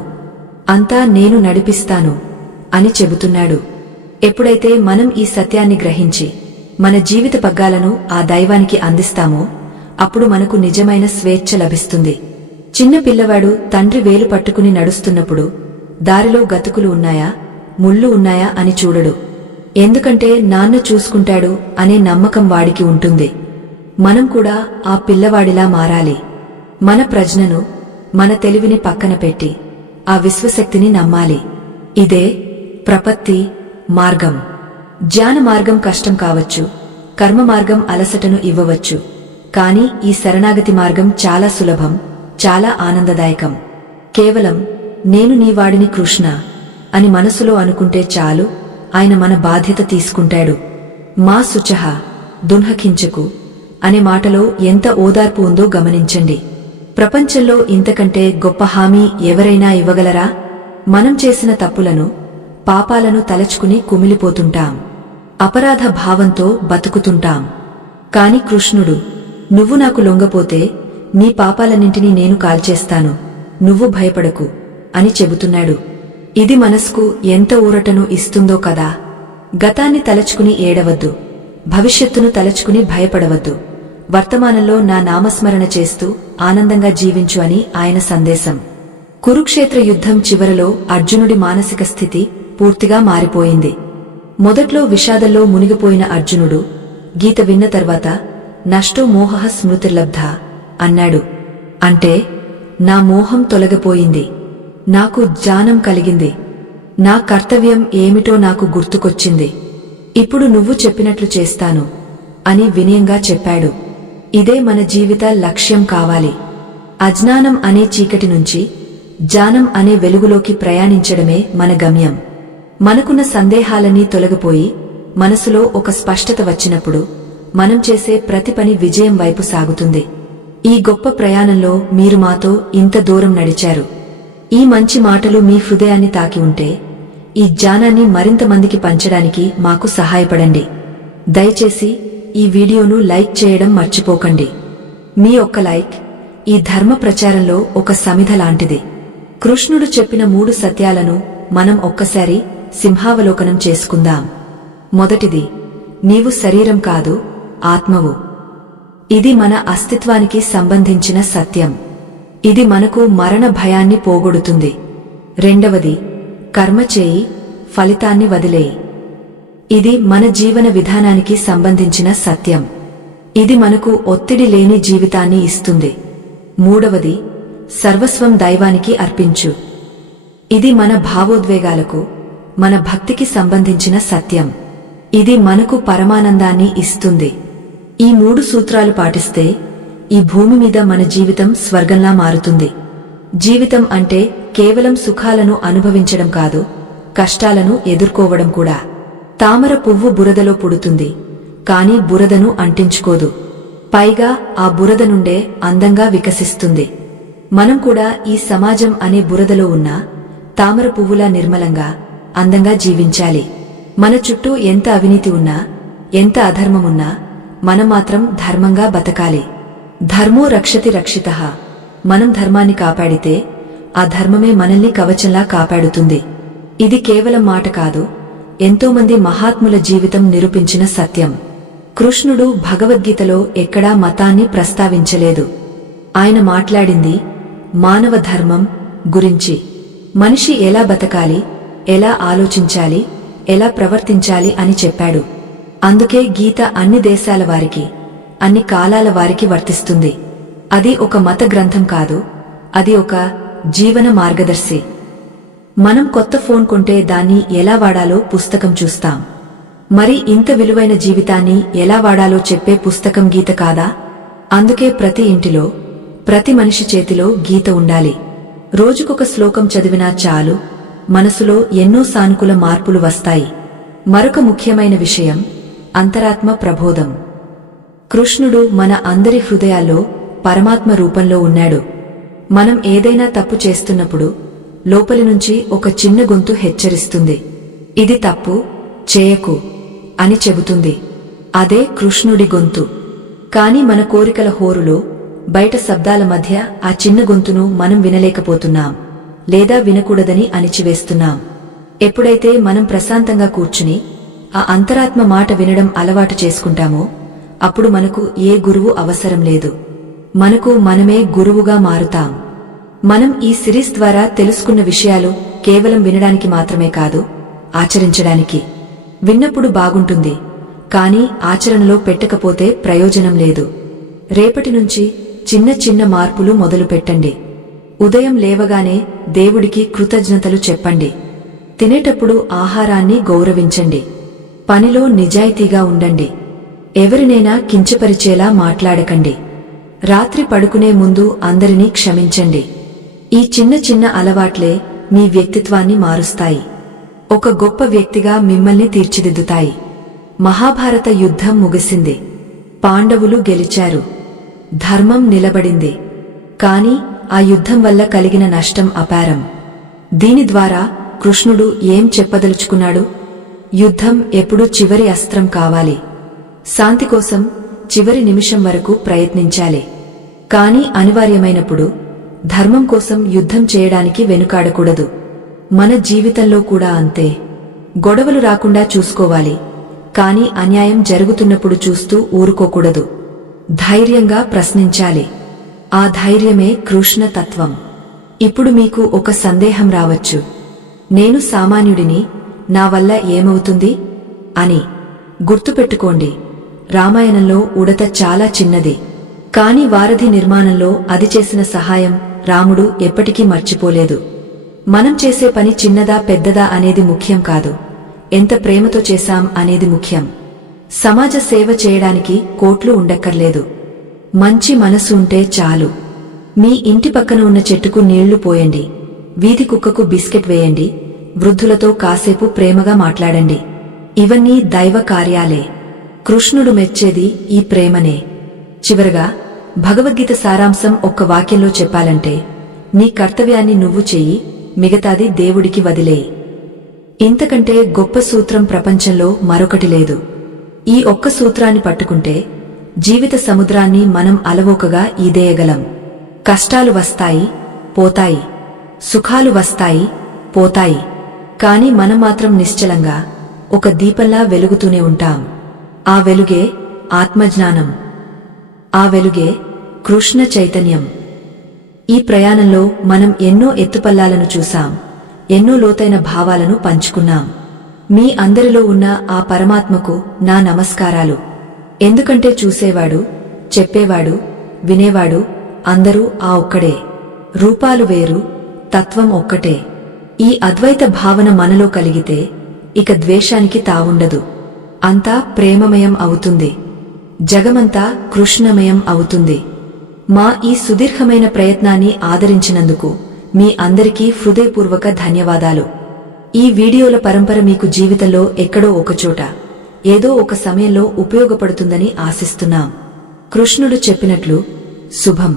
అంతా నేను నడిపిస్తాను అని చెబుతున్నాడు. ఎప్పుడైతే మనం ఈ సత్యాన్ని గ్రహించి మన జీవిత పగ్గాలను ఆ దైవానికి అందిస్తామో అప్పుడు మనకు నిజమైన స్వేచ్ఛ లభిస్తుంది. చిన్న పిల్లవాడు తండ్రి వేలు పట్టుకుని నడుస్తున్నప్పుడు దారిలో గతుకులు ఉన్నాయా, ముళ్ళు ఉన్నాయా అని చూడడు. ఎందుకంటే నాన్న చూసుకుంటాడు అనే నమ్మకం వాడికి ఉంటుంది. మనం కూడా ఆ పిల్లవాడిలా మారాలి. మన ప్రజ్ఞను, మన తెలివిని పక్కన పెట్టి ఆ విశ్వశక్తిని నమ్మాలి. ఇదే ప్రపత్తి మార్గం. జ్ఞాన మార్గం కష్టం కావచ్చు, కర్మ మార్గం అలసటను ఇవ్వవచ్చు, కాని ఈ శరణాగతి మార్గం చాలా సులభం, చాలా ఆనందదాయకం. కేవలం నేను నీవాడిని కృష్ణ అని మనసులో అనుకుంటే చాలు, ఆయన మన బాధ్యత తీసుకుంటాడు. మా శుచః, దున్హకించకు అనే మాటలో ఎంత ఓదార్పు ఉందో గమనించండి. ప్రపంచంలో ఇంతకంటే గొప్ప హామీ ఎవరైనా ఇవ్వగలరా? మనం చేసిన తప్పులను, పాపాలను తలచుకుని కుమిలిపోతుంటాం, అపరాధ భావంతో బతుకుతుంటాం. కాని కృష్ణుడు, నువ్వు నాకు లొంగపోతే నీ పాపాలన్నింటినీ నేను కాల్చేస్తాను, నువ్వు భయపడకు అని చెబుతున్నాడు. ఇది మనస్కు ఎంత ఊరటను ఇస్తుందో కదా. గతాన్ని తలచుకుని ఏడవద్దు, భవిష్యత్తును తలచుకుని భయపడవద్దు, వర్తమానంలో నా నామస్మరణ చేస్తూ ఆనందంగా జీవించు అని ఆయన సందేశం. కురుక్షేత్ర యుద్ధం చివరలో అర్జునుడి మానసిక స్థితి పూర్తిగా మారిపోయింది. మొదట్లో విషాదంలో మునిగిపోయిన అర్జునుడు గీత విన్న తర్వాత నష్టో మోహః స్మృతిర్లబ్ధ అన్నాడు. అంటే నా మోహం తొలగిపోయింది, నాకు జ్ఞానం కలిగింది, నా కర్తవ్యం ఏమిటో నాకు గుర్తుకొచ్చింది, ఇప్పుడు నువ్వు చెప్పినట్లు చేస్తాను అని వినయంగా చెప్పాడు. ఇదే మన జీవిత లక్ష్యం కావాలి. అజ్ఞానం అనే చీకటి నుంచి జ్ఞానం అనే వెలుగులోకి ప్రయాణించడమే మన గమ్యం. మనకున్న సందేహాలన్నీ తొలగిపోయి మనసులో ఒక స్పష్టత వచ్చినప్పుడు మనం చేసే ప్రతి పని విజయం వైపు సాగుతుంది. ఈ గొప్ప ప్రయాణంలో మీరు మాతో ఇంత దూరం నడిచారు. ఈ మంచి మాటలు మీ హృదయాన్ని తాకి ఉంటే ఈ జ్ఞానాన్ని మరింత మందికి పంచడానికి మాకు సహాయపడండి. దయచేసి ఈ వీడియోను లైక్ చేయడం మర్చిపోకండి. మీ ఒక్క లైక్ ఈ ధర్మ ప్రచారంలో ఒక సమిధ లాంటిది. కృష్ణుడు చెప్పిన 3 సత్యాలను మనం ఒక్కసారి సింహావలోకనం చేసుకుందాం. మొదటిది, నీవు శరీరం కాదు, ఆత్మవు. ఇది మన అస్తిత్వానికి సంబంధించిన సత్యం. ఇది మనకు మరణ భయాన్ని పోగొడుతుంది. రెండవది, కర్మ చేయి, ఫలితాన్ని వదిలేయి. ఇది మన జీవన విధానానికి సంబంధించిన సత్యం. ఇది మనకు ఒత్తిడి లేని జీవితాన్ని ఇస్తుంది. మూడవది, సర్వస్వం దైవానికి అర్పించు. ఇది మన భావోద్వేగాలకు, మన భక్తికి సంబంధించిన సత్యం. ఇది మనకు పరమానందాన్ని ఇస్తుంది. ఈ 3 సూత్రాలు పాటిస్తే ఈ భూమి మీద మన జీవితం స్వర్గంలా మారుతుంది. జీవితం అంటే కేవలం సుఖాలను అనుభవించడం కాదు, కష్టాలను ఎదుర్కోవడం కూడా. తామర పువ్వు బురదలో పుడుతుంది, కాని బురదను అంటించుకోదు. పైగా ఆ బురద నుండే అందంగా వికసిస్తుంది. మనం కూడా ఈ సమాజం అనే బురదలో ఉన్న తామర పువ్వులా నిర్మలంగా, అందంగా జీవించాలి. మన చుట్టూ ఎంత అవినీతి ఉన్నా, ఎంత అధర్మమున్నా మనం మాత్రం ధర్మంగా బతకాలి. ధర్మో రక్షతి రక్షితః. మనం ధర్మాన్ని కాపాడితే ఆ ధర్మమే మనల్ని కవచంలా కాపాడుతుంది. ఇది కేవలం మాట కాదు, ఎంతోమంది మహాత్ముల జీవితం నిరూపించిన సత్యం. కృష్ణుడు భగవద్గీతలో ఎక్కడా మతాన్ని ప్రస్తావించలేదు. ఆయన మాట్లాడింది మానవ ధర్మం గురించి. మనిషి ఎలా బతకాలి, ఎలా ఆలోచించాలి, ఎలా ప్రవర్తించాలి అని చెప్పాడు. అందుకే గీత అన్ని దేశాల వారికి, అన్ని కాలాల వారికి వర్తిస్తుంది. అది ఒక మత గ్రంథం కాదు, అది ఒక జీవన మార్గదర్శి. మనం కొత్త ఫోన్ కొంటే దాన్ని ఎలా వాడాలో పుస్తకం చూస్తాం. మరి ఇంత విలువైన జీవితాన్ని ఎలా వాడాలో చెప్పే పుస్తకం గీత కాదా? అందుకే ప్రతి ఇంటిలో, ప్రతి మనిషి చేతిలో గీత ఉండాలి. రోజుకొక శ్లోకం చదివినా చాలు, మనసులో ఎన్నో సానుకూల మార్పులు వస్తాయి. మరొక ముఖ్యమైన విషయం, అంతరాత్మ ప్రబోధం. కృష్ణుడు మన అందరి హృదయాల్లో పరమాత్మ రూపంలో ఉన్నాడు. మనం ఏదైనా తప్పు చేస్తున్నప్పుడు లోపలి నుంచి ఒక చిన్న గొంతు హెచ్చరిస్తుంది. ఇది తప్పు, చేయకు అని చెబుతుంది. అదే కృష్ణుడి గొంతు. కాని మన కోరికల హోరులో, బయట శబ్దాల మధ్య ఆ చిన్న గొంతును మనం వినలేకపోతున్నాం, లేదా వినకూడదని అణిచివేస్తున్నాం. ఎప్పుడైతే మనం ప్రశాంతంగా కూర్చుని ఆ అంతరాత్మ మాట వినడం అలవాటు చేసుకుంటామో అప్పుడు మనకు ఏ గురువు అవసరం లేదు. మనకు మనమే గురువుగా మారుతాం. మనం ఈ సిరీస్ ద్వారా తెలుసుకున్న విషయాలు కేవలం వినడానికి మాత్రమే కాదు, ఆచరించడానికి. విన్నప్పుడు బాగుంటుంది, కాని ఆచరణలో పెట్టకపోతే ప్రయోజనం లేదు. రేపటి నుంచి చిన్న చిన్న మార్పులు మొదలు పెట్టండి. ఉదయం లేవగానే దేవుడికి కృతజ్ఞతలు చెప్పండి. తినేటప్పుడు ఆహారాన్ని గౌరవించండి. పనిలో నిజాయితీగా ఉండండి. ఎవరినైనా కించపరిచేలా మాట్లాడకండి. రాత్రి పడుకునే ముందు అందరినీ క్షమించండి. ఈ చిన్న చిన్న అలవాట్లే మీ వ్యక్తిత్వాన్ని మారుస్తాయి. ఒక గొప్ప వ్యక్తిగా మిమ్మల్ని తీర్చిదిద్దుతాయి. మహాభారత యుద్ధం ముగిసింది. పాండవులు గెలిచారు. ధర్మం నిలబడింది. కాని ఆ యుద్ధం వల్ల కలిగిన నష్టం అపారం. దీని ద్వారా కృష్ణుడు ఏం చెప్పదలుచుకున్నాడు? యుద్ధం ఎప్పుడూ చివరి అస్త్రం కావాలి. శాంతి కోసం చివరి నిమిషం వరకు ప్రయత్నించాలి. కాని అనివార్యమైనప్పుడు ధర్మం కోసం యుద్ధం చేయడానికి వెనుకాడకూడదు. మన జీవితంలో కూడా అంతే. గొడవలు రాకుండా చూసుకోవాలి, కాని అన్యాయం జరుగుతున్నప్పుడు చూస్తూ ఊరుకోకూడదు. ధైర్యంగా ప్రశ్నించాలి. ఆ ధైర్యమే కృష్ణ తత్వం. ఇప్పుడు మీకు ఒక సందేహం రావచ్చు, నేను సామాన్యుడిని, నా వల్ల ఏమవుతుంది అని. గుర్తుపెట్టుకోండి, రామాయణంలో ఉడత చాలా చిన్నది, కాని వారధి నిర్మాణంలో అది చేసిన సహాయం రాముడు ఎప్పటికీ మర్చిపోలేదు. మనం చేసే పని చిన్నదా పెద్దదా అనేది ముఖ్యం కాదు, ఎంత ప్రేమతో చేశాం అనేది ముఖ్యం. సమాజ సేవ చేయడానికి కోట్లు ఉండక్కర్లేదు, మంచి మనసు ఉంటే చాలు. మీ ఇంటి పక్కన ఉన్న చెట్టుకు నీళ్లు పోయండి, వీధి కుక్కకు బిస్కెట్ వేయండి, వృద్ధులతో కాసేపు ప్రేమగా మాట్లాడండి. ఇవన్నీ దైవ కార్యాలే. కృష్ణుడు మెచ్చేది ఈ ప్రేమనే. చివరగా భగవద్గీత సారాంశం ఒక్క వాక్యంలో చెప్పాలంటే, నీ కర్తవ్యాన్ని నువ్వు చెయ్యి, మిగతాది దేవుడికి వదిలేయి. ఇంతకంటే గొప్ప సూత్రం ప్రపంచంలో మరొకటి లేదు. ఈ ఒక్క సూత్రాన్ని పట్టుకుంటే జీవిత సముద్రాన్ని మనం అలవోకగా ఈదేయగలం. కష్టాలు వస్తాయి, పోతాయి, సుఖాలు వస్తాయి, పోతాయి, కాని మనం మాత్రం నిశ్చలంగా ఒక దీపంలా వెలుగుతూనే ఉంటాం. ఆ వెలుగే ఆత్మజ్ఞానం, ఆ వెలుగే కృష్ణ చైతన్యం. ఈ ప్రయాణంలో మనం ఎన్నో ఎత్తుపల్లాలను చూశాం, ఎన్నో లోతైన భావాలను పంచుకున్నాం. మీ అందరిలో ఉన్న ఆ పరమాత్మకు నా నమస్కారాలు. ఎందుకంటే చూసేవాడు, చెప్పేవాడు, వినేవాడు అందరూ ఆ ఒక్కడే. రూపాలు వేరు, తత్వం ఒక్కటే. ఈ అద్వైత భావన మనలో కలిగితే ఇక ద్వేషానికి తావుండదు. అంతా ప్రేమమయం అవుతుంది, జగమంతా కృష్ణమయం అవుతుంది. మా ఈ సుదీర్ఘమైన ప్రయత్నాన్ని ఆదరించినందుకు మీ అందరికీ హృదయపూర్వక ధన్యవాదాలు. ఈ వీడియోల పరంపర మీకు జీవితంలో ఎక్కడో ఒకచోట, ఏదో ఒక సమయంలో ఉపయోగపడుతుందని ఆశిస్తున్నాం. కృష్ణుడు చెప్పినట్లు శుభం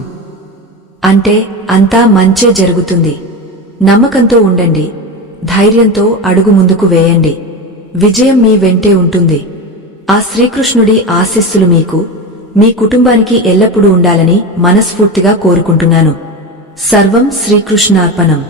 అంటే అంతా మంచే జరుగుతుంది. నమ్మకంతో ఉండండి, ధైర్యంతో అడుగు ముందుకు వేయండి. విజయం మీ వెంటే ఉంటుంది. ఆ శ్రీకృష్ణుడి ఆశీస్సులు మీకు, మీ కుటుంబానికి ఎల్లప్పుడూ ఉండాలని మనస్ఫూర్తిగా కోరుకుంటున్నాను. సర్వం శ్రీకృష్ణార్పణం.